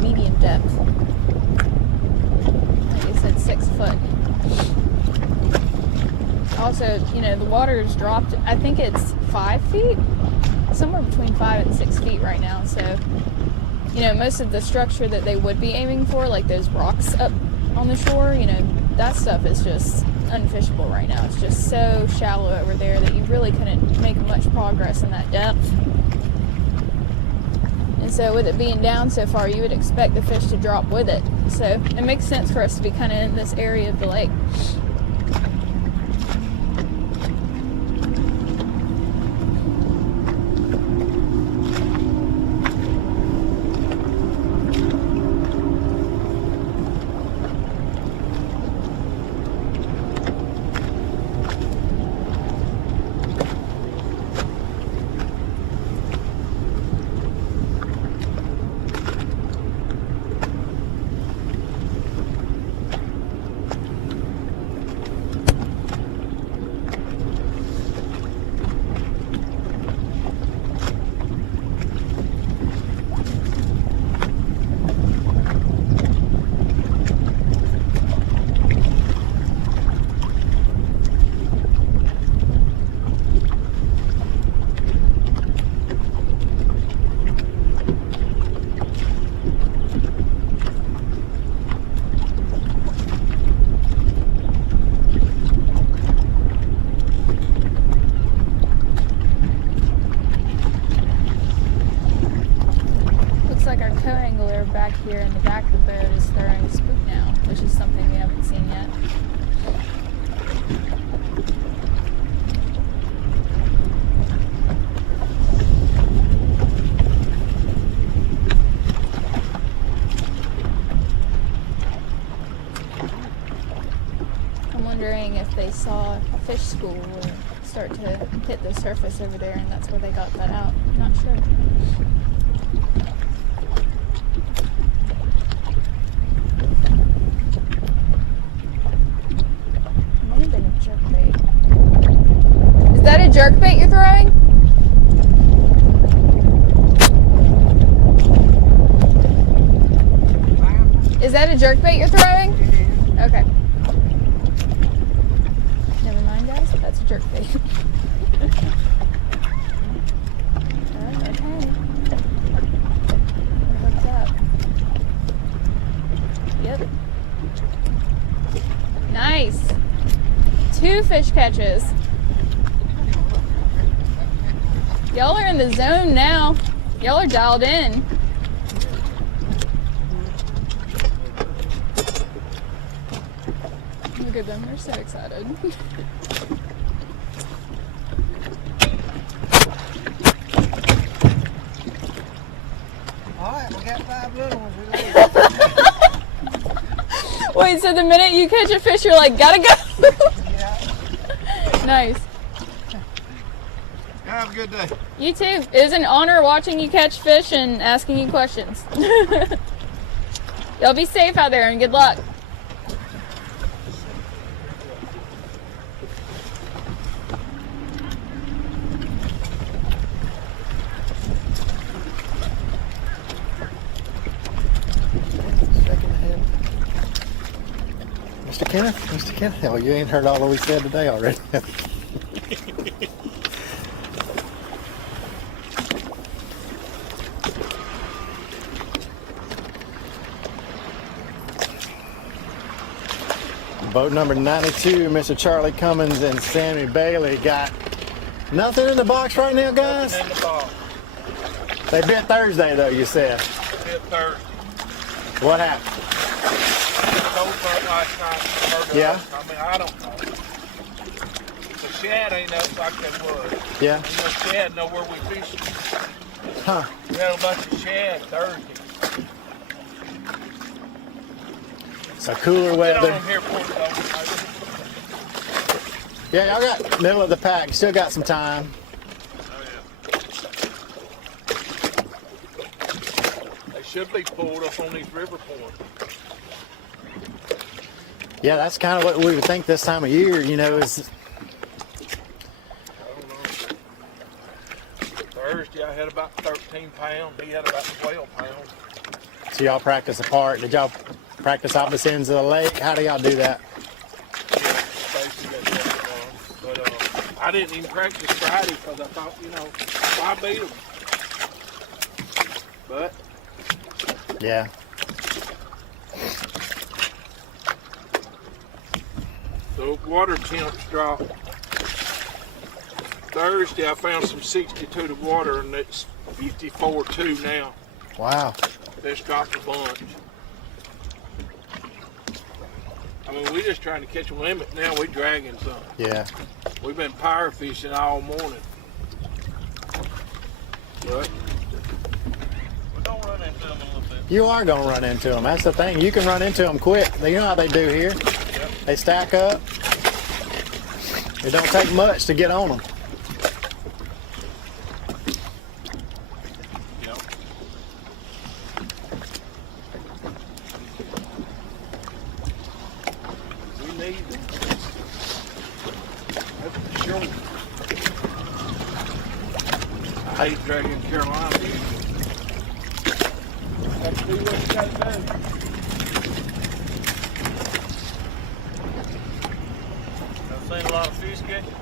medium depth. Like I said, 6 foot. Also, you know, the water's dropped, I think it's 5 feet, somewhere between 5 and 6 feet right now. So, you know, most of the structure that they would be aiming for, like those rocks up on the shore, you know, that stuff is just unfishable right now. It's just so shallow over there that you really couldn't make much progress in that depth. And so with it being down so far, you would expect the fish to drop with it. So it makes sense for us to be kind of in this area of the lake. Back here in the back of the boat is throwing a spook now, which is something we haven't seen yet. I'm wondering if they saw a fish school start to hit the surface over there, and that's where they got that out. I'm not sure. Is that a jerkbait you're throwing? Is that a jerkbait you're throwing? Okay. Never mind, guys. That's a jerkbait. Okay. What's up? Yep. Nice. 2 fish catches. Y'all are in the zone now. Y'all are dialed in. Look at them, they're so excited. Alright, we got 5 little ones. Wait, so the minute you catch a fish, you're like, gotta go. Yeah. Nice. Have a good day. You too. It was an honor watching you catch fish and asking you questions. Y'all be safe out there and good luck. Mr. Kenneth, oh, you ain't heard all that we said today already. Boat number 92, Mr. Charlie Cummins and Sammy Bailey got nothing in the box right now, guys? Nothing in the box. They bit Thursday, though, you said. Bit Thursday. What happened? Cold front last night. Yeah. I mean, I don't know. The shad ain't up like they was. Yeah. And the shad know where we fishing. Huh. We had a bunch of shad Thursday. So cooler Get weather. on them here for it, though. Yeah, y'all got middle of the pack. Still got some time. They should be pulled up on these river points. Yeah, that's kind of what we would think this time of year, you know, is Thursday I had about 13 pounds. He had about 12 pounds. so y'all practice apart. Did y'all practice opposite ends of the lake? How do y'all do that? Basically, that's what it was. But I didn't even practice Friday because I thought, you know, why beat them? But Yeah. the water temps dropped. Thursday I found some 62 to water and it's 54.2 now. Wow. It's dropped a bunch. I mean, we're just trying to catch a limit. Now we're dragging some. Yeah. We've been power fishing all morning. But we're going to run into them a little bit. You are going to run into them. That's the thing. You can run into them quick. You know how they do here. Yep. They stack up. It don't take much to get on them. Yep. We need them. That's for sure. I hate dragging Carolina. Have to do what you got to do. I've seen a lot of fish catching.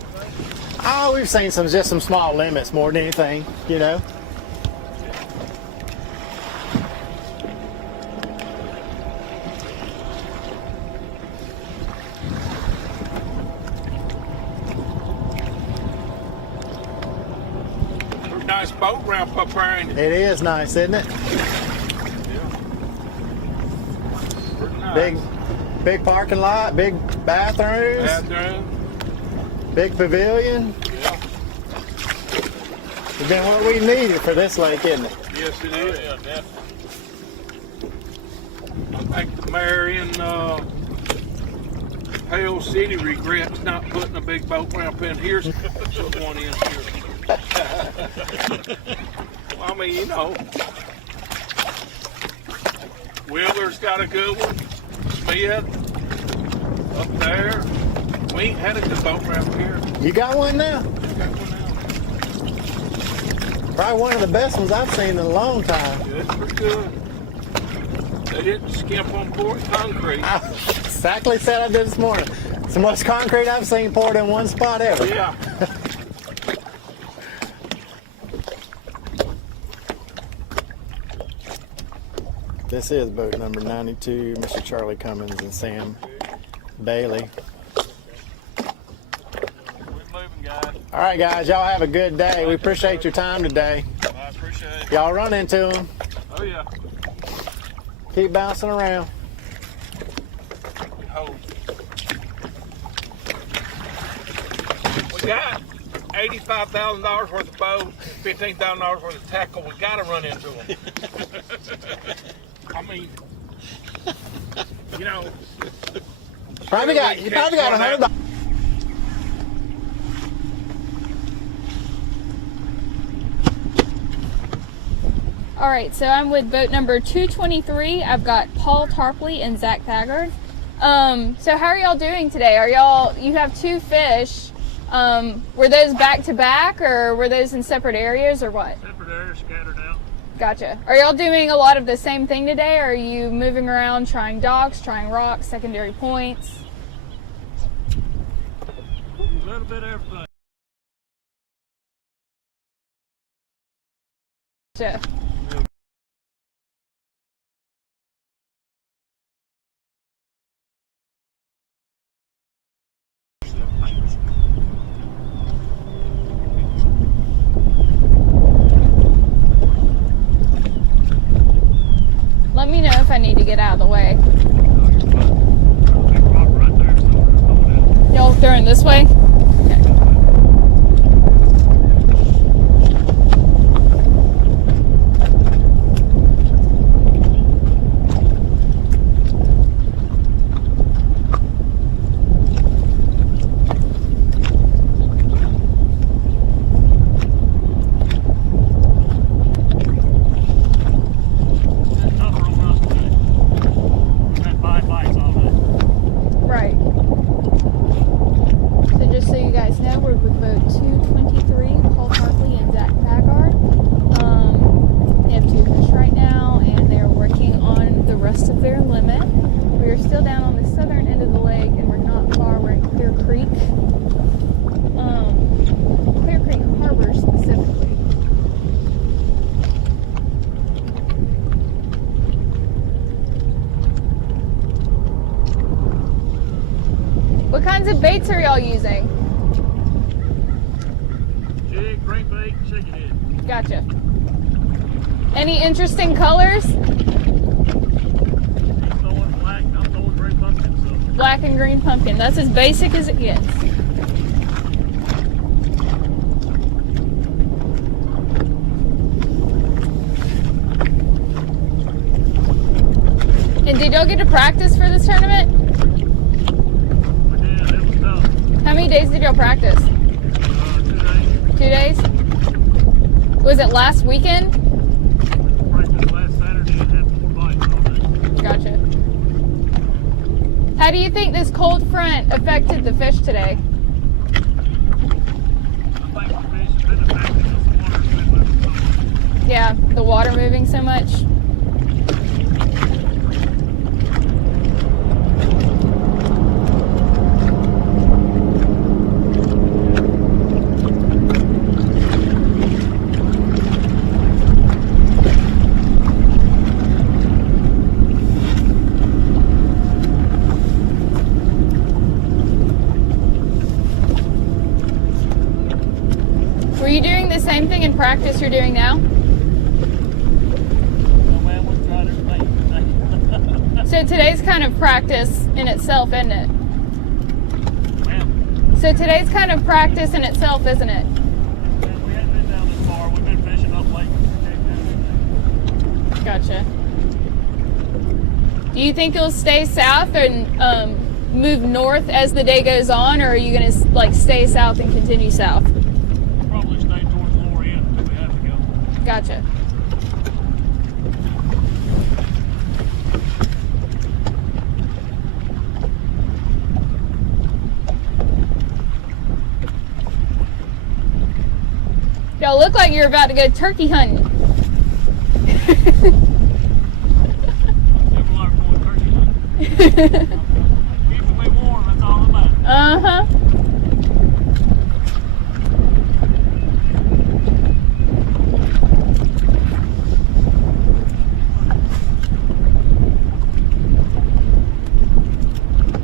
Oh, we've seen just some small limits more than anything, you know. Nice boat ramp up there, ain't it? It is nice, isn't it? Pretty nice. Big parking lot, big bathrooms, Bathroom. big pavilion. Yeah. It's been what we needed for this lake, isn't it? Yes, it is. Yeah, definitely. I think the mayor in Hale City regrets not putting a big boat ramp in here. Put one in here. Well, I mean, you know, Wheeler's got a good one. Smith up there. We ain't had a good boat ramp here. You got one now? Got one now. Probably one of the best ones I've seen in a long time. Yeah, it's pretty good. They didn't skimp on pouring concrete. Exactly said I did this morning. It's the most concrete I've seen poured in one spot ever. Yeah. This is boat number 92, Mr. Charlie Cummins and Sam Bailey. All right, guys, y'all have a good day. We appreciate your time today. I appreciate it. Y'all run into them. Oh, yeah. Keep bouncing around. We hope. We got $85,000 worth of boat, $15,000 worth of tackle. We got to run into them. I mean, you know. You probably got $100. All right, so I'm with boat number 223. I've got Paul Tarpley and Zach Thagard. So how are y'all doing today? You have two fish. Were those back to back, or were those in separate areas, or what? Separate areas scattered out. Gotcha. Are y'all doing a lot of the same thing today? Or are you moving around, trying docks, trying rocks, secondary points? A little bit of everything. Gotcha. I need to get out of the way. Y'all throwing this way? Okay. What kinds of baits are y'all using? Jig, crankbait, shakehead. Gotcha. Any interesting colors? He's throwing black, I'm throwing green pumpkin. So. Black and green pumpkin. That's as basic as it gets. And did y'all get to practice for this tournament? We did, it was tough. How many days did y'all practice? 2 days. 2 days? Was it last weekend? Practiced last Saturday and had 4 bites all day. Gotcha. How do you think this cold front affected the fish today? I think the fish have been affected because the water's been moving so much. Yeah, the water moving so much. Were you doing the same thing in practice you're doing now? No, man, we tried everything. So today's kind of practice in itself, isn't it? Ma'am. So today's kind of practice in itself, isn't it? We haven't been down this far. We've been fishing up lake. Gotcha. Do you think you'll stay south and move north as the day goes on, or are you going to like stay south and continue south? Probably stay towards the lower end until we have to go. Gotcha. Y'all look like you're about to go turkey hunting. Never like going turkey hunting. Keeping me warm, that's all that matters. Uh-huh.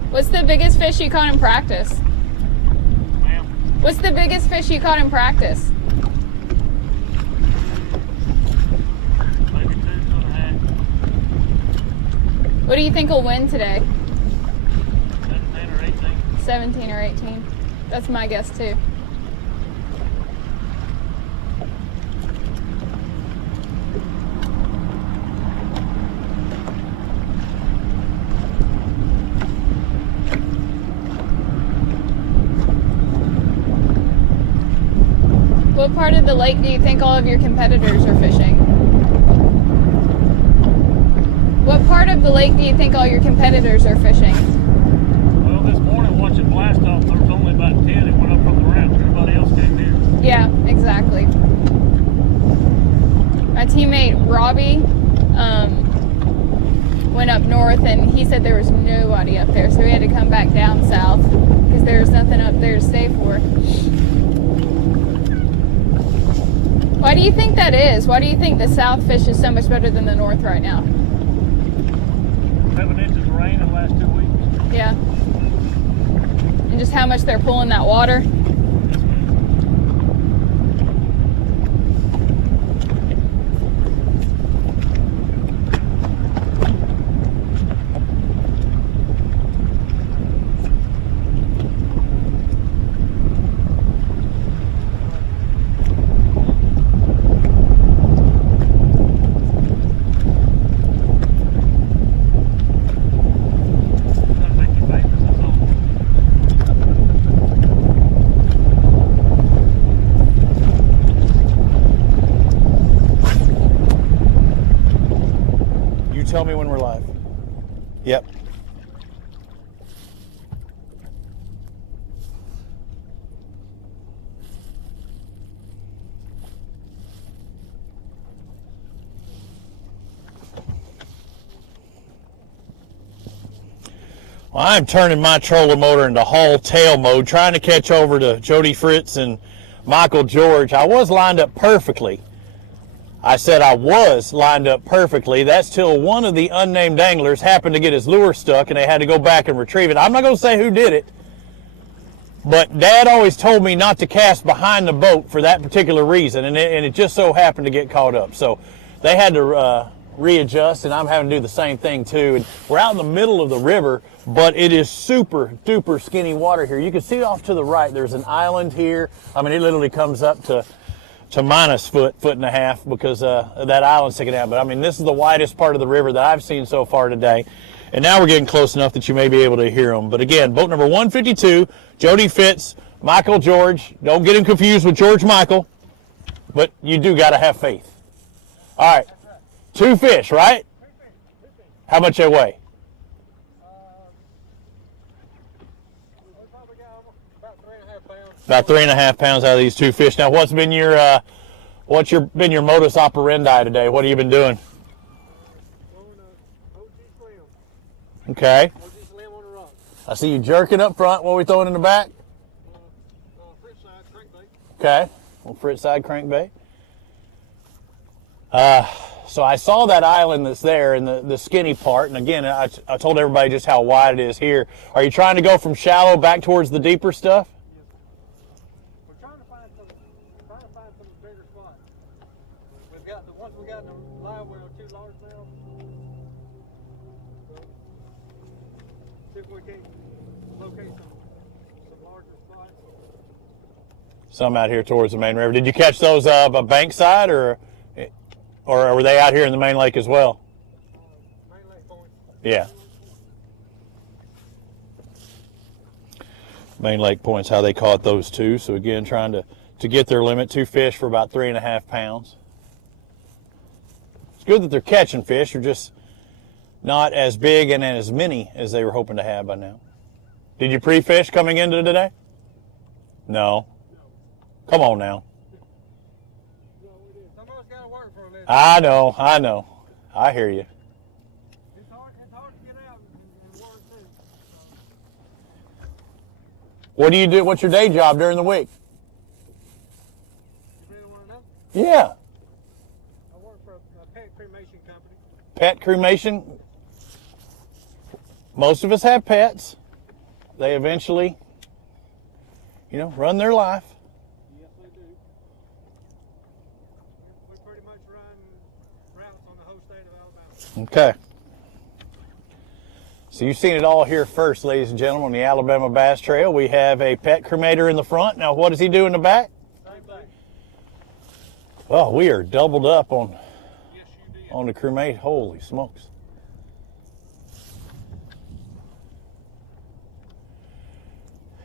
What's the biggest fish you caught in practice? Ma'am. What's the biggest fish you caught in practice? Maybe 2.5. What do you think will win today? 17 or 18. 17 or 18. That's my guess too. What part of the lake do you think all of your competitors are fishing? What part of the lake do you think all your competitors are fishing? Well, this morning watching blast off, there was only about 10 that went up from the ramp. Everybody else came here. Yeah, exactly. My teammate Robbie went up north and he said there was nobody up there, so we had to come back down south because there was nothing up there to stay for. Why do you think that is? Why do you think the south fish is so much better than the north right now? 7 inches of rain in the last 2 weeks. Yeah. And just how much they're pulling that water. Yep. Well, I'm turning my trolling motor into haul tail mode, trying to catch over to Jody Fritz and Michael George. I was lined up perfectly. I said I was lined up perfectly. That's till one of the unnamed anglers happened to get his lure stuck and they had to go back and retrieve it. I'm not going to say who did it, but Dad always told me not to cast behind the boat for that particular reason, and it just so happened to get caught up. So they had to readjust, and I'm having to do the same thing too. And we're out in the middle of the river, but it is super duper skinny water here. You can see off to the right, there's an island here. I mean, it literally comes up to minus foot and a half because that island's sticking out. But I mean, this is the widest part of the river that I've seen so far today. And now we're getting close enough that you may be able to hear them. But again, boat number 152, Jody Fitz, Michael George. Don't get him confused with George Michael, but you do got to have faith. All right, 2 fish, right? How much they weigh? About 3.5 pounds out of these 2 fish. Now, what's been your modus operandi today? What have you been doing? Okay. I see you jerking up front. What are we throwing in the back? Okay. Well, Fritz side crankbait. So I saw that island that's there in the skinny part. And again, I told everybody just how wide it is here. Are you trying to go from shallow back towards the deeper stuff? We're trying to find some bigger spots. We've got the ones we got in the live well too large now. So, see if we can locate some larger spots. Some out here towards the main river. Did you catch those bankside or were they out here in the main lake as well? Main lake points. Yeah. Main lake points, how they caught those two. So again, trying to get their limit. 2 fish for about 3.5 pounds. It's good that they're catching fish. They're just not as big and as many as they were hoping to have by now. Did you pre-fish coming into today? No. Come on now. I know. I hear you. It's hard to get out and work too. What do you do? What's your day job during the week? You really want to know? Yeah. I work for a pet cremation company. Pet cremation? Most of us have pets. They eventually, run their life. Yes, they do. We pretty much run routes on the whole state of Alabama. Okay. So you've seen it all here first, ladies and gentlemen, on the Alabama Bass Trail. We have a pet cremator in the front. Now, what does he do in the back? Same thing. Well, we are doubled up on the cremate. Holy smokes.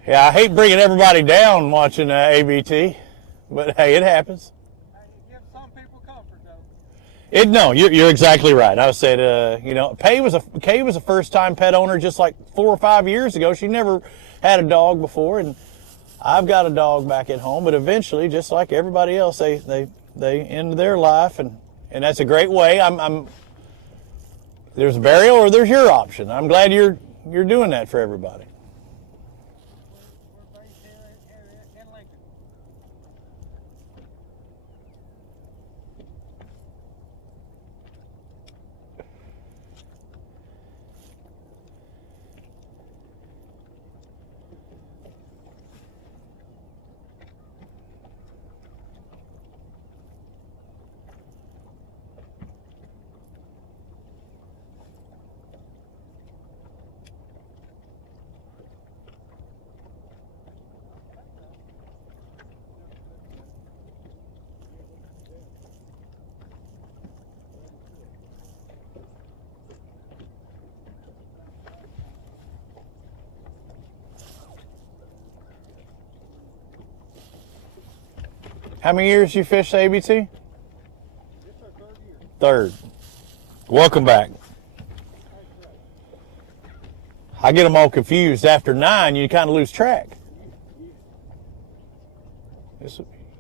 Yeah, I hate bringing everybody down watching ABT, but hey, it happens. It gives some people comfort, though. No, you're exactly right. I said, Kay was a first-time pet owner just like 4 or 5 years ago. She never had a dog before, and I've got a dog back at home. But eventually, just like everybody else, they end their life, and that's a great way. There's burial or there's your option. I'm glad you're doing that for everybody. We're based here in Lincoln. How many years you fished ABT? It's our 3rd year. 3rd. Welcome back. I get them all confused. After 9, you kind of lose track.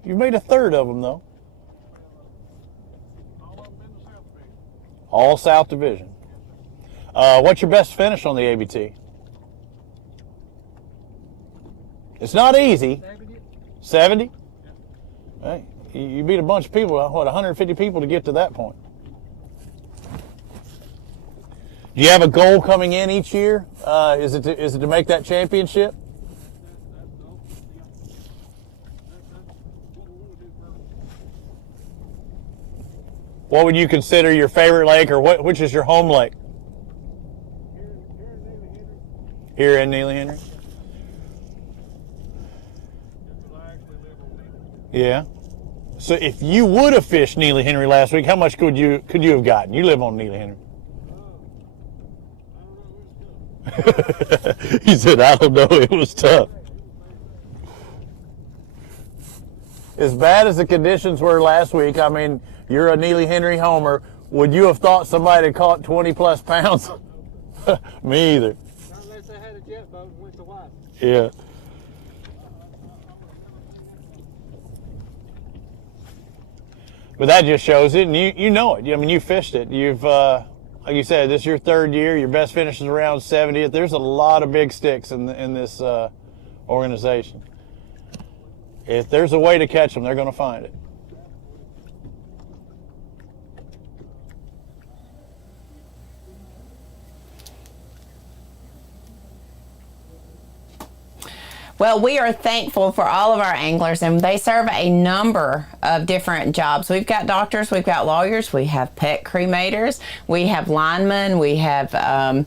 You've made a third of them, though. All South Division. What's your best finish on the ABT? It's not easy. 70? Hey, you beat a bunch of people, what, 150 people to get to that point. Do you have a goal coming in each year? Is it to make that championship? What would you consider your favorite lake, or which is your home lake? Here in Neely Henry? Yeah. So if you would have fished Neely Henry last week, how much could you have gotten? You live on Neely Henry. He said, I don't know, it was tough. As bad as the conditions were last week, I mean, you're a Neely Henry homer. Would you have thought somebody had caught 20 plus pounds? Me either. Not unless they had a jet boat and went to White. Yeah. But that just shows it, and you know it. I mean, you fished it. You've, like you said, this is your third year. Your best finish is around 70th. There's a lot of big sticks in this organization. If there's a way to catch them, they're going to find it. Well, we are thankful for all of our anglers, and they serve a number of different jobs. We've got doctors, we've got lawyers, we have pet cremators, we have linemen, we have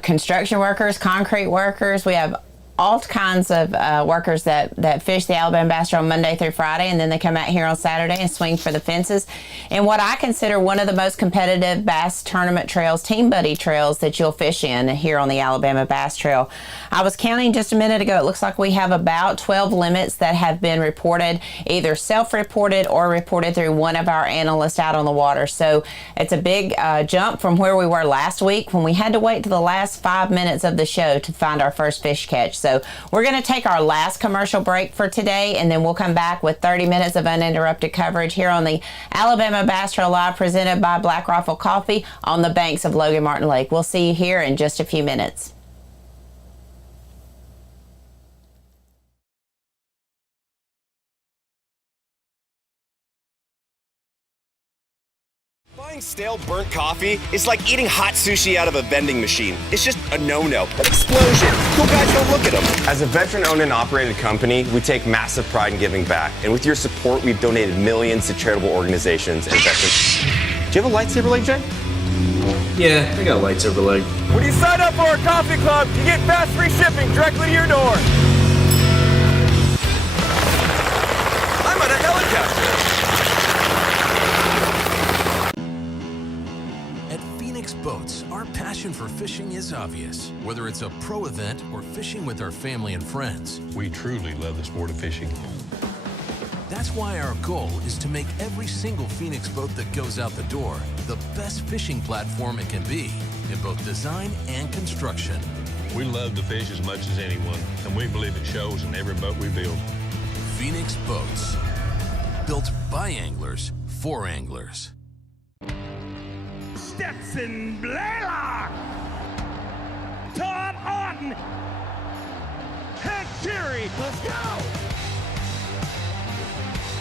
construction workers, concrete workers, we have all kinds of workers that fish the Alabama Bass Trail Monday through Friday, and then they come out here on Saturday and swing for the fences. And what I consider one of the most competitive bass tournament trails, team buddy trails, that you'll fish in here on the Alabama Bass Trail. I was counting just a minute ago. It looks like we have about 12 limits that have been reported, either self-reported or reported through one of our analysts out on the water. So it's a big jump from where we were last week when we had to wait to the last 5 minutes of the show to find our first fish catch. So we're going to take our last commercial break for today, and then we'll come back with 30 minutes of uninterrupted coverage here on the Alabama Bass Trail Live, presented by Black Rifle Coffee on the banks of Logan Martin Lake. We'll see you here in just a few minutes. Buying stale, burnt coffee is like eating hot sushi out of a vending machine. It's just a no-no. Explosion. Cool guys don't look at them. As a veteran-owned and operated company, we take massive pride in giving back. And with your support, we've donated millions to charitable organizations and veterans. Do you have a lightsaber leg, Jay? Yeah, I got a lightsaber leg. When you sign up for our coffee club, you get fast free shipping directly to your door. I'm on a helicopter. Boats, our passion for fishing is obvious. Whether it's a pro event or fishing with our family and friends, we truly love the sport of fishing. That's why our goal is to make every single Phoenix boat that goes out the door the best fishing platform it can be in both design and construction. We love to fish as much as anyone, and we believe it shows in every boat we build. Phoenix Boats, built by anglers for anglers. Stetson Blaylock, Todd Auden, Head Fury, let's go!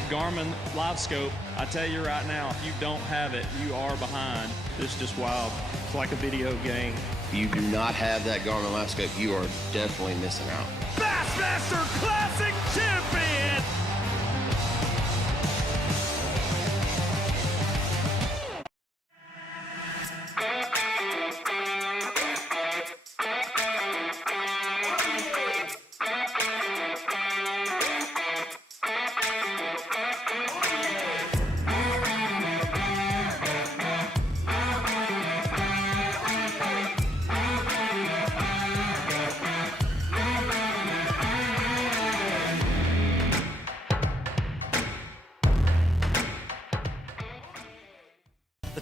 Garmin Live Scope, I tell you right now, if you don't have it, you are behind. It's just wild. It's like a video game. If you do not have that Garmin Live Scope, you are definitely missing out. Bassmaster Classic Champion!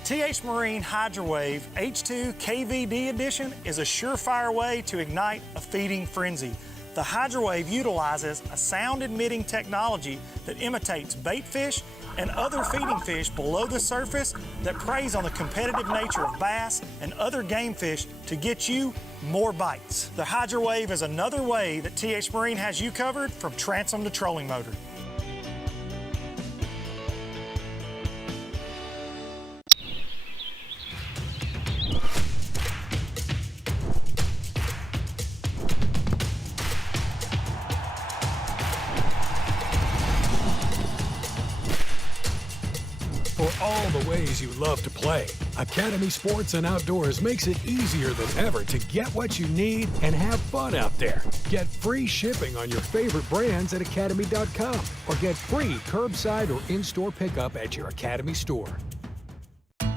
TH Marine Hydrowave H2 KVD Edition is a surefire way to ignite a feeding frenzy. The Hydrowave utilizes a sound-emitting technology that imitates bait fish and other feeding fish below the surface that preys on the competitive nature of bass and other game fish to get you more bites. The Hydrowave is another way that TH Marine has you covered from transom to trolling motor. For all the ways you love to play, Academy Sports and Outdoors makes it easier than ever to get what you need and have fun out there. Get free shipping on your favorite brands at Academy.com or get free curbside or in-store pickup at your Academy store.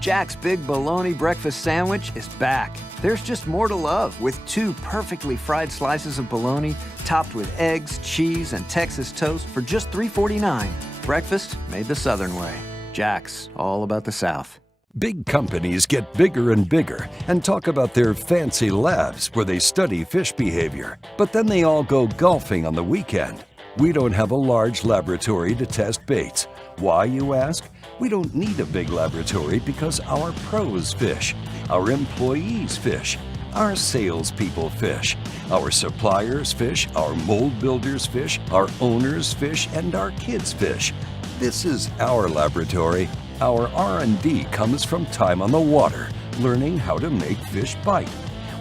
Jack's Big Bologna Breakfast Sandwich is back. There's just more to love with 2 perfectly fried slices of bologna topped with eggs, cheese, and Texas toast for just $3.49. Breakfast made the Southern way. Jack's, all about the South. Big companies get bigger and bigger and talk about their fancy labs where they study fish behavior. But then they all go golfing on the weekend. We don't have a large laboratory to test baits. Why, you ask? We don't need a big laboratory because our pros fish, our employees fish, our salespeople fish, our suppliers fish, our mold builders fish, our owners fish, and our kids fish. This is our laboratory. Our R&D comes from time on the water, learning how to make fish bite.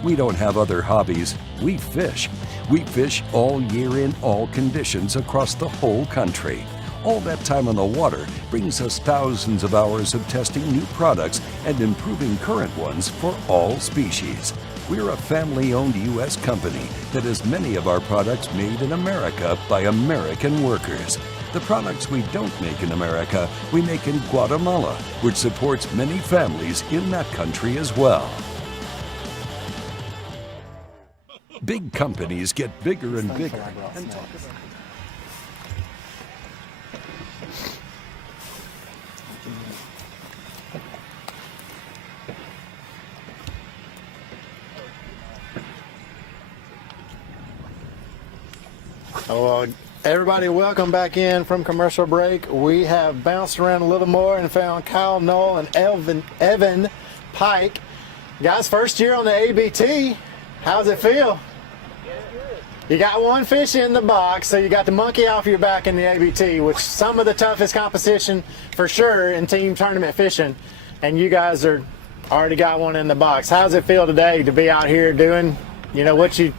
We don't have other hobbies. We fish. We fish all year in all conditions across the whole country. All that time on the water brings us thousands of hours of testing new products and improving current ones for all species. We're a family-owned U.S. company that has many of our products made in America by American workers. The products we don't make in America, we make in Guatemala, which supports many families in that country as well. Big companies get bigger and bigger and talk about Well, everybody, welcome back in from commercial break. We have bounced around a little more and found Kyle Knoll and Evan Pike. Guys, first year on the ABT. How's it feel? You got one fish in the box, so you got the monkey off your back in the ABT, which some of the toughest competition for sure in team tournament fishing. And you guys are already got one in the box. How's it feel today to be out here doing, you know, what you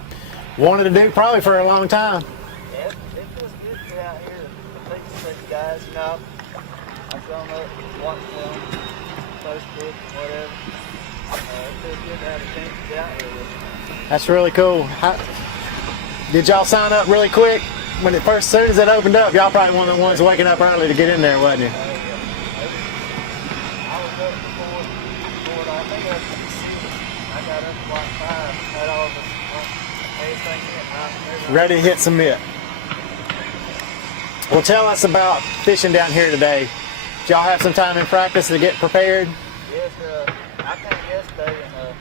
wanted to do probably for a long time? Yeah, it feels good to be out here. I think the guys, you know, I've grown up watching them, Facebook, whatever. It feels good to have a chance to be out here with them. That's really cool. Did y'all sign up really quick when it first, as soon as it opened up? Y'all probably one of the ones waking up early to get in there, wasn't you? I was up before I think I was 6. I got up at like 5, had all of us, everything in, Ready to hit some mitt. Well, tell us about fishing down here today. Did y'all have some time in practice to get prepared? Yes, I came yesterday and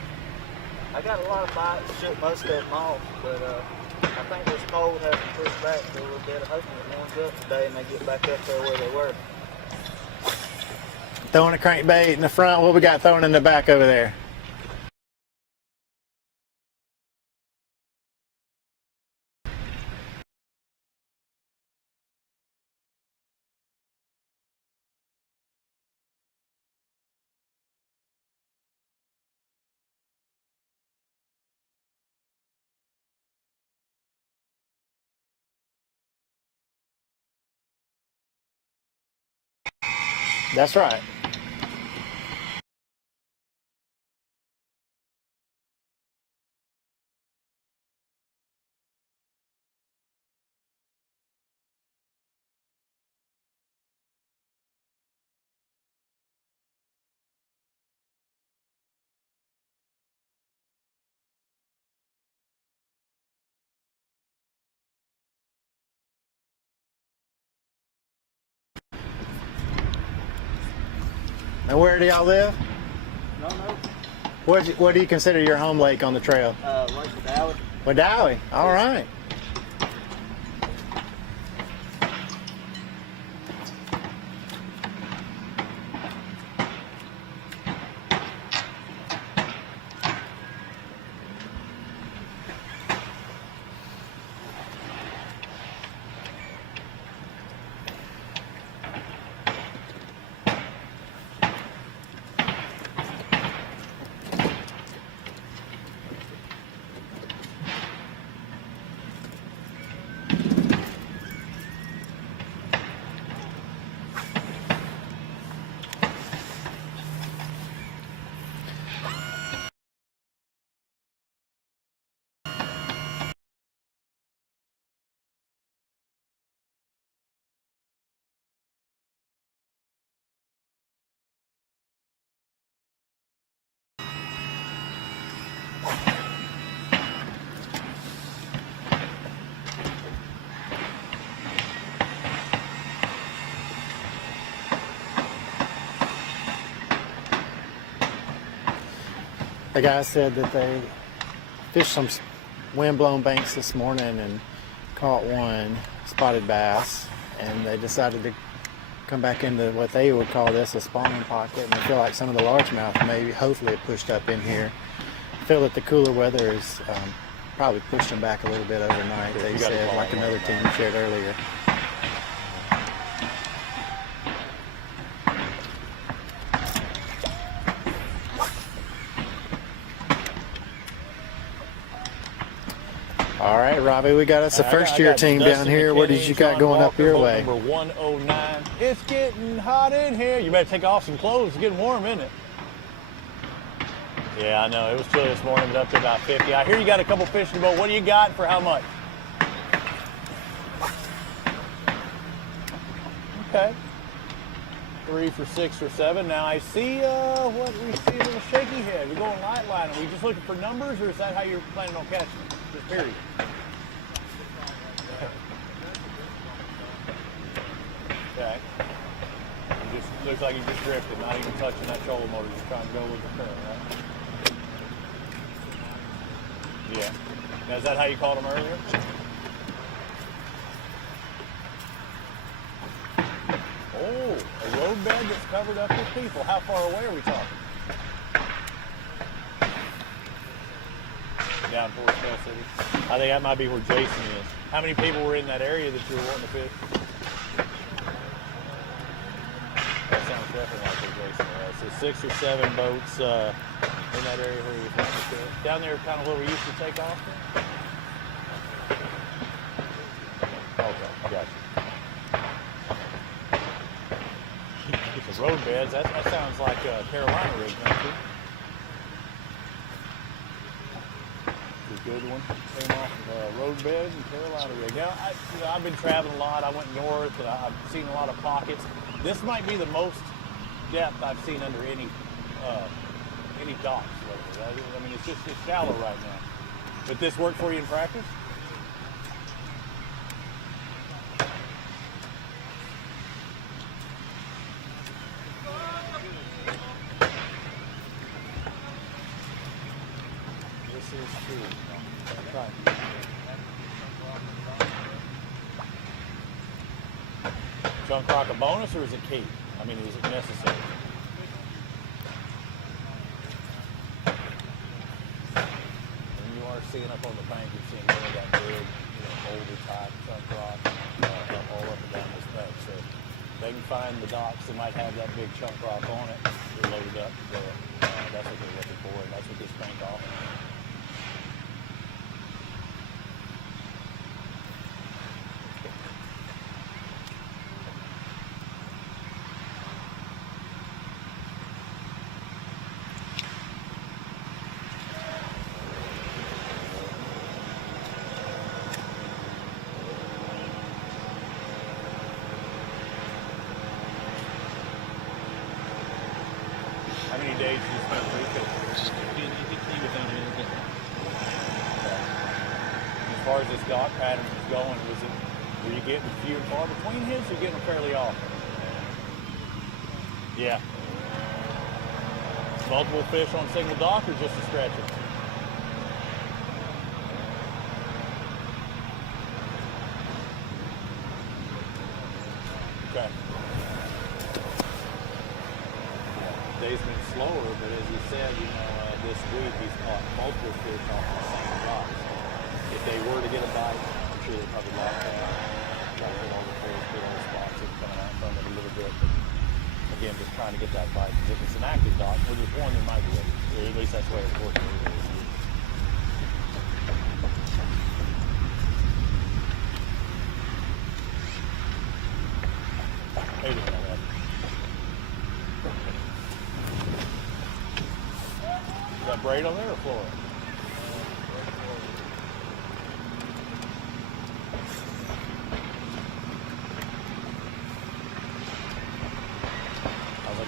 I got a lot of bites, shook most of them off, but I think this cold has to push back a little bit. Hopefully it warms up today and they get back up there where they were. Throwing a crankbait in the front. What we got thrown in the back over there? That's right. And where do y'all live? No, no. What do you consider your home lake on the trail? Lake Dowie. Dowie. All right. The guy said that they fished some wind-blown banks this morning and caught one spotted bass, and they decided to come back into what they would call this a spawning pocket, and I feel like some of the largemouth maybe hopefully have pushed up in here. I feel that the cooler weather has probably pushed them back a little bit overnight, they said, like another team shared earlier. All right, Robbie, we got us a first-year team down here. What did you got going up your way? Number 109. It's getting hot in here. You better take off some clothes. It's getting warm, isn't it? Yeah, I know. It was chilly this morning, but up to about 50. I hear you got a couple fish in the boat. What do you got for how much? Okay. 3 for 6 or 7. Now I see what we see, a little shaky head. We're going light line. Are we just looking for numbers, or is that how you're planning on catching it? Just period. Okay. It just looks like he's just drifting, not even touching that trolling motor, just trying to go with the current, right? Yeah. Now is that how you called him earlier? Oh, a road bed that's covered up with people. How far away are we talking? Down towards Shell City. I think that might be where Jason is. How many people were in that area that you were wanting to fish? That sounds definitely like where Jason was. So 6 or 7 boats in that area where he was wanting to fish. Down there kind of where we used to take off? Okay, gotcha. The road beds, that sounds like Carolina rig, don't you? A good one. Came off of road bed and Carolina rig. Now, I've been traveling a lot. I went north and I've seen a lot of pockets. This might be the most depth I've seen under any docks lately. I mean, it's shallow right now. But this worked for you in practice? Chunk rock a bonus, or is it key? I mean, is it necessary? When you are seeing up on the bank, you're seeing really that big, boulder type chunk rock all up and down this bank. So they can find the docks that might have that big chunk rock on it. They're loaded up. That's what they're looking for, and that's what this bank offers. How many days did you spend through As far as this dock pattern was going, were you getting few and far between hits, or getting them fairly often? Yeah. Multiple fish on single dock or just a stretcher? Okay. Day's been slower, but as you said, this week he's caught multiple fish off the same dock. If they were to get a bite, I'm sure they probably like that. Try to get all the fish, get all the spots coming out from it a little bit. But again, just trying to get that bite. Because if it's an active dock, when there's one, there might be others. Or at least that's the way it's working. Maybe not that. Is that braid on there or floor?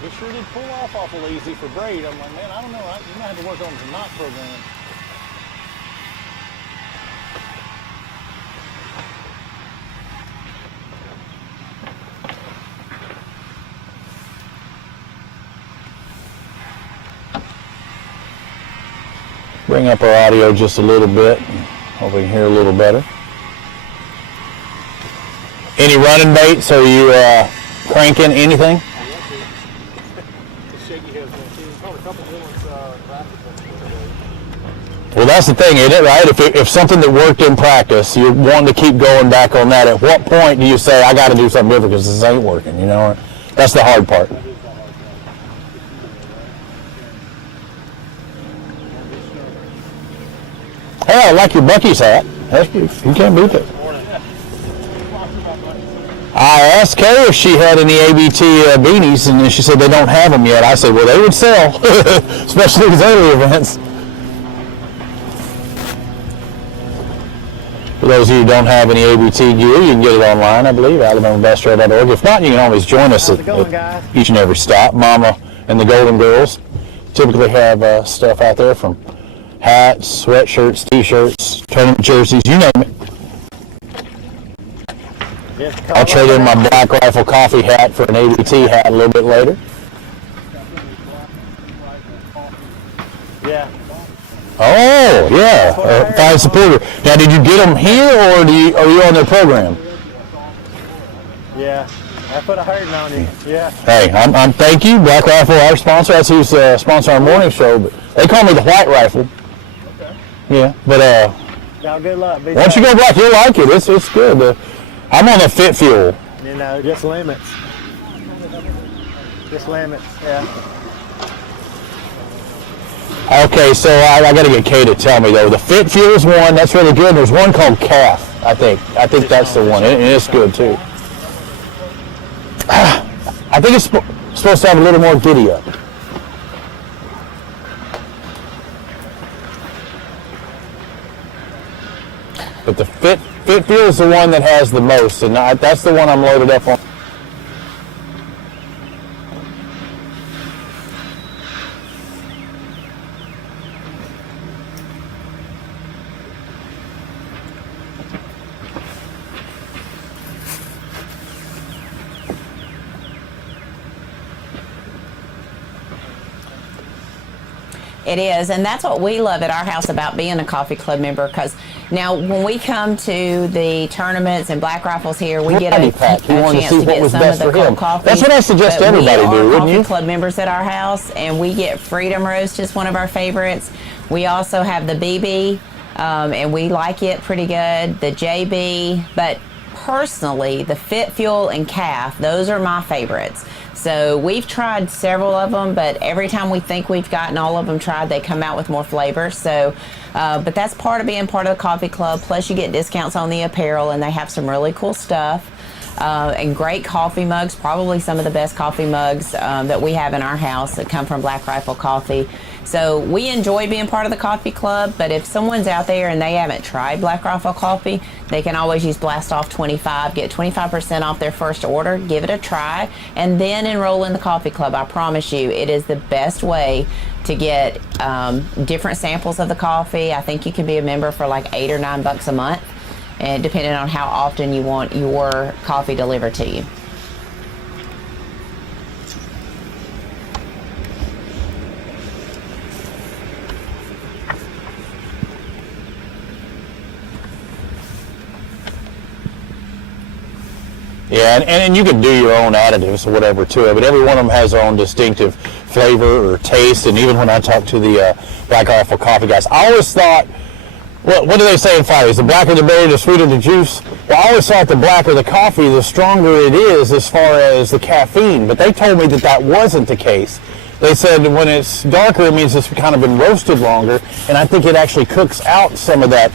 It sure did pull off awful easy for braid. I'm like, man, I don't know. You might have to work on some knot program. Bring up our audio just a little bit. Hope we can hear a little better. Any running baits? Are you cranking anything? Well, that's the thing, isn't it, right? If something that worked in practice, you're wanting to keep going back on that, at what point do you say, I got to do something different because this ain't working, you know? That's the hard part. Hey, I like your Buc-ee's hat. You can't beat it. I asked her if she had any ABT beanies, and then she said they don't have them yet. I said, well, they would sell, especially these early events. For those of you who don't have any ABT gear, you can get it online, I believe, AlabamaBassTrail.org. If not, you can always join us at each and every stop. Mama and the Golden Girls typically have stuff out there from hats, sweatshirts, t-shirts, tournament jerseys, you name it. I'll trade in my Black Rifle coffee hat for an ABT hat a little bit later. Yeah. Oh, yeah, fine supporter. Now, did you get them here, or are you on their program? Yeah, I put a hurting on you. Yeah. Hey, I'm thank you, Black Rifle, our sponsor. That's who's sponsor our morning show. But they call me the White Rifle. Okay. Yeah, but y'all good luck. Once you go black, you'll like it. It's good. I'm on the Fit Fuel. You know, just limits. Just limits. Yeah. Okay, so I got to get Kay to tell me though. The Fit Fuel's one that's really good. There's one called Calf. I think that's the one, and it's good too. I think it's supposed to have a little more giddy up. But the Fit Fuel is the one that has the most, and that's the one I'm loaded up on. It is, and that's what we love at our house about being a coffee club member, because now when we come to the tournaments and Black Rifles here, we get a chance to get some of the cold coffee. That's what I suggest everybody do, wouldn't you? We are coffee club members at our house, and we get Freedom Roast is one of our favorites. We also have the BB, and we like it pretty good, the JB, but personally, the Fit Fuel and Calf, those are my favorites. So we've tried several of them, but every time we think we've gotten all of them tried, they come out with more flavor. So, but that's part of being part of the coffee club. Plus you get discounts on the apparel, and they have some really cool stuff. And great coffee mugs, probably some of the best coffee mugs that we have in our house that come from Black Rifle Coffee. So we enjoy being part of the coffee club, but if someone's out there and they haven't tried Black Rifle Coffee, they can always use Blast Off 25, get 25% off their first order, give it a try, and then enroll in the coffee club. I promise you, it is the best way to get different samples of the coffee. I think you can be a member for like $8 or $9 a month, and depending on how often you want your coffee delivered to you. Yeah, and you can do your own additives or whatever to it, but every one of them has their own distinctive flavor or taste. And even when I talk to the Black Rifle coffee guys, I always thought, what do they say in Fridays? The blacker the berry, the sweeter the juice. Well, I always thought the blacker the coffee, the stronger it is as far as the caffeine. But they told me that that wasn't the case. They said when it's darker, it means it's kind of been roasted longer, and I think it actually cooks out some of that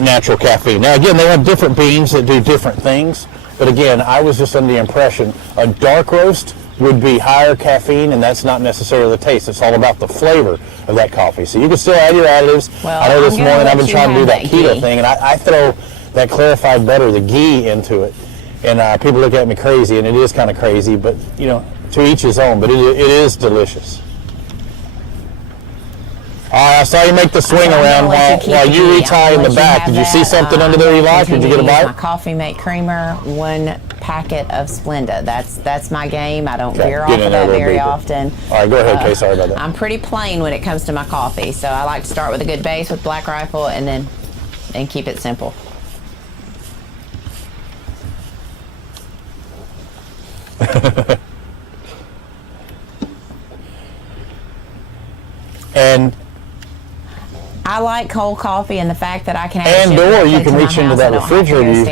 natural caffeine. Now, again, they have different beans that do different things. But again, I was just under the impression a dark roast would be higher caffeine, and that's not necessarily the taste. It's all about the flavor of that coffee. So you can still add your additives. Well, I know this morning I've been trying to do that keto ghee thing, and I throw that clarified butter, the ghee, into it. And people look at me crazy, and it is kind of crazy, but you know, to each his own. But it is delicious. I saw you make the swing around while you retie in the back. Did you see something under there you liked? Did you get a bite? My coffee mate creamer, 1 packet of Splenda. That's my game. I don't veer off of that very often. All right, go ahead, Kay. Sorry about that. I'm pretty plain when it comes to my coffee, so I like to start with a good base with Black Rifle and keep it simple. And I like cold coffee and the fact that I can or you can reach into that refrigerator you've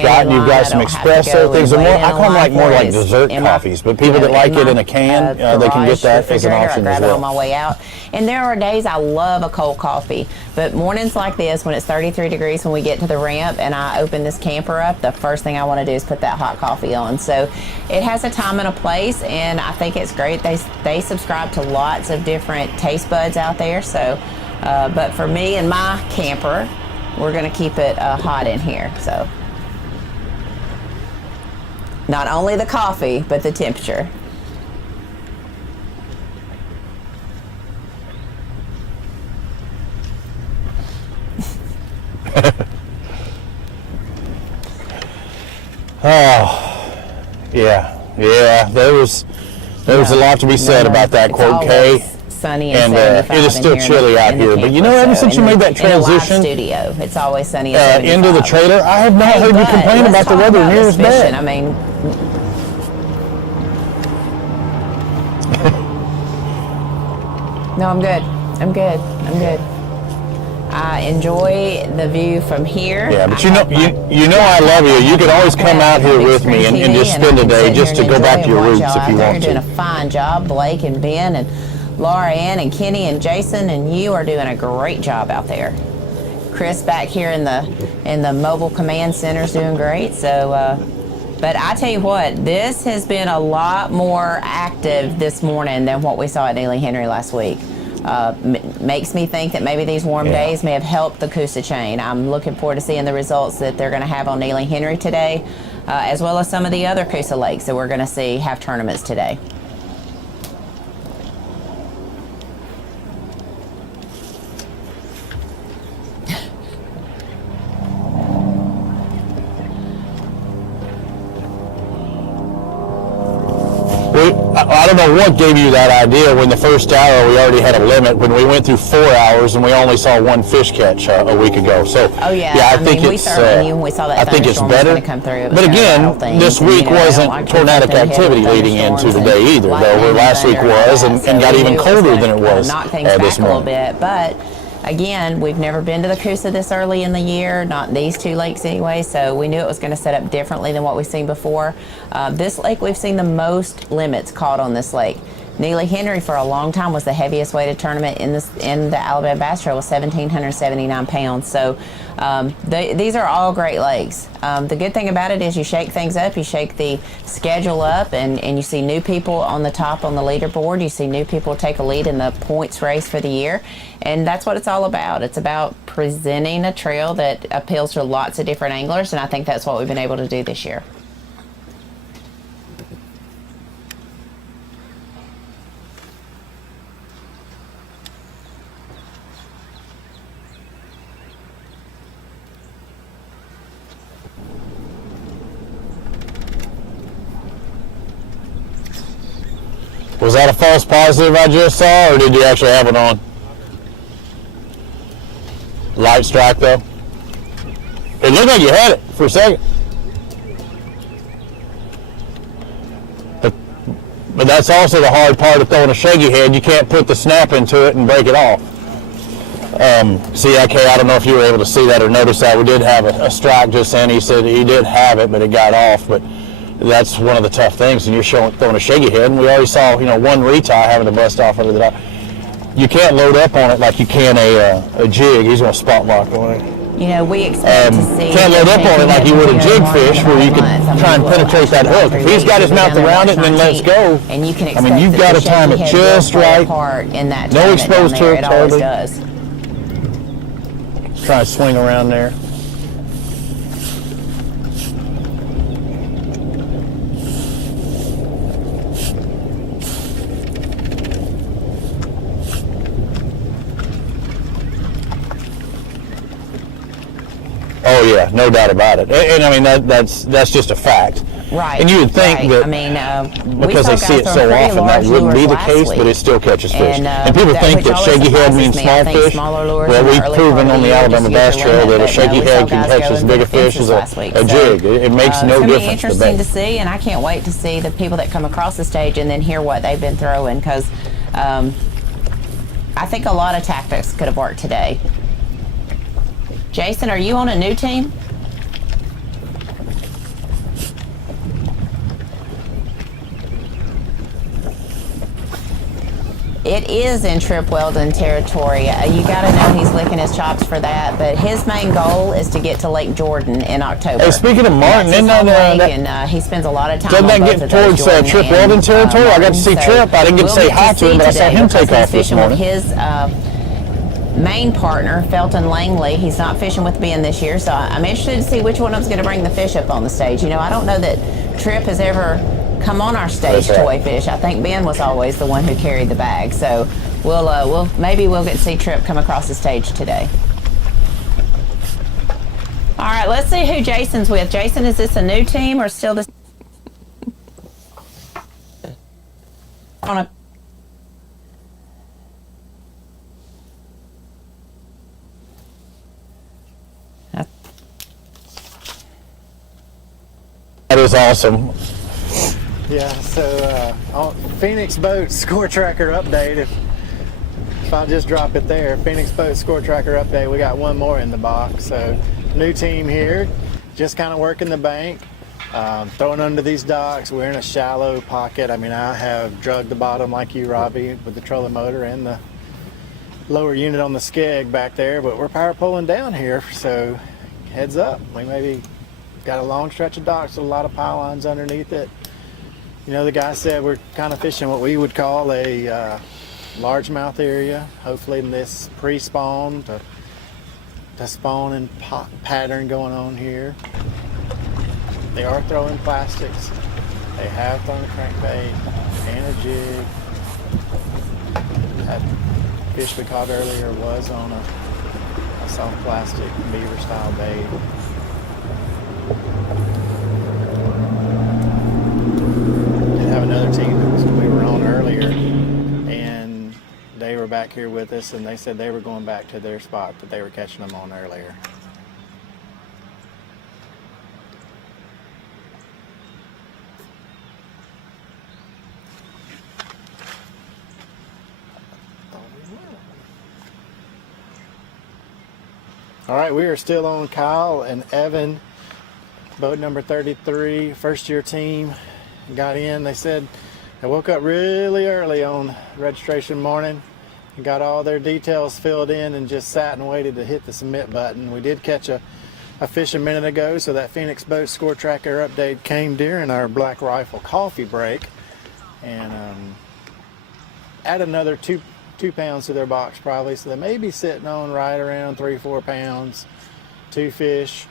got some espresso things. I call them like more like dessert coffees, but people that like it in a can, they can get that as an option as well. I grab it on well. my way out. And there are days I love a cold coffee, but mornings like this when it's 33 degrees when we get to the ramp and I open this camper up, the first thing I want to do is put that hot coffee on. So it has a time and a place, and I think it's great. They subscribe to lots of different taste buds out there, so but for me and my camper, we're going to keep it hot in here. So not only the coffee, but the temperature. Yeah. There was a lot to be said about that quote, Kay. Sunny and it is still chilly out here. But you know, ever since you made that transition studio, it's always sunny and into the trailer, I have not heard you complain about the weather near as bad. I mean, no, I'm good. I enjoy the view from here. Yeah, but you know I love you. You can always come out here with me and just spend a day just to go back to your roots if you want to. You're doing a fine job, Blake and Ben and Laura Ann and Kenny and Jason, and you are doing a great job out there. Chris back here in the mobile command center is doing great. So, but I tell you what, this has been a lot more active this morning than what we saw at Neely Henry last week. Makes me think that maybe these warm days may have helped the Coosa chain. I'm looking forward to seeing the results that they're going to have on Neely Henry today, as well as some of the other Coosa lakes that we're going to see have tournaments today. I don't know what gave you that idea. When the first hour we already had a limit. When we went through 4 hours and we only saw 1 fish catch a week ago. So I think it's. I think it's better. But again, this week wasn't tornadic activity leading into the day either. Though last week was, and got even colder than it was this morning. But again, we've never been to the Coosa this early in the year, not these 2 lakes anyway, so we knew it was going to set up differently than what we've seen before. This lake, we've seen the most limits caught on this lake. Neely Henry for a long time was the heaviest weighted tournament in the Alabama Bass Trail with 1,779 pounds. So these are all great lakes. The good thing about it is you shake things up, you shake the schedule up, and you see new people on the top on the leaderboard. You see new people take a lead in the points race for the year. And that's what it's all about. It's about presenting a trail that appeals to lots of different anglers, and I think that's what we've been able to do this year. Was that a false positive I just saw, or did you actually have it on? Light strike though. It looked like you had it for a second. But that's also the hard part of throwing a shaggy head. You can't put the snap into it and break it off. See, okay, I don't know if you were able to see that or notice that. We did have a strike just then. He said he did have it, but it got off. But that's one of the tough things, and you're throwing a shaggy head. And we already saw, one retie having to bust off under the dock. You can't load up on it like you can a jig. He's going to spot lock on it. We expect to see. Can't load up on it like you would a jig fish, where you can try and penetrate that hook. If he's got his mouth around it and then lets go, and you can expect you've got to time it just right. No exposed hook, totally. Try to swing around there. Oh yeah, no doubt about it. And I mean that's just a fact. Right. And you would think that because they see it so often that wouldn't be the case, but it still catches fish. And people think that shaky head means small fish. Well, we've proven on the Alabama Bass Trail that a shaky head can catch as big a fish as a jig. It makes no difference. It's going to be interesting to see, and I can't wait to see the people that come across the stage and then hear what they've been throwing, because I think a lot of tactics could have worked today. Jason, are you on a new team? It is in Trip Weldon territory. You got to know he's licking his chops for that, but his main goal is to get to Lake Jordan in October. Hey, speaking of Martin, isn't and he spends a lot of time doesn't on that get towards Trip Weldon territory? I got to see Trip. I didn't get to say hi to him, but I saw him take off this morning. His main partner, Felton Langley, he's not fishing with Ben this year, so I'm interested to see which one of them's going to bring the fish up on the stage. I don't know that Trip has ever come on our stage to weigh fish. I think Ben was always the one who carried the bag, so maybe we'll get to see Trip come across the stage today. All right, let's see who Jason's with. Jason, is this a new team or still this? On a That is awesome. Yeah, so on Phoenix Boat Score Tracker update, if I'll just drop it there, Phoenix Boat Score Tracker update, we got one more in the box. So new team here, just kind of working the bank, throwing under these docks. We're in a shallow pocket. I mean, I have drugged the bottom like you, Robbie, with the trolling motor and the lower unit on the skeg back there, but we're power pulling down here, so heads up. We maybe got a long stretch of docks with a lot of pylons underneath it. The guy said we're kind of fishing what we would call a largemouth area. Hopefully in this pre-spawn to spawn and pop pattern going on here. They are throwing plastics. They have thrown a crankbait and a jig. That fish we caught earlier was on a soft plastic beaver style bait. Have another team that we were on earlier, and they were back here with us, and they said they were going back to their spot that they were catching them on earlier. All right, we are still on Kyle and Evan, boat number 33, first year team. Got in. They said they woke up really early on registration morning and got all their details filled in and just sat and waited to hit the submit button. We did catch a fish a minute ago, so that Phoenix Boat Score Tracker update came during our Black Rifle coffee break, and add another two pounds to their box probably, so they may be sitting on right around 3-4 pounds, 2 fish.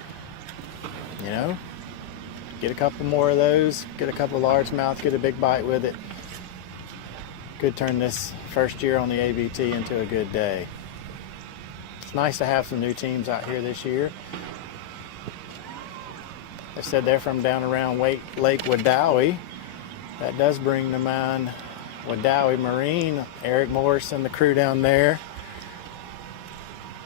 Get a couple more of those, get a couple of largemouths, get a big bite with it. Could turn this first year on the ABT into a good day. It's nice to have some new teams out here this year. They said they're from down around Lake Wedowee. That does bring to mind Wedowee Marine, Eric Morris and the crew down there.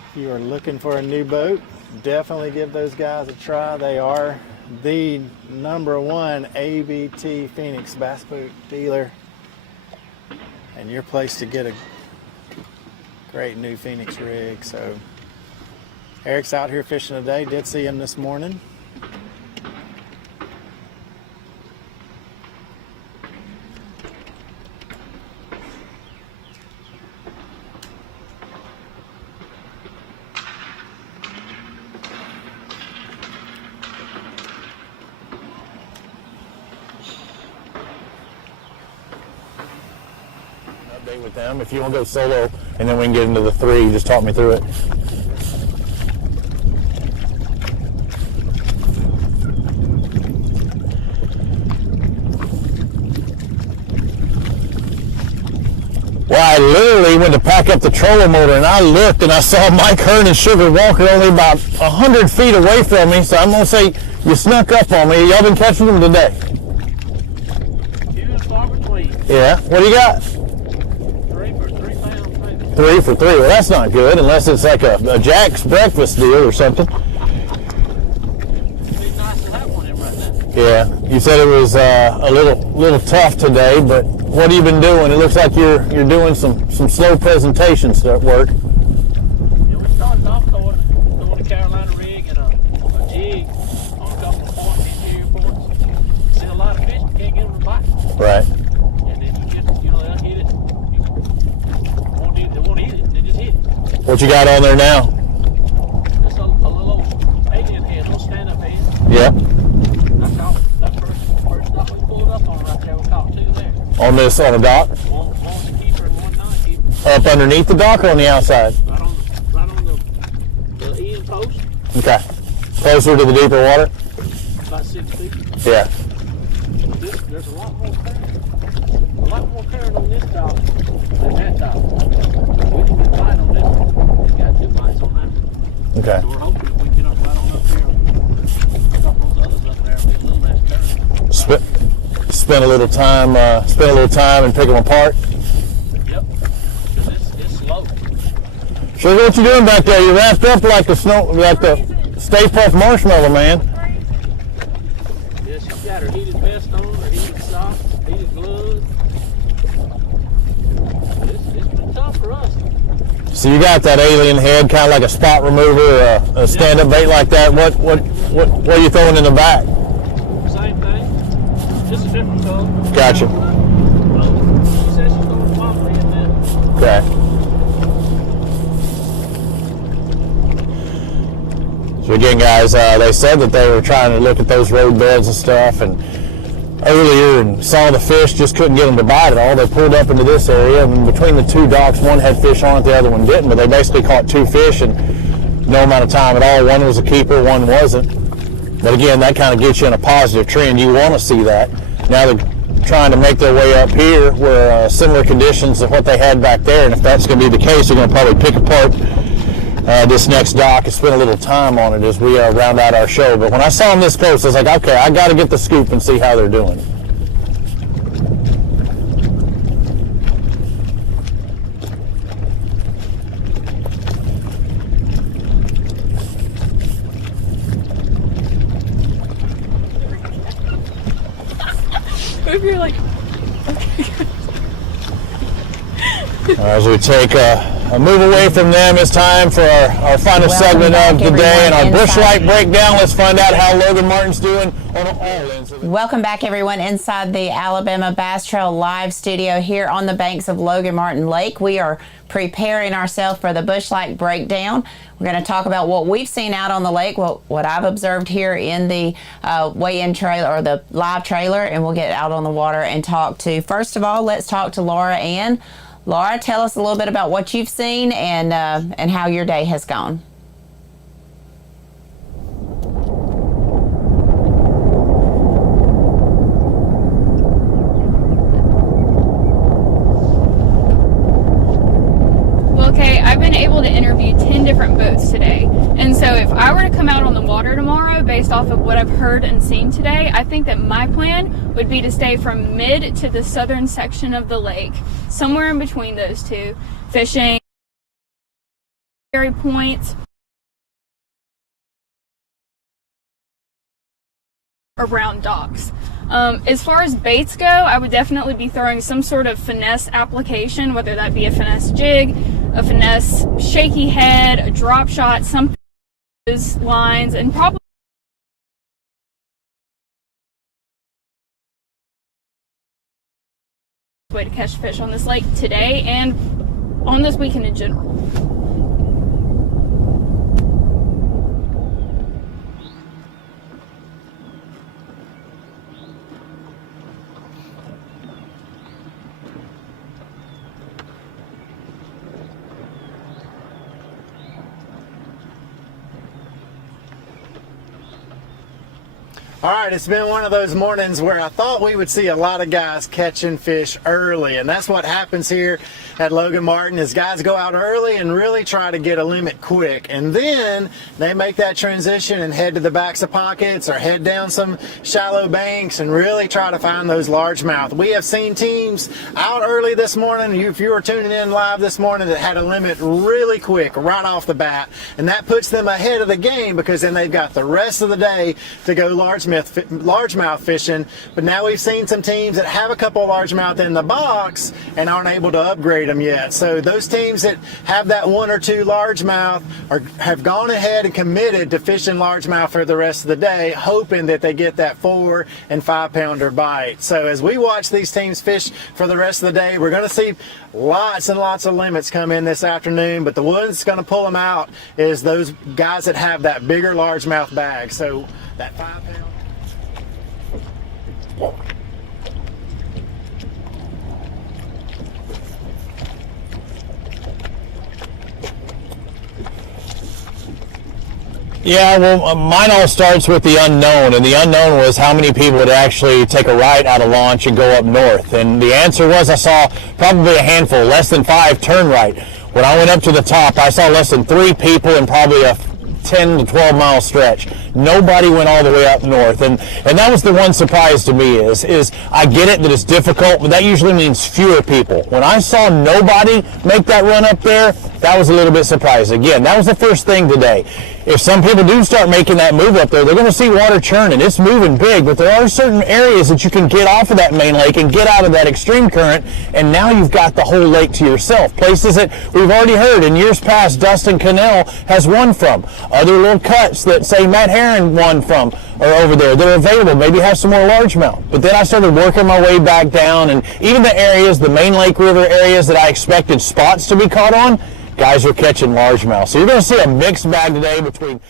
If you are looking for a new boat, definitely give those guys a try. They are the #1 ABT Phoenix bass boat dealer and your place to get a great new Phoenix rig. So Eric's out here fishing today. Did see him this morning. Update with them. If you want to go solo, and then we can get into the 3, just talk me through it. Well, I literally went to pack up the trolling motor, and I looked, and I saw Mike Hearn and Sugar Walker only about 100 feet away from me, so I'm going to say you snuck up on me. Y'all been catching them today? Few and far between. Yeah. What do you got? 3 for 3 pounds. 3 for 3. Well, that's not good, unless it's like a Jack's breakfast deal or something. It'd be nice to have one in right now. Yeah. You said it was a little tough today, but what have you been doing? It looks like you're doing some slow presentation stuff work. Yeah, we started off throwing a Carolina rig and a jig on a couple of points, interior points. See a lot of fish, but can't get them to bite. Right. And then you get, they'll hit it. They won't eat it, they just hit it. What you got on there now? Just a little alien head, a little stand-up head. Yeah. I caught that first dock we pulled up on right there. We caught 2 there. On the dock? One's a keeper and one non-keeper. Up underneath the dock or on the outside? Right on the end post. Okay. Closer to the deeper water? About 6 feet. Yeah. There's a lot more current on this dock than that dock. We can get bite on this one. We got 2 bites on that one. Okay. So we're hoping if we get up right on up here, a couple of those others up there, we get a little less current. Spend a little time and pick them apart. Yep. It's slow. Sugar, what you doing back there? You wrapped up like the Stay Puft Marshmallow Man. Yeah, she's got her heated vest on, her heated socks, heated gloves. It's been tough for us. So you got that alien head, kind of like a spot remover, a stand-up bait like that. What are you throwing in the back? Same thing, just a different color. Gotcha. She said she's throwing pomfrey in there. Okay. So again, guys, they said that they were trying to look at those road beds and stuff, and earlier and saw the fish, just couldn't get them to bite at all. They pulled up into this area, and between the 2 docks, one had fish on it, the other one didn't, but they basically caught 2 fish in no amount of time at all. One was a keeper, one wasn't. But again, that kind of gets you in a positive trend. You want to see that. Now they're trying to make their way up here where similar conditions of what they had back there, and if that's going to be the case, they're going to probably pick apart this next dock and spend a little time on it as we round out our show. But when I saw them this close, I was like, okay, I got to get the scoop and see how they're doing. If you're like, As we take a move away from them, it's time for our final segment of the day and our bush light breakdown. Let's find out how Logan Martin's doing on all ends of it. Welcome back, everyone, inside the Alabama Bass Trail live studio here on the banks of Logan Martin Lake. We are preparing ourselves for the bush light breakdown. We're going to talk about what we've seen out on the lake, what I've observed here in the weigh-in trailer or the live trailer, and we'll get out on the water and talk to, first of all, let's talk to Laura Ann. Laura, tell us a little bit about what you've seen and how your day has gone. well, okay, I've been able to interview 10 different boats today. And so if I were to come out on the water tomorrow based off of what I've heard and seen today, I think that my plan would be to stay from mid to the southern section of the lake, somewhere in between those two, fishing points around docks. As far as baits go, I would definitely be throwing some sort of finesse application, whether that be a finesse jig, a finesse shaky head, a drop shot, something along those lines, and probably way to catch fish on this lake today and on this weekend in general. All right, it's been one of those mornings where I thought we would see a lot of guys catching fish early, and that's what happens here at Logan Martin is guys go out early and really try to get a limit quick, and then they make that transition and head to the backs of pockets or head down some shallow banks and really try to find those largemouth. We have seen teams out early this morning, if you were tuning in live this morning, that had a limit really quick right off the bat, and that puts them ahead of the game because then they've got the rest of the day to go largemouth fishing. But now we've seen some teams that have a couple of largemouth in the box and aren't able to upgrade them yet. So those teams that have that one or two largemouth have gone ahead and committed to fishing largemouth for the rest of the day, hoping that they get that 4 and 5 pounder bite. So as we watch these teams fish for the rest of the day, we're going to see lots and lots of limits come in this afternoon, but the one that's going to pull them out is those guys that have that bigger largemouth bag. So that 5 pound. Yeah, well, mine all starts with the unknown, and the unknown was how many people would actually take a right out of launch and go up north. And the answer was I saw probably a handful, less than 5 turn right. When I went up to the top, I saw less than 3 people in probably a 10 to 12 mile stretch. Nobody went all the way up north, and that was the one surprise to me is I get it that it's difficult, but that usually means fewer people. When I saw nobody make that run up there, that was a little bit surprising. Again, that was the first thing today. If some people do start making that move up there, they're going to see water churning. It's moving big, but there are certain areas that you can get off of that main lake and get out of that extreme current, and now you've got the whole lake to yourself. Places that we've already heard in years past Dustin Cannell has won from. Other little cuts that, say, Matt Herron won from are over there. They're available. Maybe have some more largemouth. But then I started working my way back down, and even the areas, the main lake river areas that I expected spots to be caught on, guys are catching largemouth. So you're going to see a mixed bag today between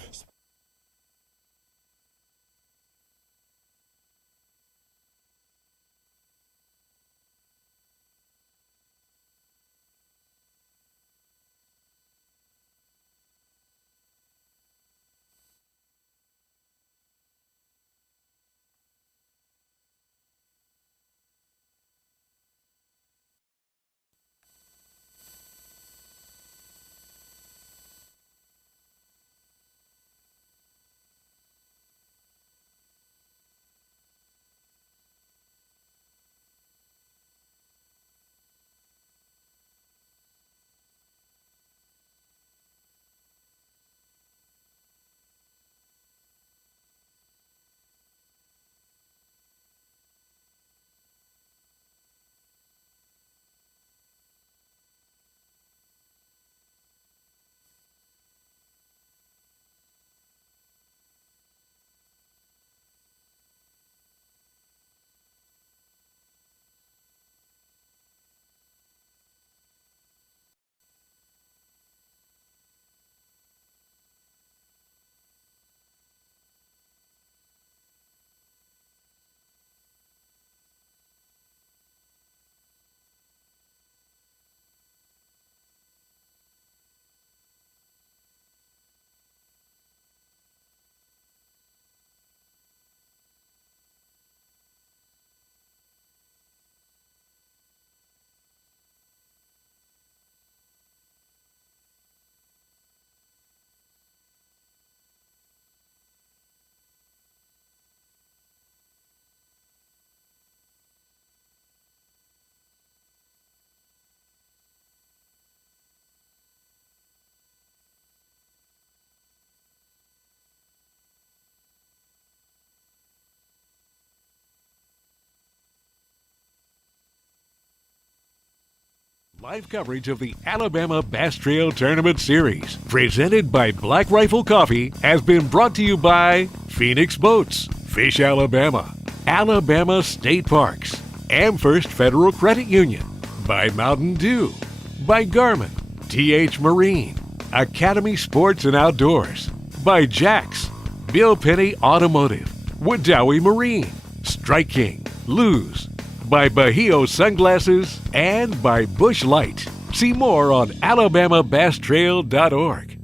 Live coverage of the Alabama Bass Trail Tournament Series, presented by Black Rifle Coffee, has been brought to you by Phoenix Boats, Fish Alabama, Alabama State Parks, Amherst Federal Credit Union, by Mountain Dew, by Garmin, TH Marine, Academy Sports and Outdoors, by Jax, Bill Penny Automotive, Woodowee Marine, Strike King, Luz, by Bahio Sunglasses, and by Bush Light. See more on AlabamaBassTrail.org.